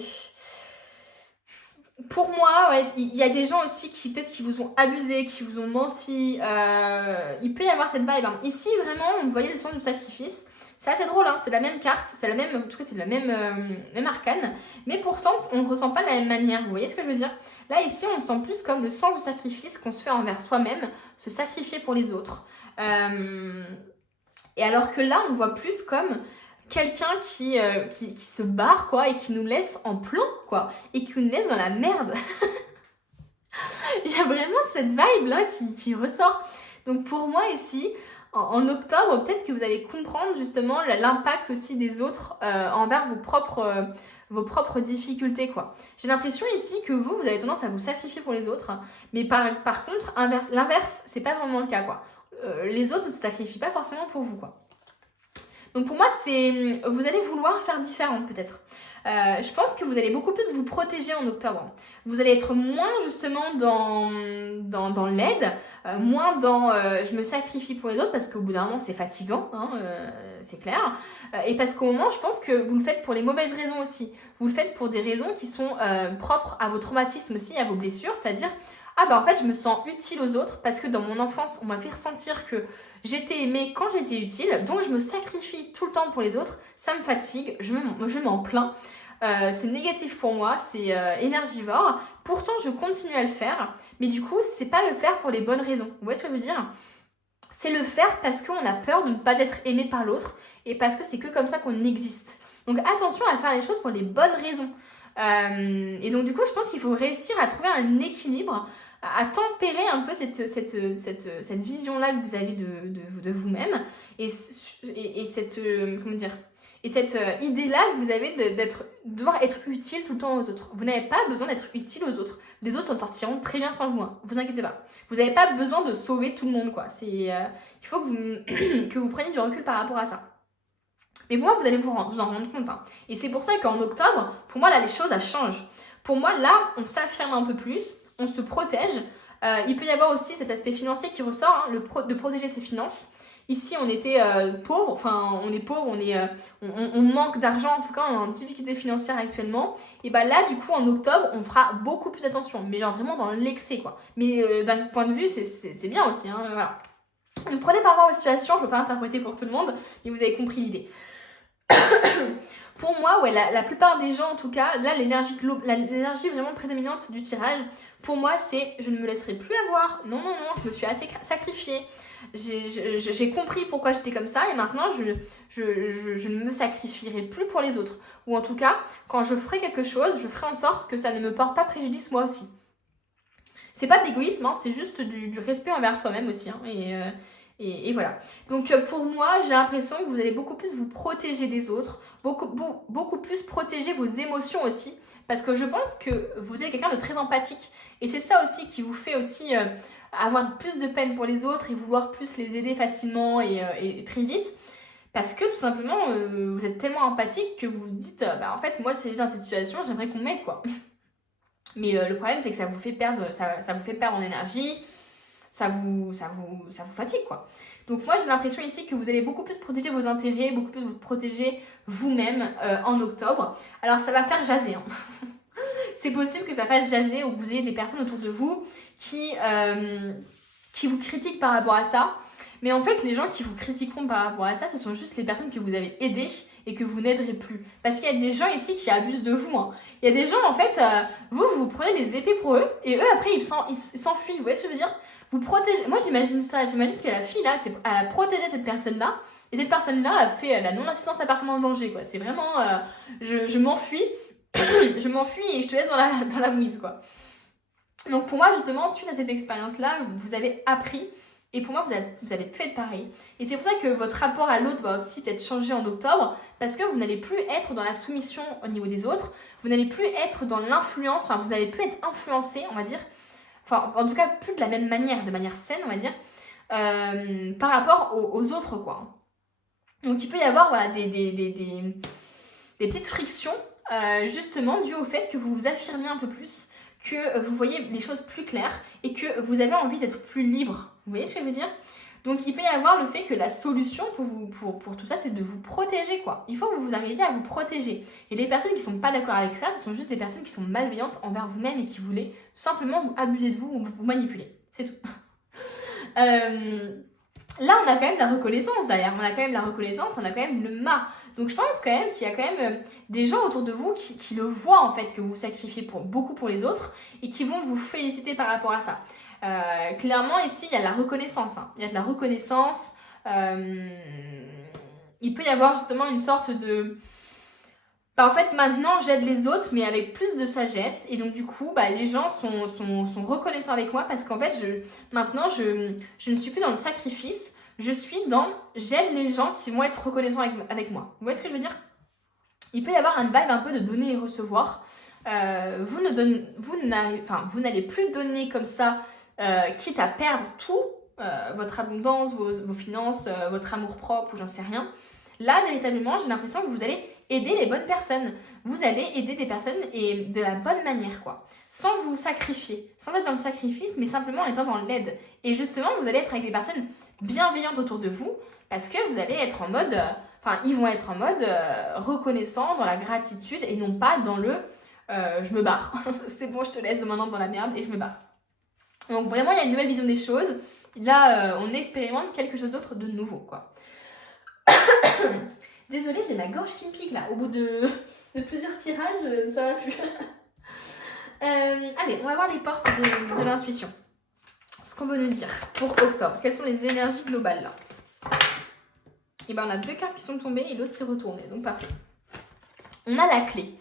Pour moi, ouais, il y a des gens aussi qui peut-être qui vous ont abusé, qui vous ont menti. Il peut y avoir cette vibe. Hein. Ici, vraiment, vous voyez le sens du sacrifice. C'est assez drôle, hein, c'est la même carte, c'est la même, en tout cas c'est la même arcane. Mais pourtant, on ne ressent pas de la même manière. Vous voyez ce que je veux dire? Là, ici, on sent plus comme le sens du sacrifice qu'on se fait envers soi-même, se sacrifier pour les autres. Et alors que là, on voit plus comme... quelqu'un qui se barre quoi et qui nous laisse en plan quoi et qui nous laisse dans la merde. Il y a vraiment cette vibe là qui ressort. Donc pour moi ici en octobre peut-être que vous allez comprendre justement l'impact aussi des autres envers vos propres difficultés quoi. J'ai l'impression ici que vous avez tendance à vous sacrifier pour les autres, mais par contre l'inverse c'est pas vraiment le cas quoi. Les autres ne se sacrifient pas forcément pour vous quoi. Donc pour moi, vous allez vouloir faire différent peut-être. Je pense que vous allez beaucoup plus vous protéger en octobre. Vous allez être moins justement dans l'aide, moins dans je me sacrifie pour les autres parce qu'au bout d'un moment c'est fatigant, hein, c'est clair. Et parce qu'au moment, je pense que vous le faites pour les mauvaises raisons aussi. Vous le faites pour des raisons qui sont propres à vos traumatismes aussi, à vos blessures, c'est-à-dire ah bah en fait je me sens utile aux autres parce que dans mon enfance on m'a fait ressentir que j'étais aimée quand j'étais utile, donc je me sacrifie tout le temps pour les autres, ça me fatigue, je m'en plains. C'est négatif pour moi, c'est énergivore. Pourtant, je continue à le faire, mais du coup, c'est pas le faire pour les bonnes raisons. Vous voyez ce que je veux dire? C'est le faire parce qu'on a peur de ne pas être aimé par l'autre et parce que c'est que comme ça qu'on existe. Donc attention à faire les choses pour les bonnes raisons. Et donc du coup, je pense qu'il faut réussir à trouver un équilibre, à tempérer un peu cette vision-là que vous avez de vous-même et cette, comment dire, et cette idée-là que vous avez de devoir être utile tout le temps aux autres. Vous n'avez pas besoin d'être utile aux autres. Les autres s'en sortiront très bien sans vous, hein. Vous inquiétez pas. Vous n'avez pas besoin de sauver tout le monde, quoi. Il faut que vous, que vous preniez du recul par rapport à ça. Mais pour moi, vous allez vous en rendre compte, hein. Et c'est pour ça qu'en octobre, pour moi, là, les choses, elles changent. Pour moi, là, on s'affirme un peu plus, on se protège. Il peut y avoir aussi cet aspect financier qui ressort, hein, de protéger ses finances. Ici, on était pauvre, enfin, on est pauvre, on manque d'argent, en tout cas, on est en difficulté financière actuellement. Et bah là, du coup, en octobre, on fera beaucoup plus attention, mais genre vraiment dans l'excès, quoi. Mais d'un point de vue, c'est bien aussi, hein, voilà. Donc, prenez par rapport aux situations, je ne peux pas interpréter pour tout le monde, mais vous avez compris l'idée. Pour moi, ouais, la plupart des gens, en tout cas, là, l'énergie vraiment prédominante du tirage, pour moi, c'est je ne me laisserai plus avoir. Non, je me suis assez sacrifiée. J'ai compris pourquoi j'étais comme ça et maintenant, je ne me sacrifierai plus pour les autres. Ou en tout cas, quand je ferai quelque chose, je ferai en sorte que ça ne me porte pas préjudice moi aussi. C'est pas de l'égoïsme, hein, c'est juste du respect envers soi-même aussi. Hein, et voilà. Donc pour moi, j'ai l'impression que vous allez beaucoup plus vous protéger des autres, beaucoup plus protéger vos émotions aussi, parce que je pense que vous êtes quelqu'un de très empathique. Et c'est ça aussi qui vous fait aussi avoir plus de peine pour les autres et vouloir plus les aider facilement et très vite. Parce que tout simplement, vous êtes tellement empathique que vous vous dites, bah en fait, moi, si j'étais dans cette situation, j'aimerais qu'on m'aide, quoi. Mais le problème, c'est que ça vous fait perdre, ça vous fait perdre en énergie, ça vous fatigue, quoi. Donc moi, j'ai l'impression ici que vous allez beaucoup plus protéger vos intérêts, beaucoup plus vous protéger vous-même en octobre. Alors, ça va faire jaser, hein. C'est possible que ça fasse jaser ou que vous ayez des personnes autour de vous qui vous critiquent par rapport à ça. Mais en fait, les gens qui vous critiqueront par rapport à ça, ce sont juste les personnes que vous avez aidées et que vous n'aiderez plus. Parce qu'il y a des gens ici qui abusent de vous, hein. Il y a des gens, en fait, vous prenez des épées pour eux et eux, après, ils s'enfuient. Vous voyez ce que je veux dire? Vous protégez. Moi, j'imagine ça. J'imagine que la fille, là, elle a protégé cette personne-là. Et cette personne-là a fait la non-assistance à personne en danger, quoi. C'est vraiment... je m'enfuis. Je m'enfuis et je te laisse dans la mouise, quoi. Donc pour moi, justement, suite à cette expérience-là, vous avez appris. Et pour moi, vous allez plus être pareil. Et c'est pour ça que votre rapport à l'autre va aussi peut-être changer en octobre. Parce que vous n'allez plus être dans la soumission au niveau des autres. Vous n'allez plus être dans l'influence. Enfin, vous n'allez plus être influencé, on va dire. Enfin, en tout cas, plus de la même manière, de manière saine, on va dire. Par rapport aux autres, quoi. Donc il peut y avoir voilà, des petites frictions. Justement dû au fait que vous vous affirmez un peu plus, que vous voyez les choses plus claires et que vous avez envie d'être plus libre. Vous voyez ce que je veux dire? Donc il peut y avoir le fait que la solution pour tout ça, c'est de vous protéger, quoi. Il faut que vous arriviez à vous protéger. Et les personnes qui ne sont pas d'accord avec ça, ce sont juste des personnes qui sont malveillantes envers vous-même et qui voulaient simplement vous abuser de vous ou vous manipuler. C'est tout. Là, on a quand même la reconnaissance derrière. On a quand même la reconnaissance, on a quand même le mât. Donc je pense quand même qu'il y a quand même des gens autour de vous qui le voient en fait, que vous sacrifiez beaucoup pour les autres et qui vont vous féliciter par rapport à ça. Clairement ici il y a de la reconnaissance, hein. Il y a de la reconnaissance. Il peut y avoir justement une sorte de... Bah, en fait maintenant j'aide les autres mais avec plus de sagesse et donc du coup bah, les gens sont reconnaissants avec moi parce qu'en fait maintenant je ne suis plus dans le sacrifice. Je suis dans j'aide les gens qui vont être reconnaissants avec moi. Vous voyez ce que je veux dire? Il peut y avoir un vibe un peu de donner et recevoir. Vous n'allez plus donner comme ça, quitte à perdre tout, votre abondance, vos finances, votre amour propre ou j'en sais rien. Là, véritablement, j'ai l'impression que vous allez aider les bonnes personnes. Vous allez aider des personnes et de la bonne manière, quoi. Sans vous sacrifier, sans être dans le sacrifice, mais simplement en étant dans l'aide. Et justement, vous allez être avec des personnes bienveillantes autour de vous, parce que vous allez être en mode... ils vont être en mode reconnaissant, dans la gratitude, et non pas dans le je me barre. C'est bon, je te laisse maintenant dans la merde et je me barre. Donc vraiment, il y a une nouvelle vision des choses. Là, on expérimente quelque chose d'autre de nouveau, quoi. Désolée, j'ai la gorge qui me pique, là. Au bout de plusieurs tirages, ça va plus. Allez, on va voir les portes de l'intuition. Ce qu'on veut nous dire pour octobre. Quelles sont les énergies globales, là? Et ben, on a 2 cartes qui sont tombées et l'autre s'est retournée. Donc, parfait. On a la clé.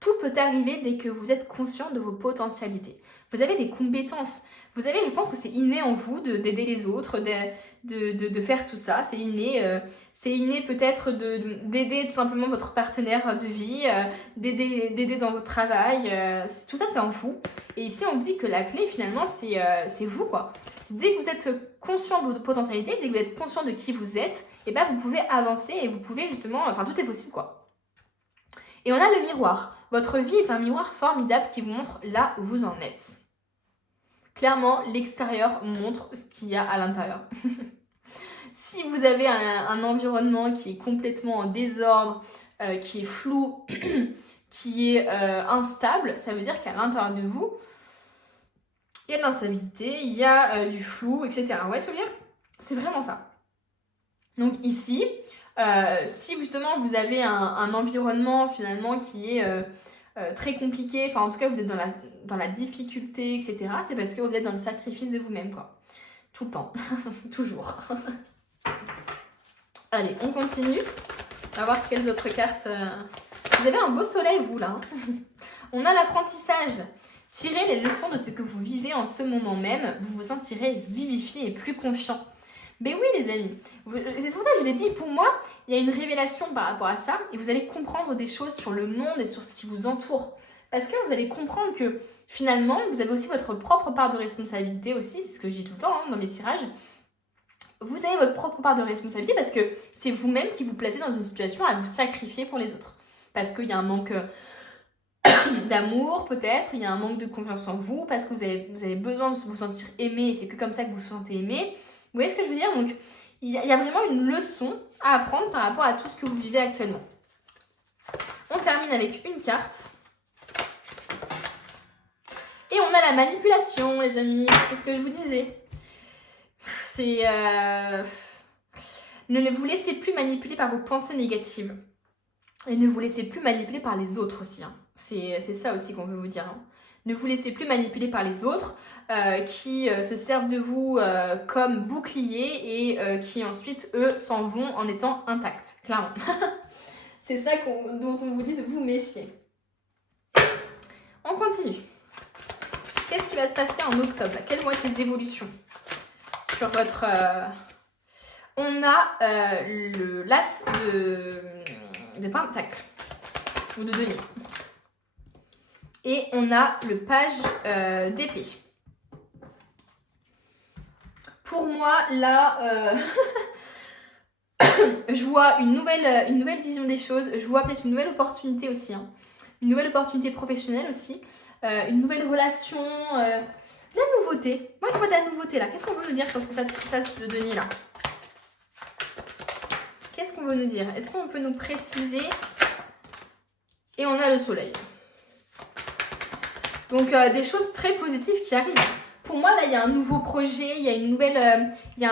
Tout peut arriver dès que vous êtes conscient de vos potentialités. Vous avez des compétences. Vous avez, je pense que c'est inné en vous d'aider les autres, de faire tout ça. C'est inné. C'est inné peut-être d'aider tout simplement votre partenaire de vie, d'aider dans votre travail. Tout ça, c'est en vous. Et ici, on vous dit que la clé, finalement, c'est vous, quoi. C'est dès que vous êtes conscient de vos potentialités, dès que vous êtes conscient de qui vous êtes, et ben vous pouvez avancer et vous pouvez justement... tout est possible, quoi. Et on a le miroir. Votre vie est un miroir formidable qui vous montre là où vous en êtes. Clairement, l'extérieur montre ce qu'il y a à l'intérieur. Si vous avez un environnement qui est complètement en désordre, qui est flou, qui est instable, ça veut dire qu'à l'intérieur de vous, il y a de l'instabilité, il y a du flou, etc. Vous voyez ce que je veux dire? C'est vraiment ça. Donc ici, si justement vous avez un environnement finalement qui est très compliqué, en tout cas vous êtes dans la difficulté, etc., c'est parce que vous êtes dans le sacrifice de vous-même, quoi. Tout le temps, toujours. Allez, on continue. On va voir quelles autres cartes. Vous avez un beau soleil, vous, là. On a l'apprentissage. Tirez les leçons de ce que vous vivez en ce moment même. Vous vous sentirez vivifié et plus confiant. Ben oui, les amis. C'est pour ça que je vous ai dit, pour moi, il y a une révélation par rapport à ça. Et vous allez comprendre des choses sur le monde et sur ce qui vous entoure. Parce que vous allez comprendre que, finalement, vous avez aussi votre propre part de responsabilité aussi. C'est ce que je dis tout le temps dans mes tirages. Vous avez votre propre part de responsabilité parce que c'est vous-même qui vous placez dans une situation à vous sacrifier pour les autres. Parce qu'il y a un manque d'amour peut-être, il y a un manque de confiance en vous, parce que vous avez besoin de vous sentir aimé et c'est que comme ça que vous vous sentez aimé. Vous voyez ce que je veux dire? Donc il y a vraiment une leçon à apprendre par rapport à tout ce que vous vivez actuellement. On termine avec une carte. Et on a la manipulation, les amis, c'est ce que je vous disais. C'est... Ne vous laissez plus manipuler par vos pensées négatives. Et ne vous laissez plus manipuler par les autres aussi. Hein. C'est ça aussi qu'on veut vous dire. Hein. Ne vous laissez plus manipuler par les autres qui se servent de vous comme bouclier et qui ensuite, eux, s'en vont en étant intacts. Clairement. C'est ça dont on vous dit de vous méfier. On continue. Qu'est-ce qui va se passer en octobre? Quelles vont être les évolutions sur votre... On a le l'as de pentacle ou de denier. Et on a le page d'épée. Pour moi, là, je vois une nouvelle vision des choses. Je vois peut-être une nouvelle opportunité aussi. Hein. Une nouvelle opportunité professionnelle aussi. Une nouvelle relation. De la nouveauté. Moi, je vois de la nouveauté là. Qu'est-ce qu'on veut nous dire sur cette tasse de denier là? Qu'est-ce qu'on veut nous dire? Est-ce qu'on peut nous préciser? Et on a le soleil. Donc, des choses très positives qui arrivent. Pour moi, là, il y a un nouveau projet. Il y a une nouvelle... Il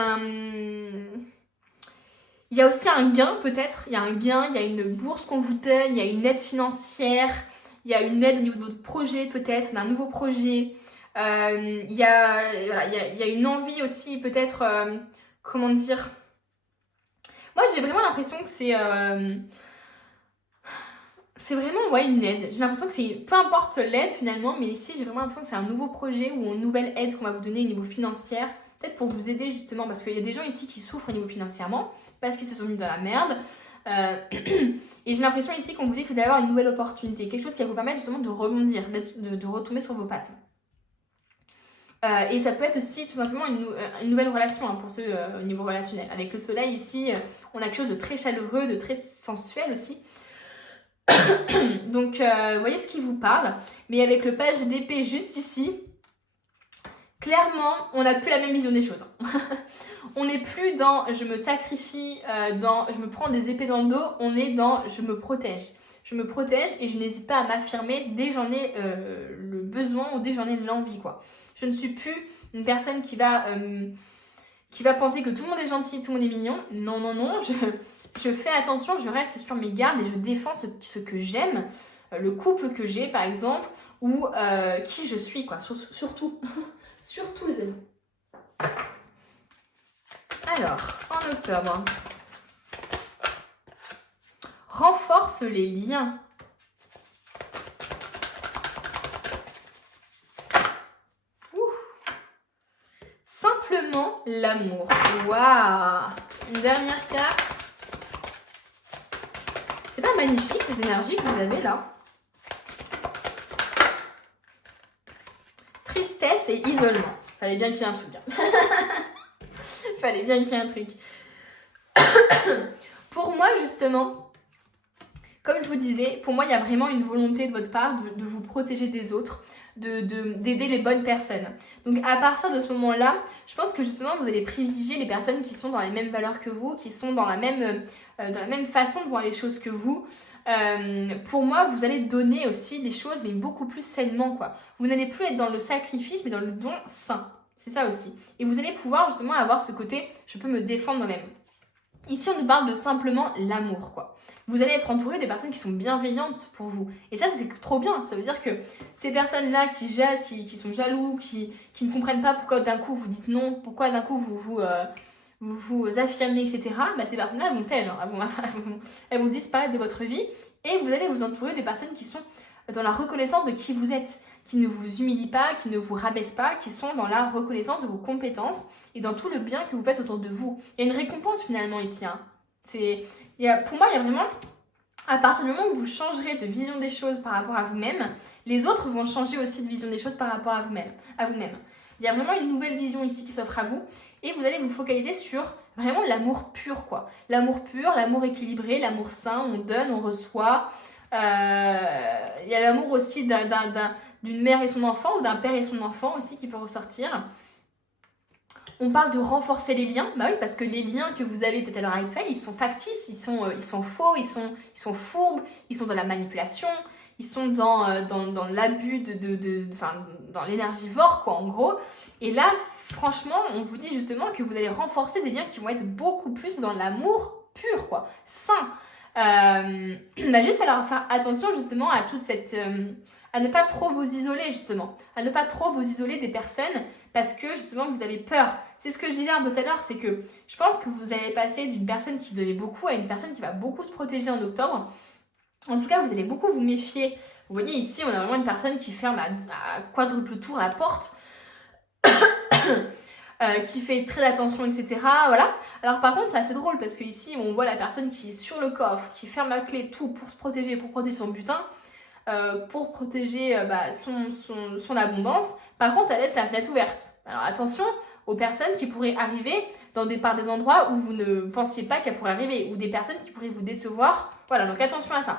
y a aussi un gain peut-être. Il y a un gain, il y a une bourse qu'on vous donne. Il y a une aide financière. Il y a une aide au niveau de votre projet peut-être. D'un nouveau projet. Il y a une envie aussi peut-être... comment dire? Moi, j'ai vraiment l'impression que c'est vraiment une aide. J'ai l'impression que c'est... Peu importe l'aide finalement, mais ici, j'ai vraiment l'impression que c'est un nouveau projet ou une nouvelle aide qu'on va vous donner au niveau financier. Peut-être pour vous aider justement, parce qu'il y a des gens ici qui souffrent au niveau financièrement, parce qu'ils se sont mis dans la merde. Et j'ai l'impression ici qu'on vous dit que vous allez avoir une nouvelle opportunité. Quelque chose qui va vous permettre justement de rebondir, de retomber sur vos pattes. Et ça peut être aussi tout simplement une nouvelle relation hein, pour ceux au niveau relationnel. Avec le soleil ici, on a quelque chose de très chaleureux, de très sensuel aussi. Donc, vous voyez ce qui vous parle. Mais avec le page d'épée juste ici, clairement, on n'a plus la même vision des choses. On n'est plus dans je me sacrifie, dans je me prends des épées dans le dos. On est dans je me protège. Je me protège et je n'hésite pas à m'affirmer dès que j'en ai le besoin ou dès que j'en ai l'envie, quoi. Je ne suis plus une personne qui va penser que tout le monde est gentil, tout le monde est mignon. Non, non, non. Je fais attention, je reste sur mes gardes et je défends ce que j'aime, le couple que j'ai, par exemple, ou qui je suis, quoi. Surtout. Surtout, les amis. Alors, en octobre, renforce les liens. Simplement l'amour. Waouh! Une dernière carte. C'est pas magnifique ces énergies que vous avez là? Tristesse et isolement. Fallait bien qu'il y ait un truc. Fallait bien qu'il y ait un truc. Pour moi, justement, comme je vous disais, pour moi, il y a vraiment une volonté de votre part de vous protéger des autres, d'aider les bonnes personnes. Donc, à partir de ce moment-là, je pense que justement, vous allez privilégier les personnes qui sont dans les mêmes valeurs que vous, qui sont dans la même façon de voir les choses que vous. Pour moi, vous allez donner aussi les choses, mais beaucoup plus sainement, quoi. Vous n'allez plus être dans le sacrifice, mais dans le don sain. C'est ça aussi. Et vous allez pouvoir justement avoir ce côté, je peux me défendre moi-même. Ici, on nous parle de simplement l'amour, quoi. Vous allez être entouré des personnes qui sont bienveillantes pour vous. Et ça, c'est trop bien. Ça veut dire que ces personnes-là qui jasent, qui sont jaloux, qui ne comprennent pas pourquoi d'un coup vous dites non, pourquoi d'un coup vous affirmez, etc. Bah, ces personnes-là, elles vont taire, elles vont disparaître de votre vie. Et vous allez vous entourer des personnes qui sont dans la reconnaissance de qui vous êtes, qui ne vous humilient pas, qui ne vous rabaissent pas, qui sont dans la reconnaissance de vos compétences et dans tout le bien que vous faites autour de vous. Il y a une récompense finalement ici. Pour moi, il y a vraiment, à partir du moment où vous changerez de vision des choses par rapport à vous-même, les autres vont changer aussi de vision des choses par rapport à vous-même. Il y a vraiment une nouvelle vision ici qui s'offre à vous et vous allez vous focaliser sur vraiment l'amour pur, quoi. L'amour pur, l'amour équilibré, l'amour sain, on donne, on reçoit. Il y a l'amour aussi d'une mère et son enfant ou d'un père et son enfant aussi qui peut ressortir. On parle de renforcer les liens, bah oui, parce que les liens que vous avez peut-être à l'heure actuelle, ils sont factices, ils sont faux, ils sont fourbes, ils sont dans la manipulation, ils sont dans l'abus dans l'énergivore, quoi, en gros. Et là, franchement, on vous dit justement que vous allez renforcer des liens qui vont être beaucoup plus dans l'amour pur, quoi, sain. Va juste falloir faire attention justement à toute cette... à ne pas trop vous isoler justement, à ne pas trop vous isoler des personnes parce que justement vous avez peur. C'est ce que je disais un peu tout à l'heure, c'est que je pense que vous allez passer d'une personne qui donnait beaucoup à une personne qui va beaucoup se protéger en octobre. En tout cas, vous allez beaucoup vous méfier. Vous voyez ici, on a vraiment une personne qui ferme à quadruple tour la porte. Qui fait très attention, etc. Voilà. Alors par contre, c'est assez drôle parce que ici, on voit la personne qui est sur le coffre, qui ferme la clé, tout pour se protéger, pour protéger son butin, pour protéger son abondance. Par contre, elle laisse la fenêtre ouverte. Alors attention aux personnes qui pourraient arriver par des endroits où vous ne pensiez pas qu'elles pourraient arriver, ou des personnes qui pourraient vous décevoir. Voilà, donc attention à ça.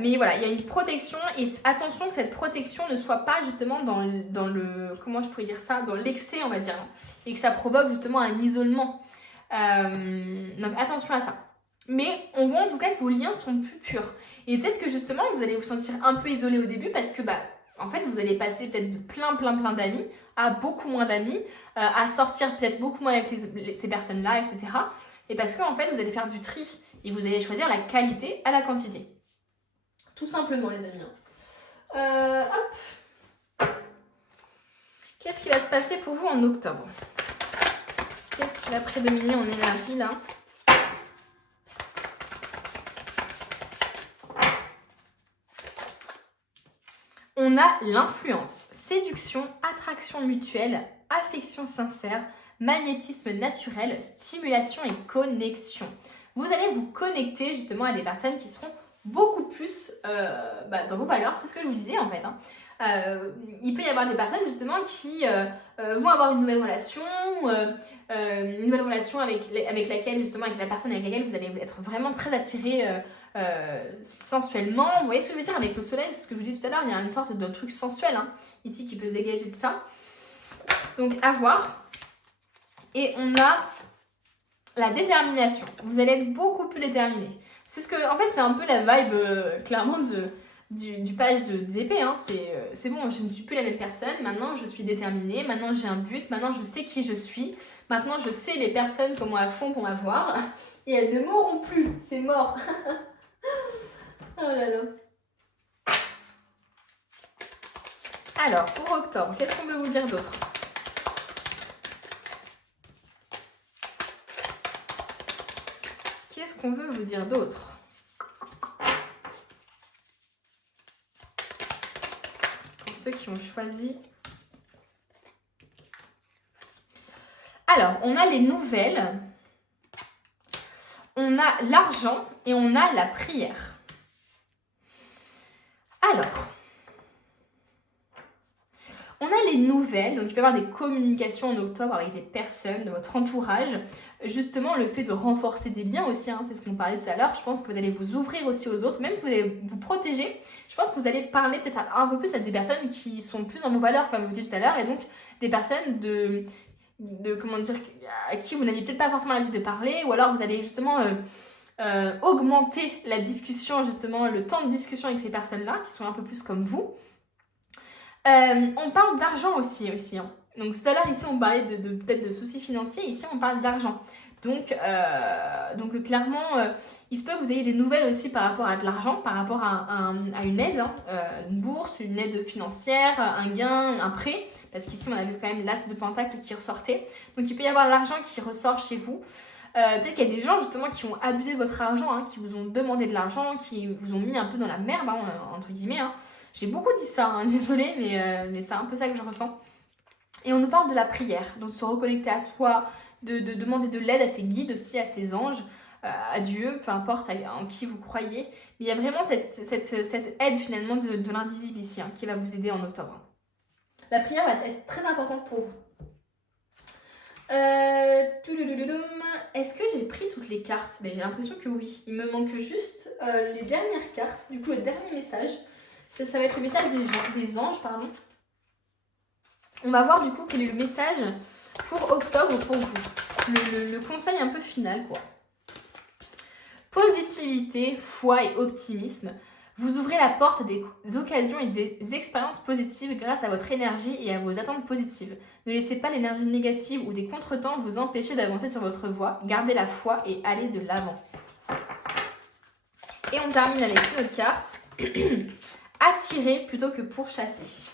Mais voilà, il y a une protection et attention que cette protection ne soit pas justement dans le comment je pourrais dire ça, dans l'excès on va dire, et que ça provoque justement un isolement. Donc attention à ça. Mais on voit en tout cas que vos liens sont plus purs. Et peut-être que justement vous allez vous sentir un peu isolé au début parce que en fait vous allez passer peut-être de plein d'amis à beaucoup moins d'amis, à sortir peut-être beaucoup moins avec ces personnes-là, etc. Et parce qu'en fait vous allez faire du tri. Et vous allez choisir la qualité à la quantité. Tout simplement, les amis. Hop. Qu'est-ce qui va se passer pour vous en octobre? Qu'est-ce qui va prédominer en énergie, là? On a l'influence, séduction, attraction mutuelle, affection sincère, magnétisme naturel, stimulation et connexion. Vous allez vous connecter justement à des personnes qui seront beaucoup plus dans vos valeurs. C'est ce que je vous disais en fait. Il peut y avoir des personnes justement qui vont avoir une nouvelle relation avec la personne avec laquelle vous allez être vraiment très attiré sensuellement. Vous voyez ce que je veux dire avec le soleil? C'est ce que je vous dis tout à l'heure, il y a une sorte de truc sensuel hein, ici qui peut se dégager de ça. Donc à voir. Et on a la détermination. Vous allez être beaucoup plus déterminé. C'est ce que, en fait, c'est un peu la vibe clairement du page d'épée. Hein. C'est bon, je ne suis plus la même personne. Maintenant, je suis déterminée. Maintenant, j'ai un but. Maintenant, je sais qui je suis. Maintenant, je sais les personnes comment elles font pour m'avoir. Et elles ne mourront plus. C'est mort. Oh là là. Alors, pour octobre, qu'est-ce qu'on veut vous dire d'autre? Qu'est-ce qu'on veut vous dire d'autre? Pour ceux qui ont choisi. Alors, on a les nouvelles, on a l'argent et on a la prière. Alors, on a les nouvelles, donc il peut y avoir des communications en octobre avec des personnes de votre entourage. Justement, le fait de renforcer des liens aussi, hein, c'est ce qu'on parlait tout à l'heure. Je pense que vous allez vous ouvrir aussi aux autres, même si vous allez vous protéger. Je pense que vous allez parler peut-être un peu plus à des personnes qui sont plus dans vos valeurs, comme je vous dis tout à l'heure, et donc des personnes comment dire, à qui vous n'aviez peut-être pas forcément l'habitude de parler, ou alors vous allez justement augmenter la discussion, justement le temps de discussion avec ces personnes-là, qui sont un peu plus comme vous. On parle d'argent aussi hein. Donc tout à l'heure ici on parlait peut-être de soucis financiers, ici on parle d'argent. Donc clairement, il se peut que vous ayez des nouvelles aussi par rapport à de l'argent, par rapport à une aide, hein, une bourse, une aide financière, un gain, un prêt, parce qu'ici on a vu quand même l'as de pentacle qui ressortait. Donc il peut y avoir l'argent qui ressort chez vous. Peut-être qu'il y a des gens justement qui ont abusé de votre argent, hein, qui vous ont demandé de l'argent, qui vous ont mis un peu dans la merde, hein, entre guillemets. Hein. J'ai beaucoup dit ça, hein, désolée, mais c'est un peu ça que je ressens. Et on nous parle de la prière, donc de se reconnecter à soi, de demander de l'aide à ses guides aussi, à ses anges, à Dieu, peu importe en qui vous croyez. Mais il y a vraiment cette aide finalement de l'invisible ici, hein, qui va vous aider en octobre. La prière va être très importante pour vous. Est-ce que j'ai pris toutes les cartes? Mais j'ai l'impression que oui. Il me manque juste les dernières cartes, du coup le dernier message. Ça va être le message des anges, pardon. On va voir du coup quel est le message pour octobre pour vous. Le conseil un peu final, quoi. Positivité, foi et optimisme. Vous ouvrez la porte à des occasions et des expériences positives grâce à votre énergie et à vos attentes positives. Ne laissez pas l'énergie négative ou des contretemps vous empêcher d'avancer sur votre voie. Gardez la foi et allez de l'avant. Et on termine avec une autre carte. Attirer plutôt que pourchasser.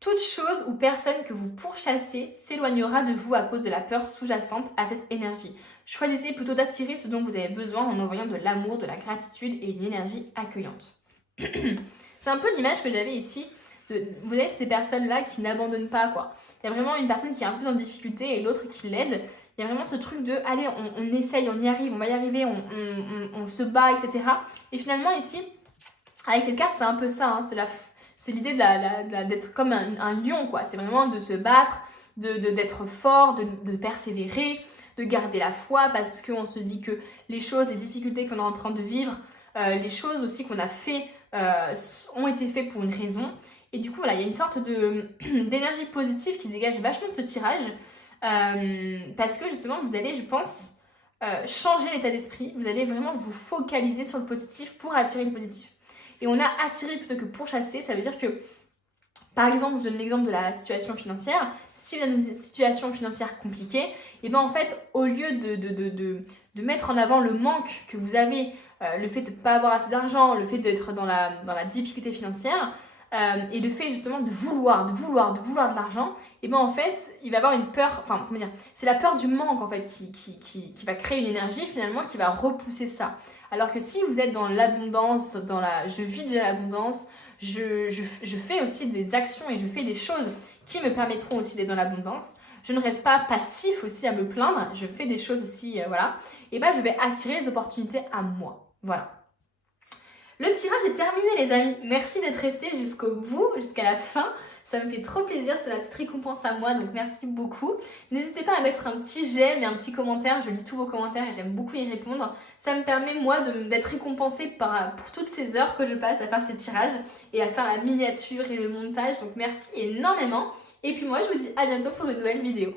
Toute chose ou personne que vous pourchassez s'éloignera de vous à cause de la peur sous-jacente à cette énergie. Choisissez plutôt d'attirer ce dont vous avez besoin en envoyant de l'amour, de la gratitude et une énergie accueillante. C'est un peu l'image que j'avais ici. Vous avez ces personnes-là qui n'abandonnent pas, quoi. Il y a vraiment une personne qui est un peu en difficulté et l'autre qui l'aide. Il y a vraiment ce truc de, allez, on essaye, on y arrive, on va y arriver, on se bat, etc. Et finalement, ici, avec cette carte, c'est un peu ça. Hein, c'est l'idée d'être comme un lion, quoi. C'est vraiment de se battre, d'être fort, de persévérer, de garder la foi parce qu'on se dit que les choses, les difficultés qu'on est en train de vivre, les choses aussi qu'on a fait ont été faites pour une raison. Et du coup, voilà, il y a une sorte d'énergie positive qui se dégage vachement de ce tirage parce que justement, vous allez, je pense, changer l'état d'esprit. Vous allez vraiment vous focaliser sur le positif pour attirer le positif. Et on a attiré plutôt que pourchasser, ça veut dire que, par exemple, je donne l'exemple de la situation financière. Si vous avez une situation financière compliquée, et bien en fait, au lieu de mettre en avant le manque que vous avez, le fait de ne pas avoir assez d'argent, le fait d'être dans la difficulté financière, et le fait justement de vouloir de l'argent, et bien en fait, il va y avoir une peur, enfin, comment dire, c'est la peur du manque en fait qui va créer une énergie finalement qui va repousser ça. Alors que si vous êtes dans l'abondance, je vis déjà l'abondance, je fais aussi des actions et je fais des choses qui me permettront aussi d'être dans l'abondance. Je ne reste pas passif aussi à me plaindre, je fais des choses aussi, voilà. Et bien je vais attirer les opportunités à moi, voilà. Le tirage est terminé les amis, merci d'être restés jusqu'au bout, jusqu'à la fin. Ça me fait trop plaisir, c'est la petite récompense à moi, donc merci beaucoup. N'hésitez pas à mettre un petit j'aime et un petit commentaire, je lis tous vos commentaires et j'aime beaucoup y répondre. Ça me permet moi d'être récompensée pour toutes ces heures que je passe à faire ces tirages et à faire la miniature et le montage, donc merci énormément. Et puis moi je vous dis à bientôt pour une nouvelle vidéo.